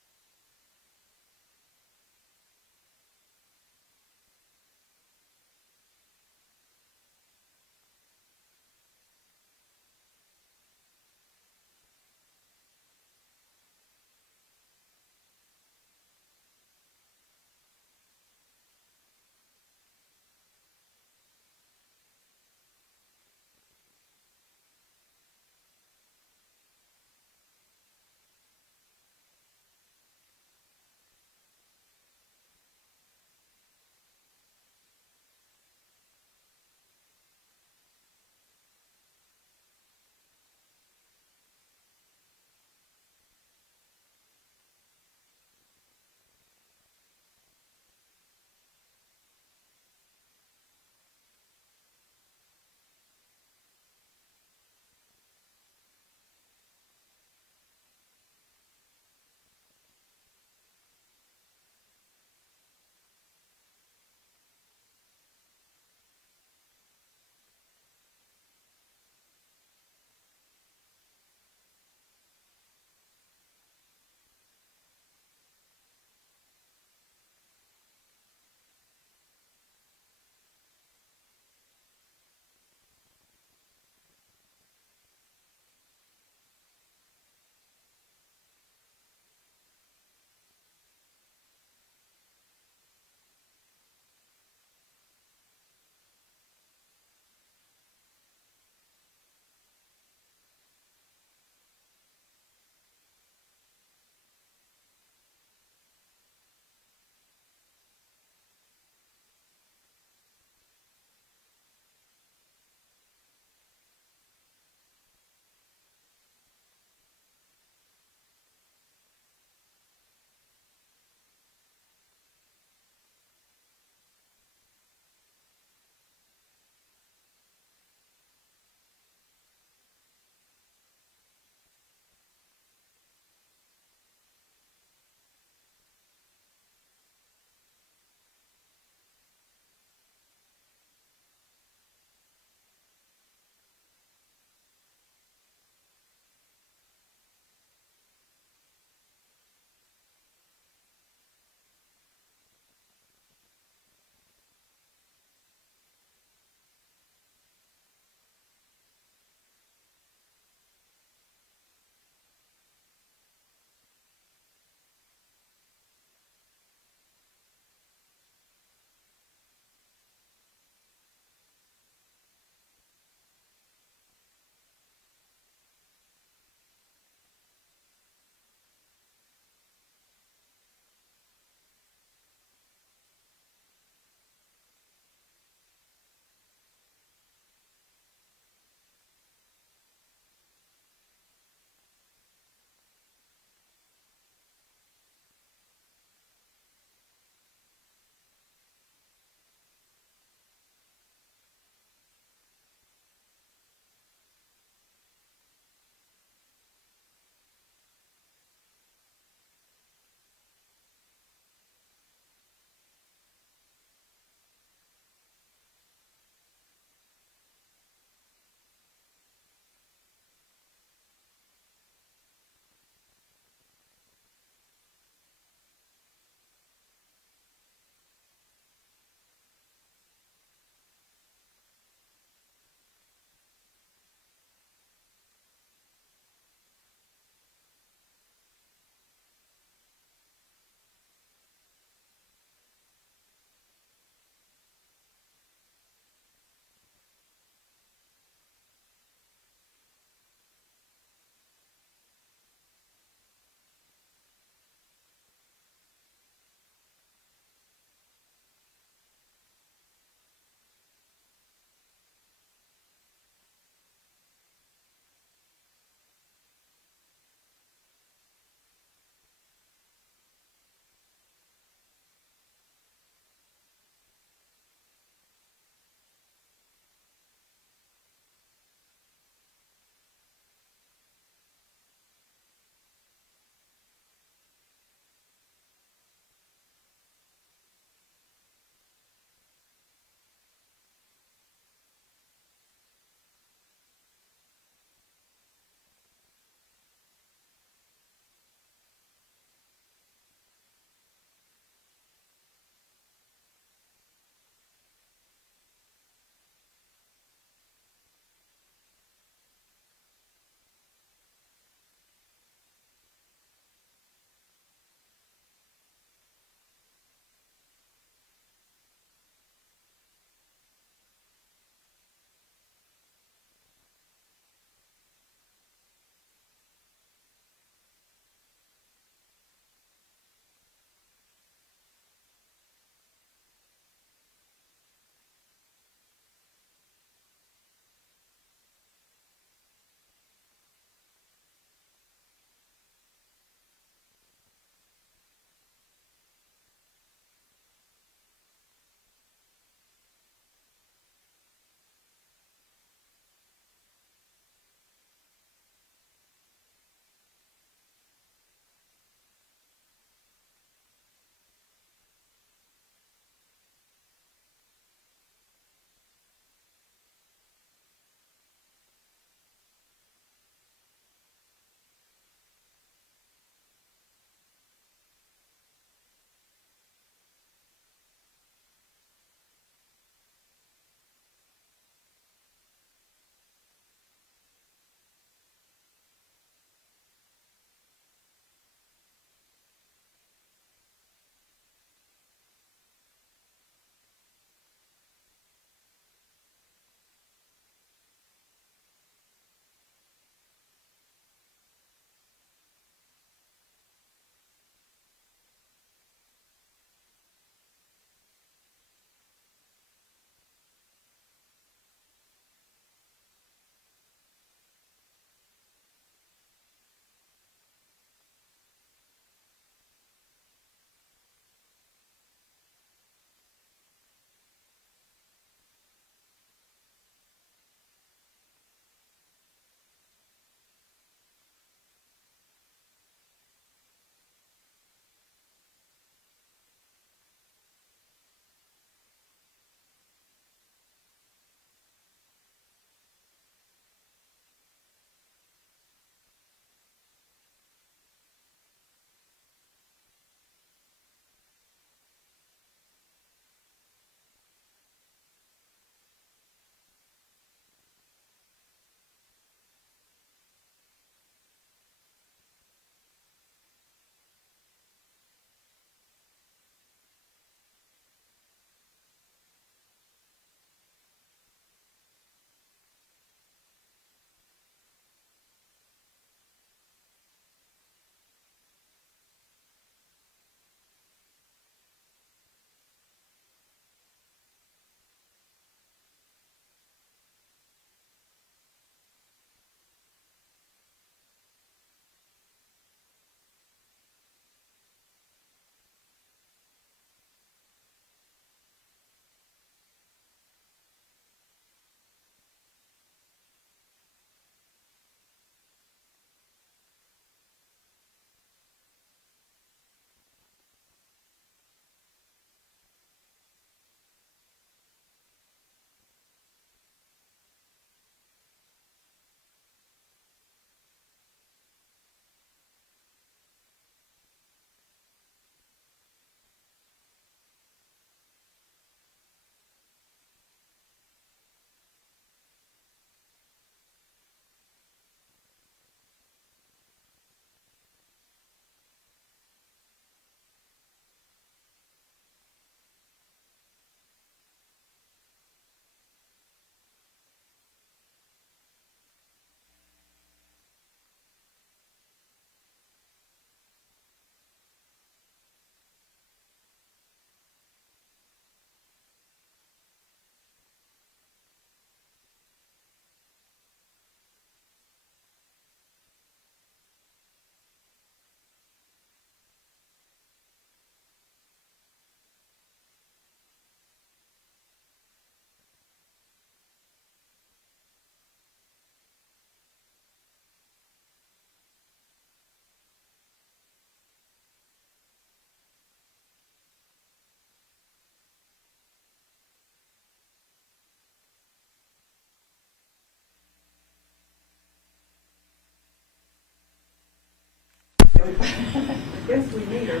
Guess we need her.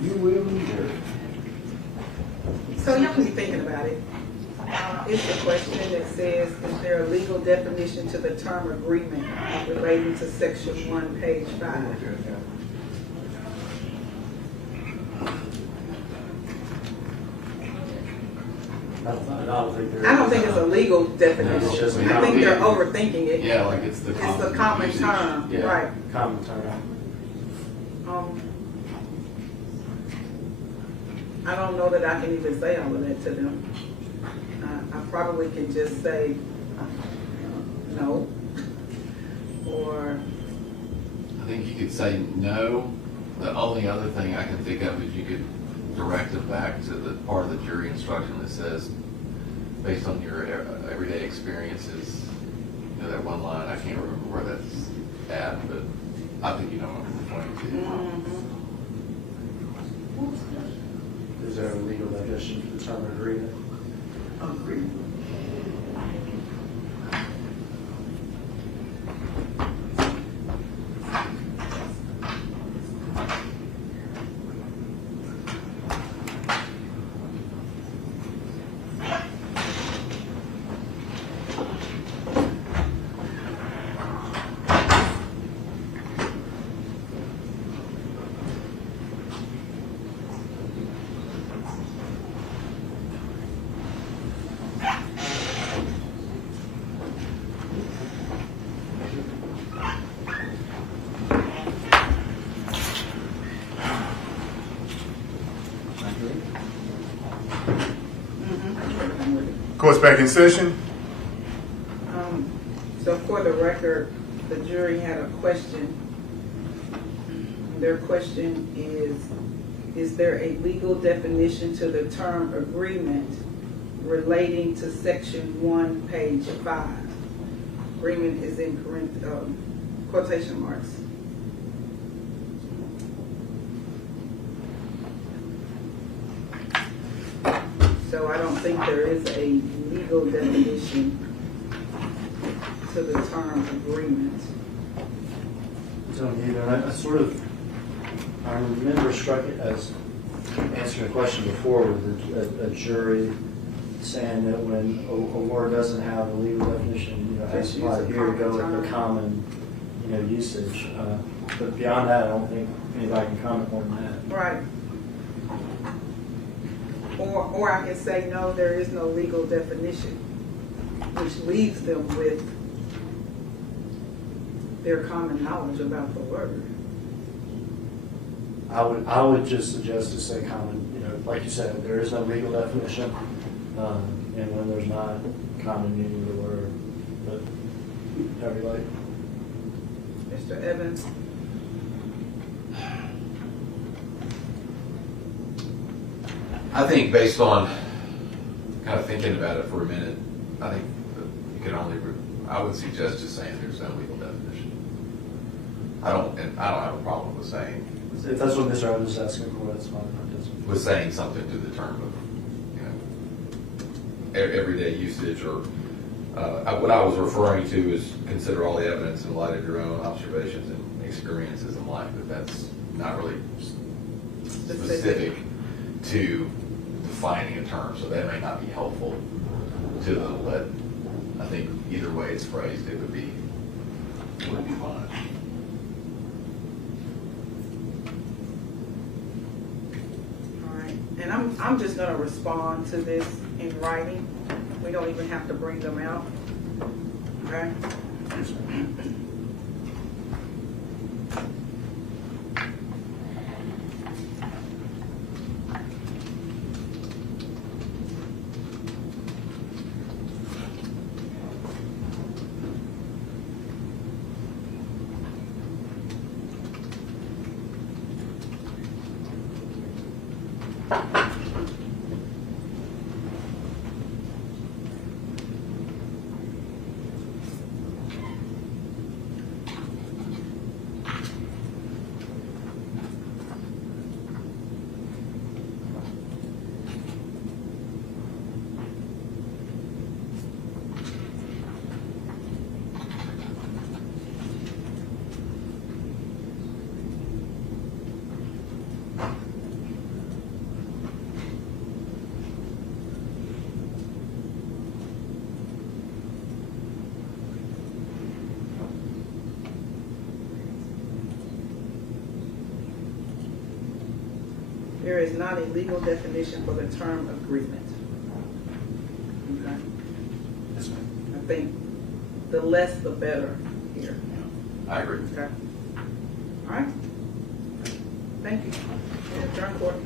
You will need her. So y'all can be thinking about it. It's a question that says, is there a legal definition to the term agreement relating to section 1, page 5? I don't think there I don't think is. it's a legal It's just definition. a I think they're overthinking it. Yeah, like it's the It's common. a common usage. term, Yeah. right? Common term. I don't know that I can even say all of that to them. I probably can just say no, or I think you could say no. The only other thing I can think of is you could direct them back to the part of the jury instruction that says, based on your everyday experiences, you know, that one line, I can't remember where that's at, but I think you know what I'm referring to. Is there a legal definition to the term agreement? agree. Court's back in session. So for the record, the jury had a question. Their question is there a legal definition to the term agreement relating to section 1, page 5? Agreement is in quotation marks. So I don't think there is a legal definition to the term agreement. Don't either. I remember struck it as answering a question before with a jury saying that when a word doesn't have a legal definition, as applied here, to go with the common, usage. But beyond that, I don't think anybody can comment more than that. Right. Or I can say, no, there is no legal definition, which leaves them with their common knowledge about the word. I would just suggest to say common, like you said, there is no legal definition, and when there's not, common meaning of the word. But everybody. Mr. Evans? I think based on kind of thinking about it for a minute, I think that you can only, I would suggest just saying there's no legal definition. I don't have a problem with saying. If that's what Mr. Evans is asking for, that's fine. With saying something to the term of, everyday usage, or what I was referring to is consider all the evidence in light of your own observations and experiences in life, but that's not really specific to defining a term, so that may not be helpful to them, but I think either way it's phrased, it would be fine. And I'm just gonna respond to this in writing. We don't even have to bring them out. Okay? There is not a legal definition for the term agreement. Okay? Yes, ma'am. I think the less the better here. I agree. Okay? All right? Thank you. Adjourn court.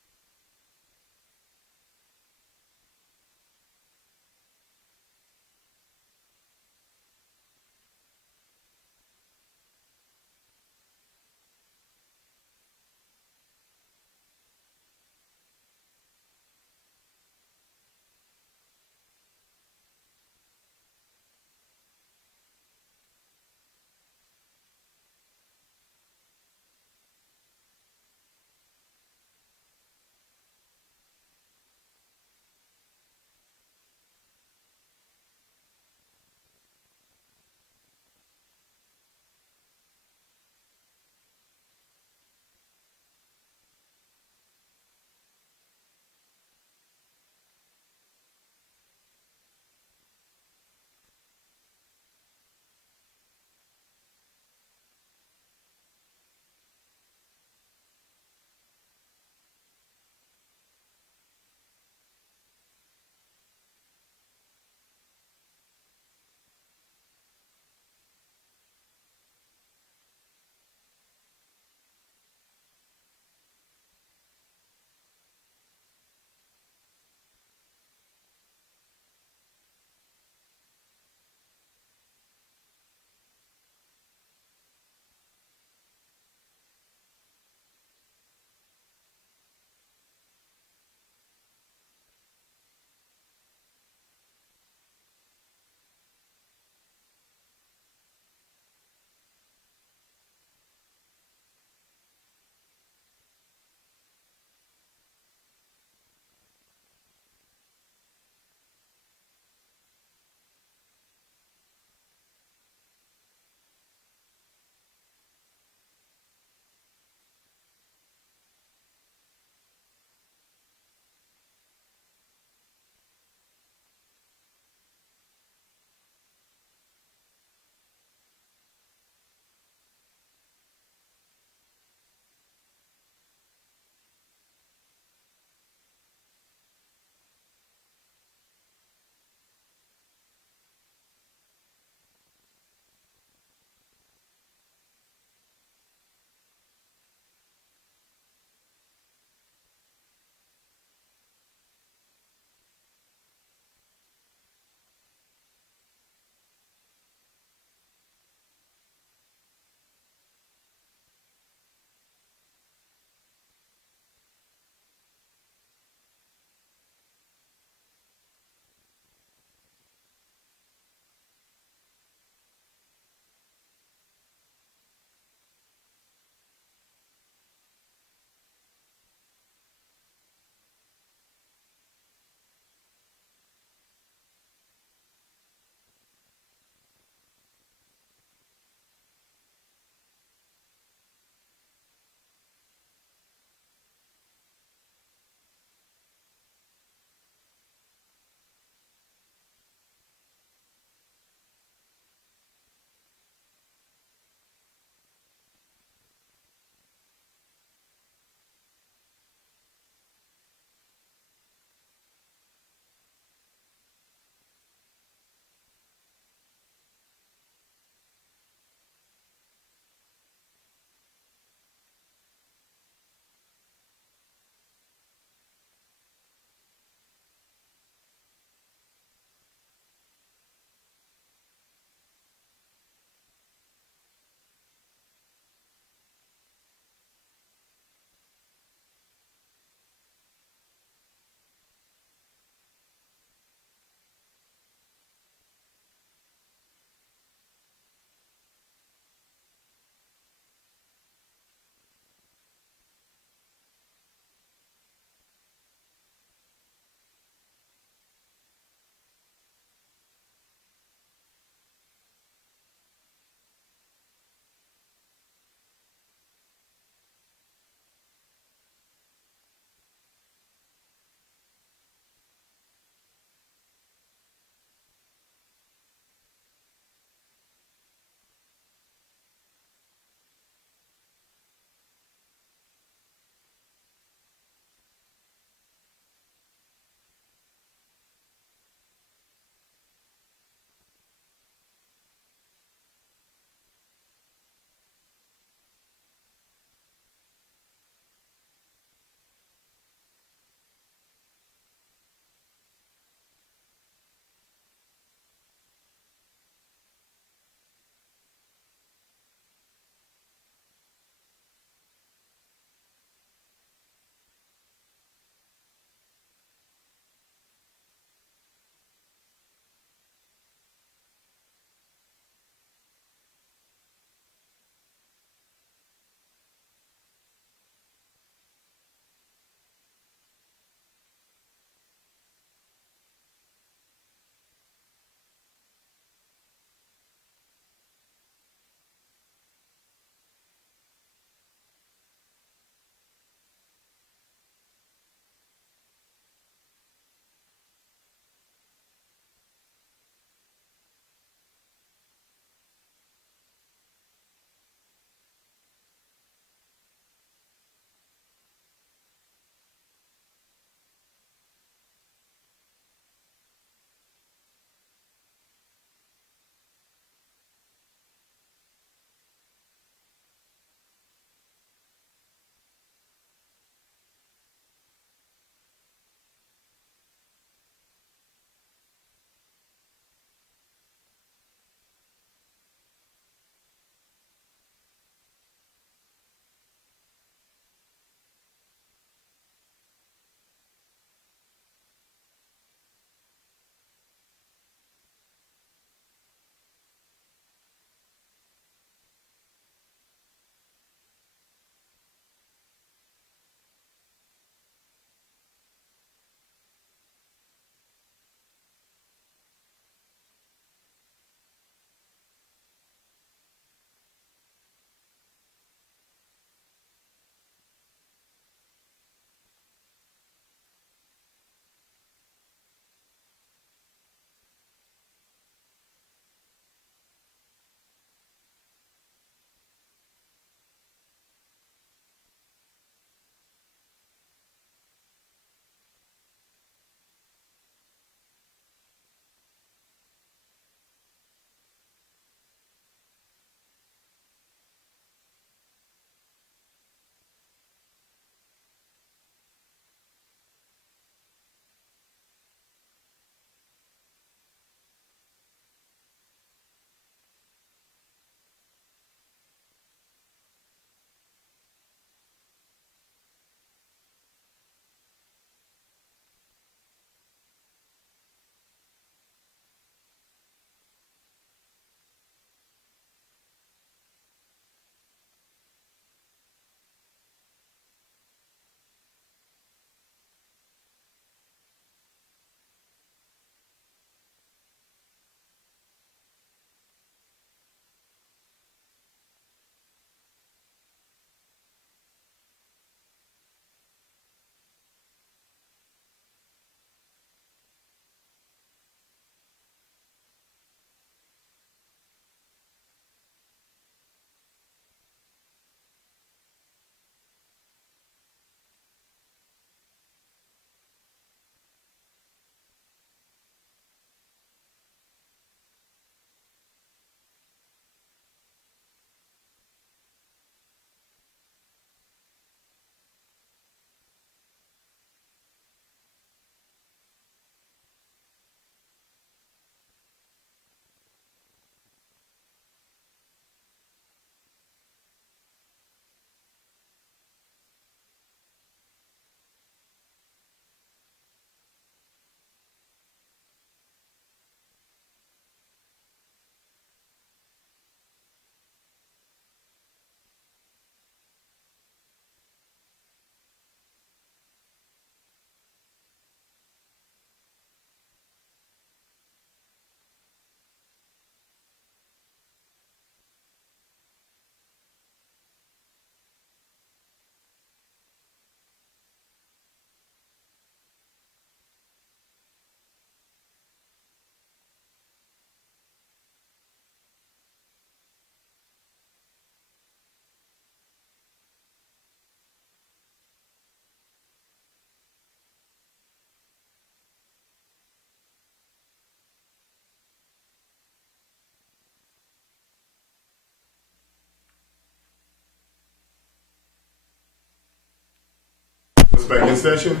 back in session.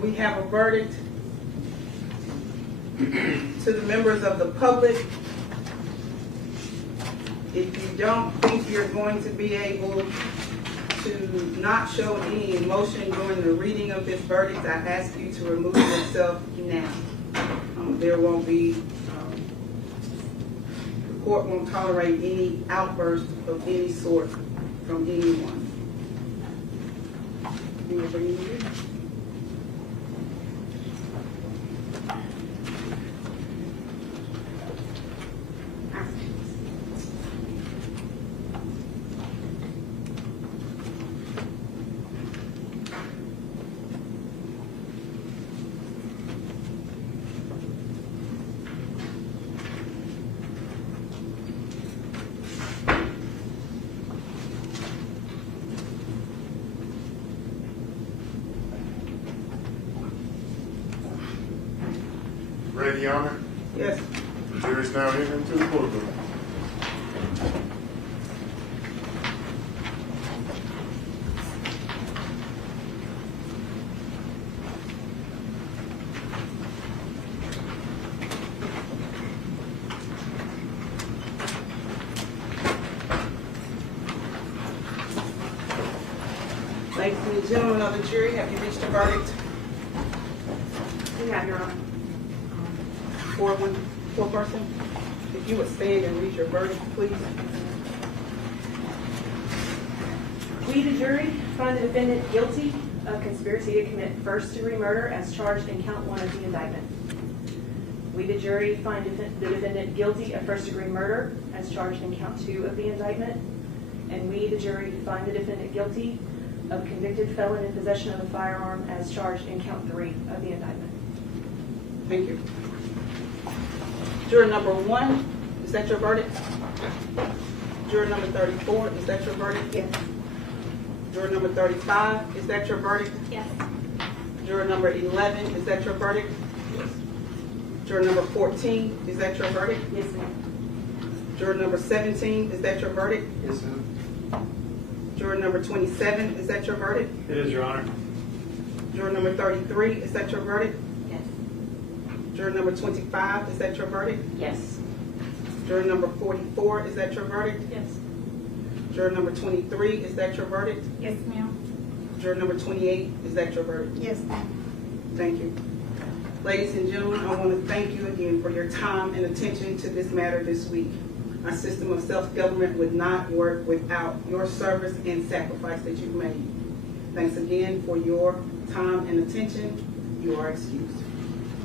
We have a verdict to the members of the public. If you don't think you're going to be able to not show any emotion during the reading of this verdict, I ask you to remove yourself now. There won't be, the court won't tolerate any outburst of any sort from anyone. Ready, Your Honor? Yes. The jury is now entering into the courtroom. Ladies and gentlemen of the jury, have you reached a verdict? We have, Your Honor. Four person? If you would stand and read your verdict, please. We, the jury, find the defendant guilty of conspiracy to commit first-degree murder as charged in count 1 of the indictment. We, the jury, find the defendant guilty of first-degree murder as charged in count 2 of the indictment. And we, the jury, find the defendant guilty of convicted felon in possession of a firearm as charged in count 3 of the indictment. Thank you. Juror number 1, is that your verdict? Juror number 34, is that your verdict? Yes. Juror number 35, is that your verdict? Yes. Juror number 11, is that your verdict? Yes. Juror number 14, is that your verdict? Yes, ma'am. Juror number 17, is that your verdict? Yes, ma'am. Juror number 27, is that your verdict? It is, Your Honor. Juror number 33, is that your verdict? Yes. Juror number 25, is that your verdict? Yes. Juror number 44, is that your verdict? Yes. Juror number 23, is that your verdict? Yes, ma'am. Juror number 28, is that your verdict? Yes, ma'am. Thank you. Ladies and gentlemen, I want to thank you again for your time and attention to this matter this week. Our system of self-government would not work without your service and sacrifice that you've made. Thanks again for your time and attention. You are excused.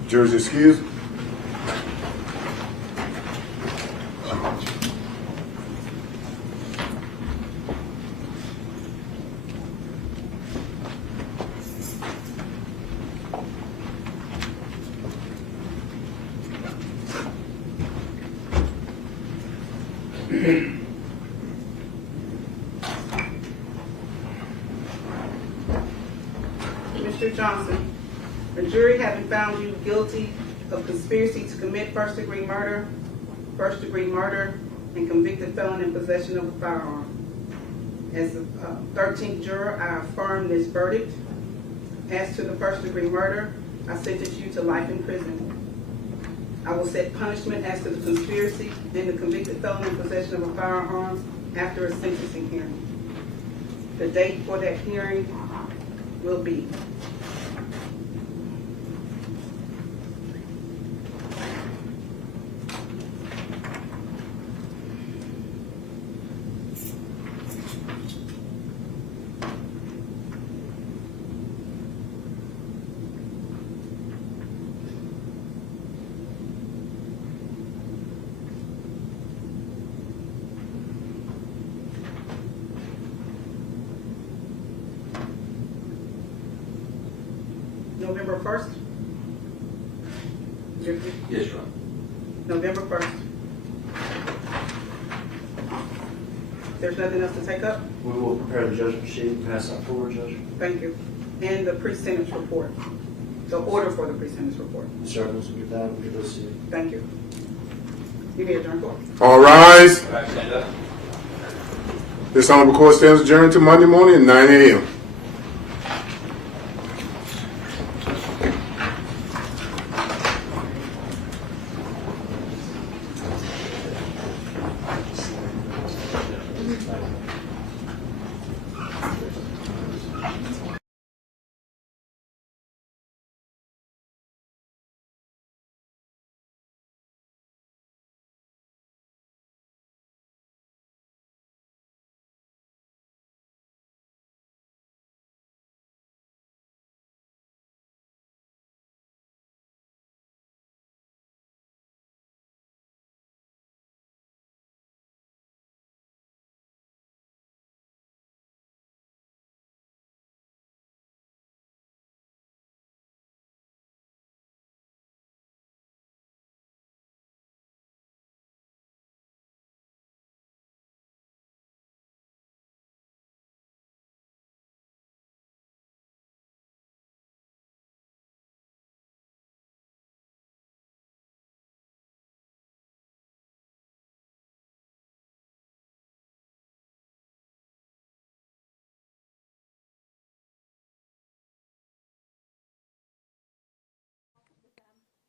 Jurors excused. Mr. Johnson, a jury having found you guilty of conspiracy to commit first-degree murder, and convicted felon in possession of a firearm. As the 13th juror, I affirm this verdict. As to the first-degree murder, I sentence you to life in prison. I will set punishment as to the conspiracy and the convicted felon in possession of a firearm after a sentencing hearing. The date for that hearing will be November 1st? Yes, Your Honor. November 1st. There's nothing else to take up? We will prepare the judgment sheet and pass that forward, Judge. Thank you. And the pre-sentence report. The order for the pre-sentence report. Sir, once we get that, we'll get those to you. Thank you. You may adjourn court. All rise. Stand up. This honorable court stands adjourned to Monday morning at 9 a.m.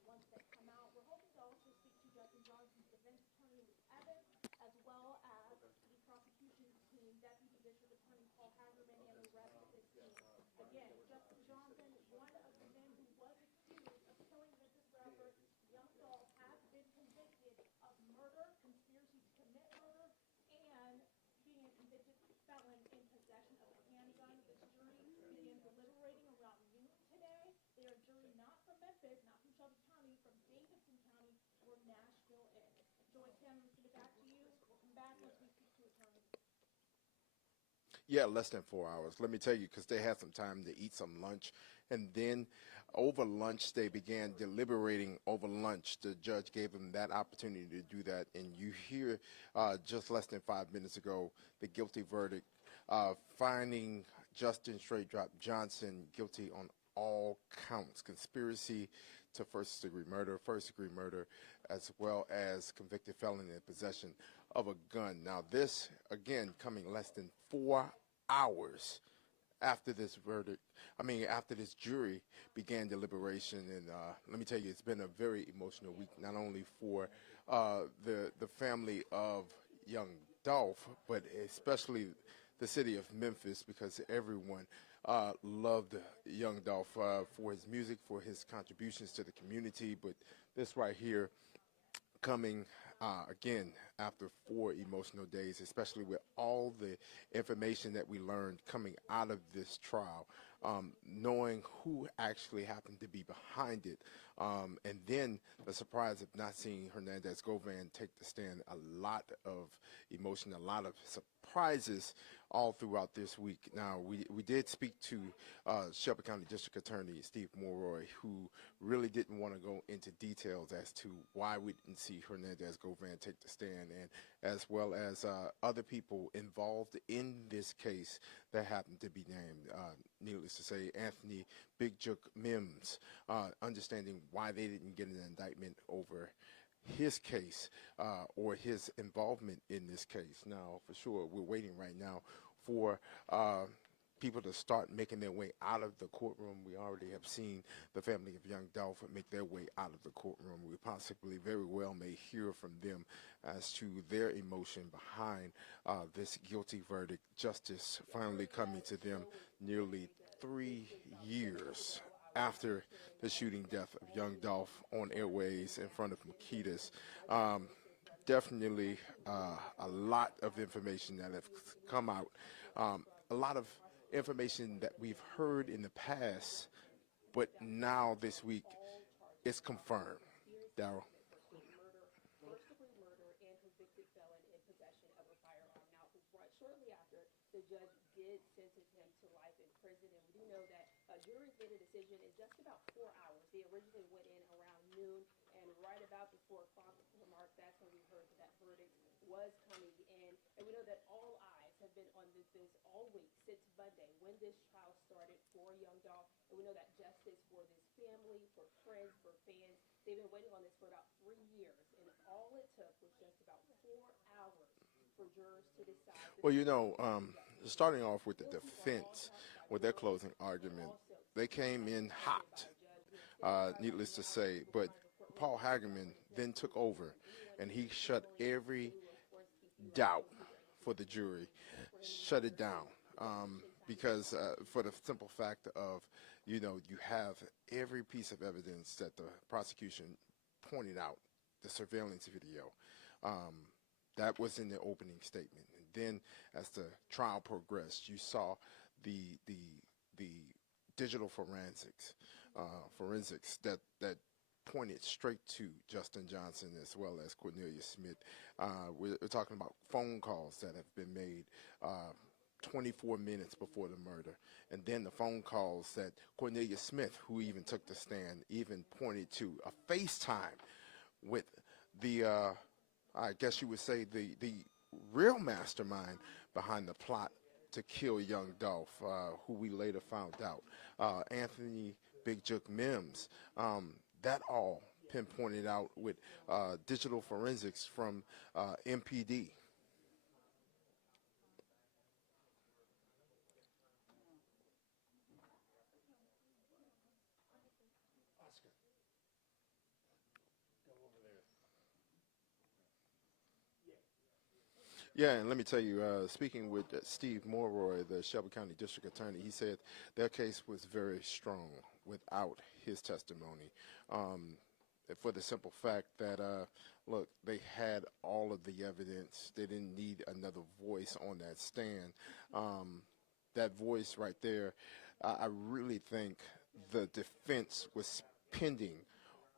Once they come out, we're hoping to also speak to Judge Johnson's defense attorney, Ms. Evans, as well as the prosecution team, Deputy District Attorney Paul Hagerman, and the rest of his team. Again, Justice Johnson, one of the men who was accused of killing Mrs. Bradford, Young Dolph, has been convicted of murder, conspiracy to commit murder, and being a convicted felon in possession of a handgun. This jury began deliberating around noon today. They are a jury not from Memphis, not from Shelby County, from Davidson County, where Nashville is. Joy Kim, I'm going to back to you. We'll come back once we speak to attorneys. Yeah, less than 4 hours. Let me tell you, because they had some time to eat some lunch. And then over lunch, they began deliberating over lunch. The judge gave them that opportunity to do that. And you hear just less than 5 minutes ago the guilty verdict, finding Justin Straight Drop Johnson guilty on all counts: conspiracy to first-degree murder, as well as convicted felon in possession of a gun. Now, this, again, coming less than 4 hours after this after this jury began deliberation. And let me tell you, it's been a very emotional week, not only for the family of Young Dolph, but especially the city of Memphis, because everyone loved Young Dolph for his music, for his contributions to the community. But this right here, coming again after 4 emotional days, especially with all the information that we learned coming out of this trial, knowing who actually happened to be behind it, and then the surprise of not seeing Hernandez Govan take the stand. A lot of emotion, a lot of surprises all throughout this week. Now, we did speak to Shelby County District Attorney Steve Morroy, who really didn't want to go into details as to why we didn't see Hernandez Govan take the stand, and as well as other people involved in this case that happened to be named. Needless to say, Anthony Big Jook Mims, understanding why they didn't get an indictment over his case or his involvement in this case. Now, for sure, we're waiting right now for people to start making their way out of the courtroom. We already have seen the family of Young Dolph make their way out of the courtroom. We possibly very well may hear from them as to their emotion behind this guilty verdict. Justice finally coming to them nearly 3 years after the shooting death of Young Dolph on airways in front of Makeda's. Definitely a lot of information that has come out. A lot of information that we've heard in the past, but now this week it's confirmed. Darryl. First-degree murder and convicted felon in possession of a firearm. Now, shortly after, the judge did sentence him to life in prison, and we do know that juries made a decision in just about 4 hours. They originally went in around noon, and right about the 4 o'clock mark, that's when we heard that verdict was coming in. And we know that all eyes have been on this all week since Monday, when this trial started for Young Dolph. And we know that justice for this family, for friends, for fans, they've been waiting on this for about 3 years. And all it took was just about 4 hours Well, you know, starting off with the defense, with their closing argument, they came in hot, needless to say. But Paul Hagerman then took over, and he shut every doubt for the jury, shut it down. Because for the simple fact of, you know, you have every piece of evidence that the prosecution pointed out, the surveillance video. That was in the opening statement. And then as the trial progressed, you saw the digital forensics that pointed straight to Justin Johnson as well as Cornelia Smith. We're talking about phone calls that have been made 24 minutes before the murder. And then the phone calls that Cornelia Smith, who even took the stand, even pointed to a FaceTime with the, I guess you would say, the real mastermind behind the plot to kill Young Dolph, who we later found out, Anthony Big Jook Mims. That all pinpointed out with digital forensics from MPD. Yeah, and let me tell you, speaking with Steve Morroy, the Shelby County District Attorney, he said their case was very strong without his testimony. For the simple fact that, look, they had all of the evidence. They didn't need another voice on that stand. That voice right there, I really think the defense was pending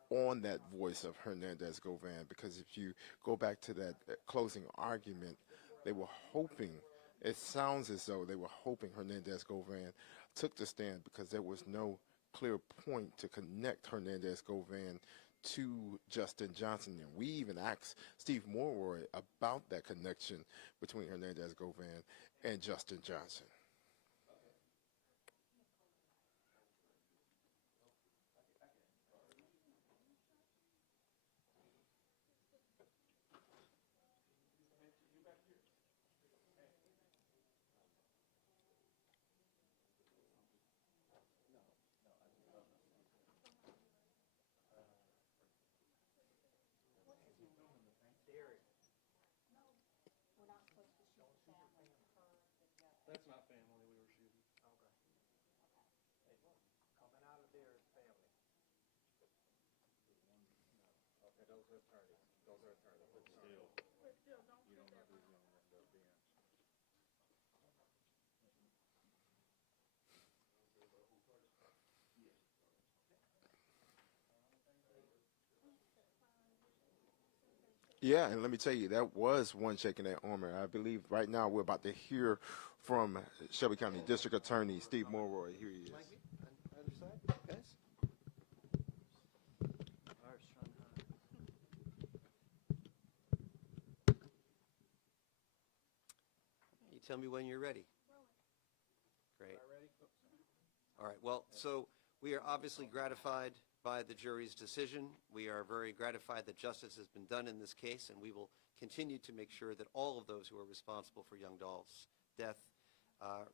on that voice of Hernandez-Govan, because if you go back to that closing argument, they were hoping, it sounds as though they were hoping Hernandez-Govan took the stand because there was no clear point to connect Hernandez-Govan to Justin Johnson. And we even asked Steve Morroy about that connection between Hernandez-Govan and Justin Johnson. That's not family we were shooting. Okay. Coming out of there is family. Okay, those are attorneys. Those are attorneys. But still, you don't know who's going to end up being. Yeah, and let me tell you, that was one shaking that armor. I believe right now we're about to hear from Shelby County District Attorney Steve Morroy. Here he is. Other side, guys. You tell me when you're ready. Great. All right. Well, so we are obviously gratified by the jury's decision. We are very gratified that justice has been done in this case, and we will continue to make sure that all of those who are responsible for Young Dolph's death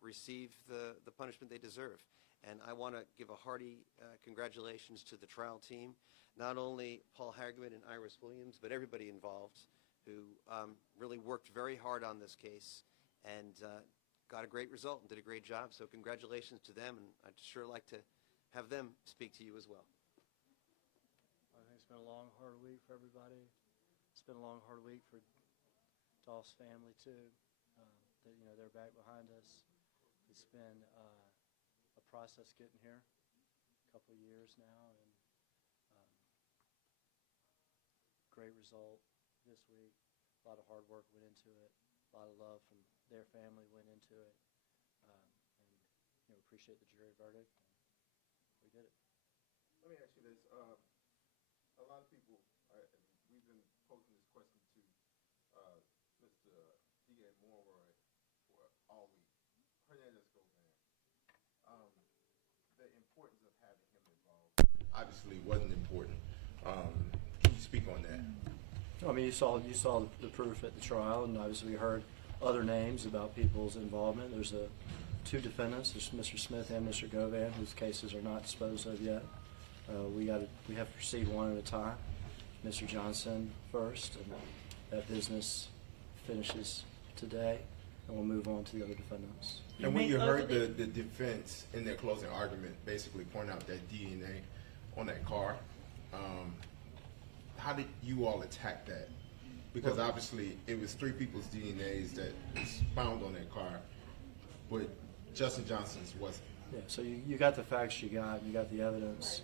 receive the punishment they deserve. And I want to give a hearty congratulations to the trial team, not only Paul Hagerman and Iris Williams, but everybody involved who really worked very hard on this case and got a great result and did a great job. So congratulations to them, and I'd sure like to have them speak to you as well. I think it's been a long, hard week for everybody. It's been a long, hard week for Dolph's family, too. They're back behind us. It's been a process getting here, a couple of years now, and great result this week. A lot of hard work went into it. A lot of love from their family went into it. And appreciate the jury verdict. We did it. Let me ask you this. A lot of people, we've been posing this question to Mr. D.A. Morroy for all week. Hernandez-Govan. The importance of having him involved obviously wasn't important. Can you speak on that? I mean, you saw the proof at the trial, and obviously we heard other names about people's involvement. There's two defendants, there's Mr. Smith and Mr. Govan, whose cases are not disposed of yet. We have to proceed one at a time. Mr. Johnson first, and that business finishes today, and we'll move on to the other defendants. And when you heard the defense in their closing argument basically point out that DNA on that car, how did you all attack that? Because obviously it was three people's DNAs that was found on that car, but Justin Johnson's wasn't. Yeah, so you got the facts you got the evidence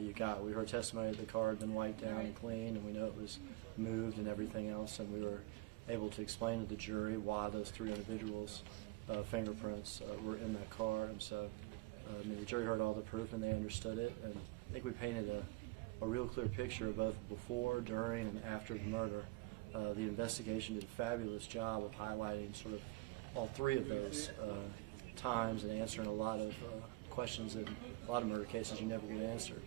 you got. We heard testimony that the car had been wiped down and cleaned, and we know it was moved and everything else, and we were able to explain to the jury why those three individuals' fingerprints were in that car. And so I mean, the jury heard all the proof and they understood it, and I think we painted a real clear picture of both before, during, and after the murder. The investigation did a fabulous job of highlighting sort of all three of those times and answering a lot of questions that a lot of murder cases you never get answered.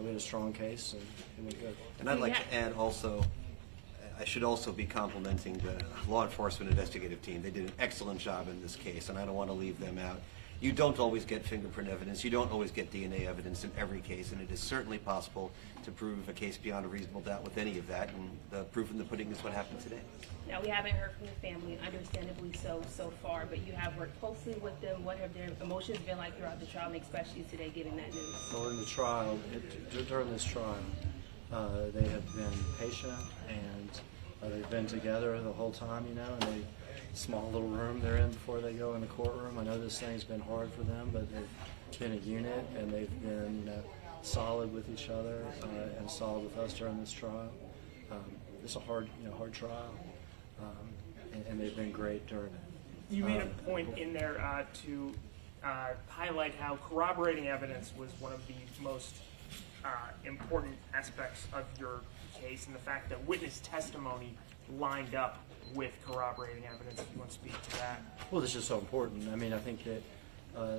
We had a strong case, and it went good. And I'd like to add also, I should also be complimenting the law enforcement investigative team. They did an excellent job in this case, and I don't want to leave them out. You don't always get fingerprint evidence. You don't always get DNA evidence in every case, and it is certainly possible to prove a case beyond a reasonable doubt with any of that, and the proof in the pudding is what happened today. Now, we haven't heard from the family, understandably so far, but you have worked closely with them. What have their emotions been like throughout the trial, and especially today, getting that news? Well, in the trial, during this trial, they have been patient, and they've been together the whole time, you know, and they small little room they're in before they go in the courtroom. I know this thing's been hard for them, but they've been a unit, and they've been, you know, solid with each other and solid with us during this trial. It's a hard trial, and they've been great during it. You made a point in there to highlight how corroborating evidence was one of the most important aspects of your case, and the fact that witness testimony lined up with corroborating evidence. If you want to speak to that. Well, this is so important. I mean, I think that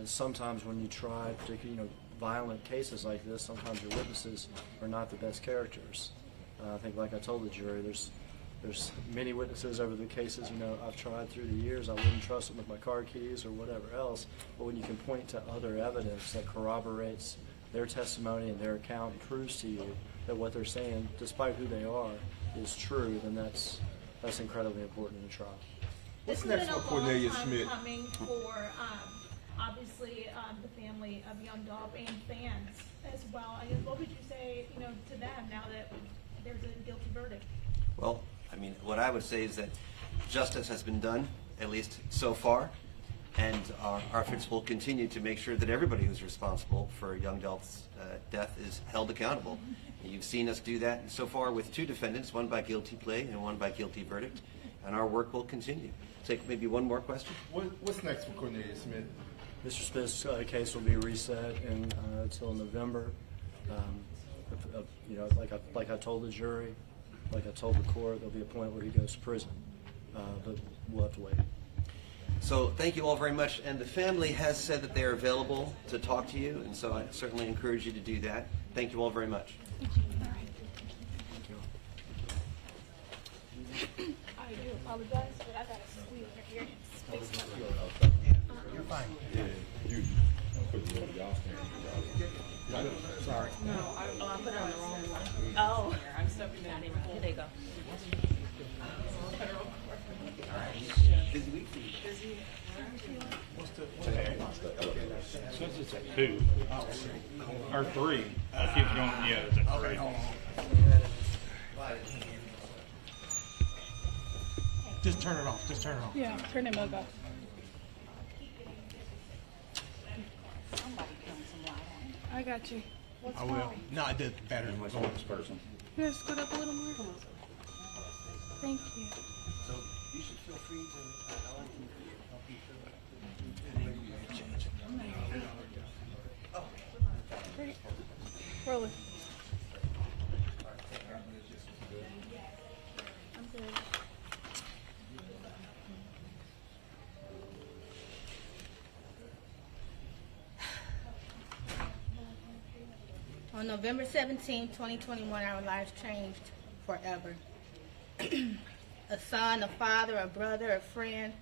sometimes when you try, particularly violent cases like this, sometimes your witnesses are not the best characters. I think, like I told the jury, there's many witnesses over the cases I've tried through the years. I wouldn't trust them with my car keys or whatever else. But when you can point to other evidence that corroborates their testimony and their account and proves to you that what they're saying, despite who they are, is true, then that's incredibly important in a trial. What's This has next been for a long Cornelia time Smith? coming for obviously the family of Young Dolph and fans as well. I guess, what would you say, to them now that there's a guilty verdict? Well, I mean, what I would say is that justice has been done, at least so far, and our efforts will continue to make sure that everybody who's responsible for Young Dolph's death is held accountable. You've seen us do that so far with two defendants, one by guilty plea and one by guilty verdict, and our work will continue. Take maybe one more question. What's next for Cornelia Smith? Mr. Smith's case will be reset until November. Like I told the jury, like I told the court, there'll be a point where he goes to prison, but we'll have to wait. So thank you all very much, and the family has said that they are available to talk to you, and so I certainly encourage you to do that. Thank you all very much. I do apologize, but I got to squeeze right here. You're fine. Sorry. No, I put it on the wrong one. Oh. I'm stepping in. Here they go. Busy week? Since it's a 2 or 3, I keep going, yeah, it's a 3. Just turn it off. Just turn it off. Yeah, turn it back off. I got you. What's I will. No, I did better. Here, scoot up a little more. Thank you. So you should feel free to help you Great. Roll it. I'm good. On November 17, 2021, our lives changed forever. a son, a father, a brother, a friend,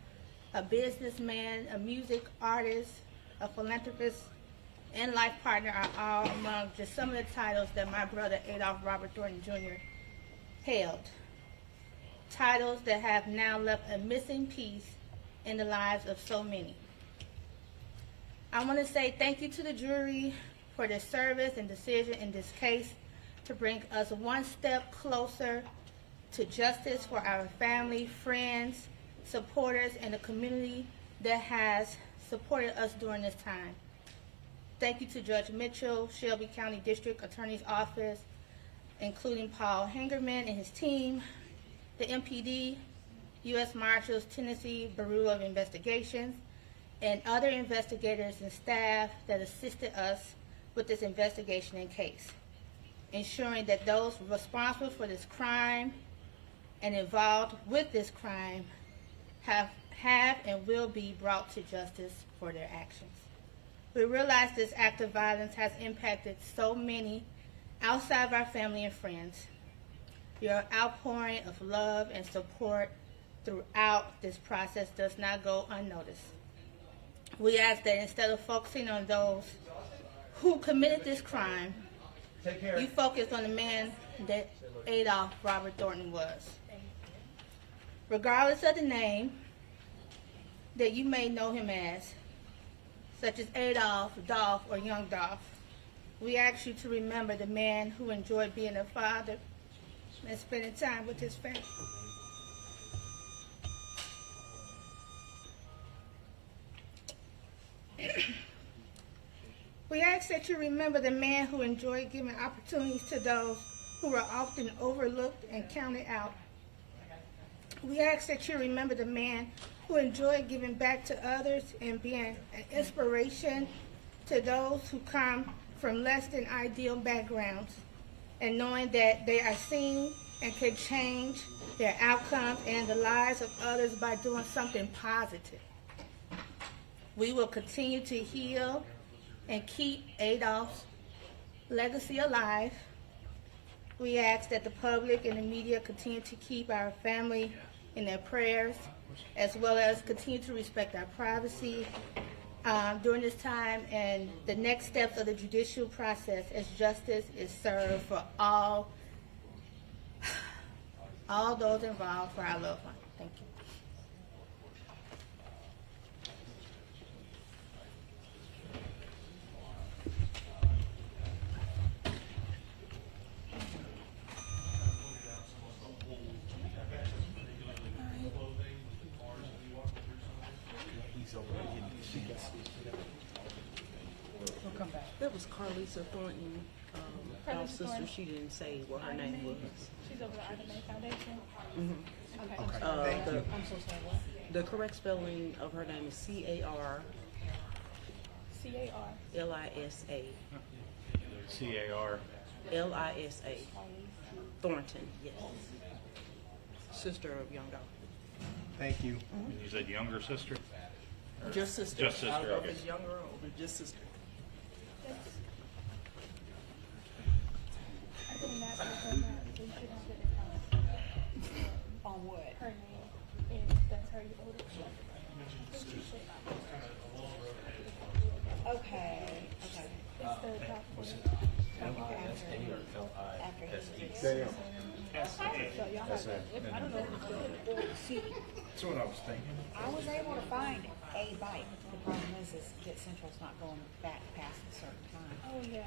a businessman, a music artist, a philanthropist, and life partner are all among just some of the titles that my brother Adolph Robert Thornton Jr. held. Titles that have now left a missing piece in the lives of so many. I want to say thank you to the jury for their service and decision in this case to bring us one step closer to justice for our family, friends, supporters, and the community that has supported us during this time. Thank you to Judge Mitchell, Shelby County District Attorney's Office, including Paul Hangerman and his team, the MPD, U.S. Marshals, Tennessee Bureau of Investigations, and other investigators and staff that assisted us with this investigation and case, ensuring that those responsible for this crime and involved with this crime have and will be brought to justice for their actions. We realize this act of violence has impacted so many outside of our family and friends. Your outpouring of love and support throughout this process does not go unnoticed. We ask that instead of focusing on those who committed this crime, you focus on the man that Adolph Robert Thornton was. Regardless of the name that you may know him as, such as Adolph, Dolph, or Young Dolph, we ask you to remember the man who enjoyed being a father and spending time with his family. We ask that you remember the man who enjoyed giving opportunities to those who were often overlooked and counted out. We ask that you remember the man who enjoyed giving back to others and being an inspiration to those who come from less than ideal backgrounds, and knowing that they are seen and can change their outcomes and the lives of others by doing something positive. We will continue to heal and keep Adolph's legacy alive. We ask that the public and the media continue to keep our family in their prayers, as well as continue to respect our privacy during this time and the next steps of the judicial process as justice is served for all those involved for our loved ones. Thank you. That was Carlisa Thornton, Dolph's sister. She didn't say what her name was. She's over the Arthur Foundation. Mm-hmm. Okay. I'm so sorry. The correct spelling of her name is C-A-R. C-A-R. L-I-S-A. C-A-R. L-I-S-A. Thornton, yes. Sister of Young Dolph. Thank you. You said younger sister? Just sister. Just sister, I don't know okay. if it's younger or older, just sister. I think that's what her name is. So you should have it On what? her name. And that's her older sister. Okay, okay. It's the top one. After his Damn. So y'all have to, I don't know if it's good or C. That's what I was thinking. I was able to find a bike. The problem is that Central's not going back past a certain time. Oh, yeah.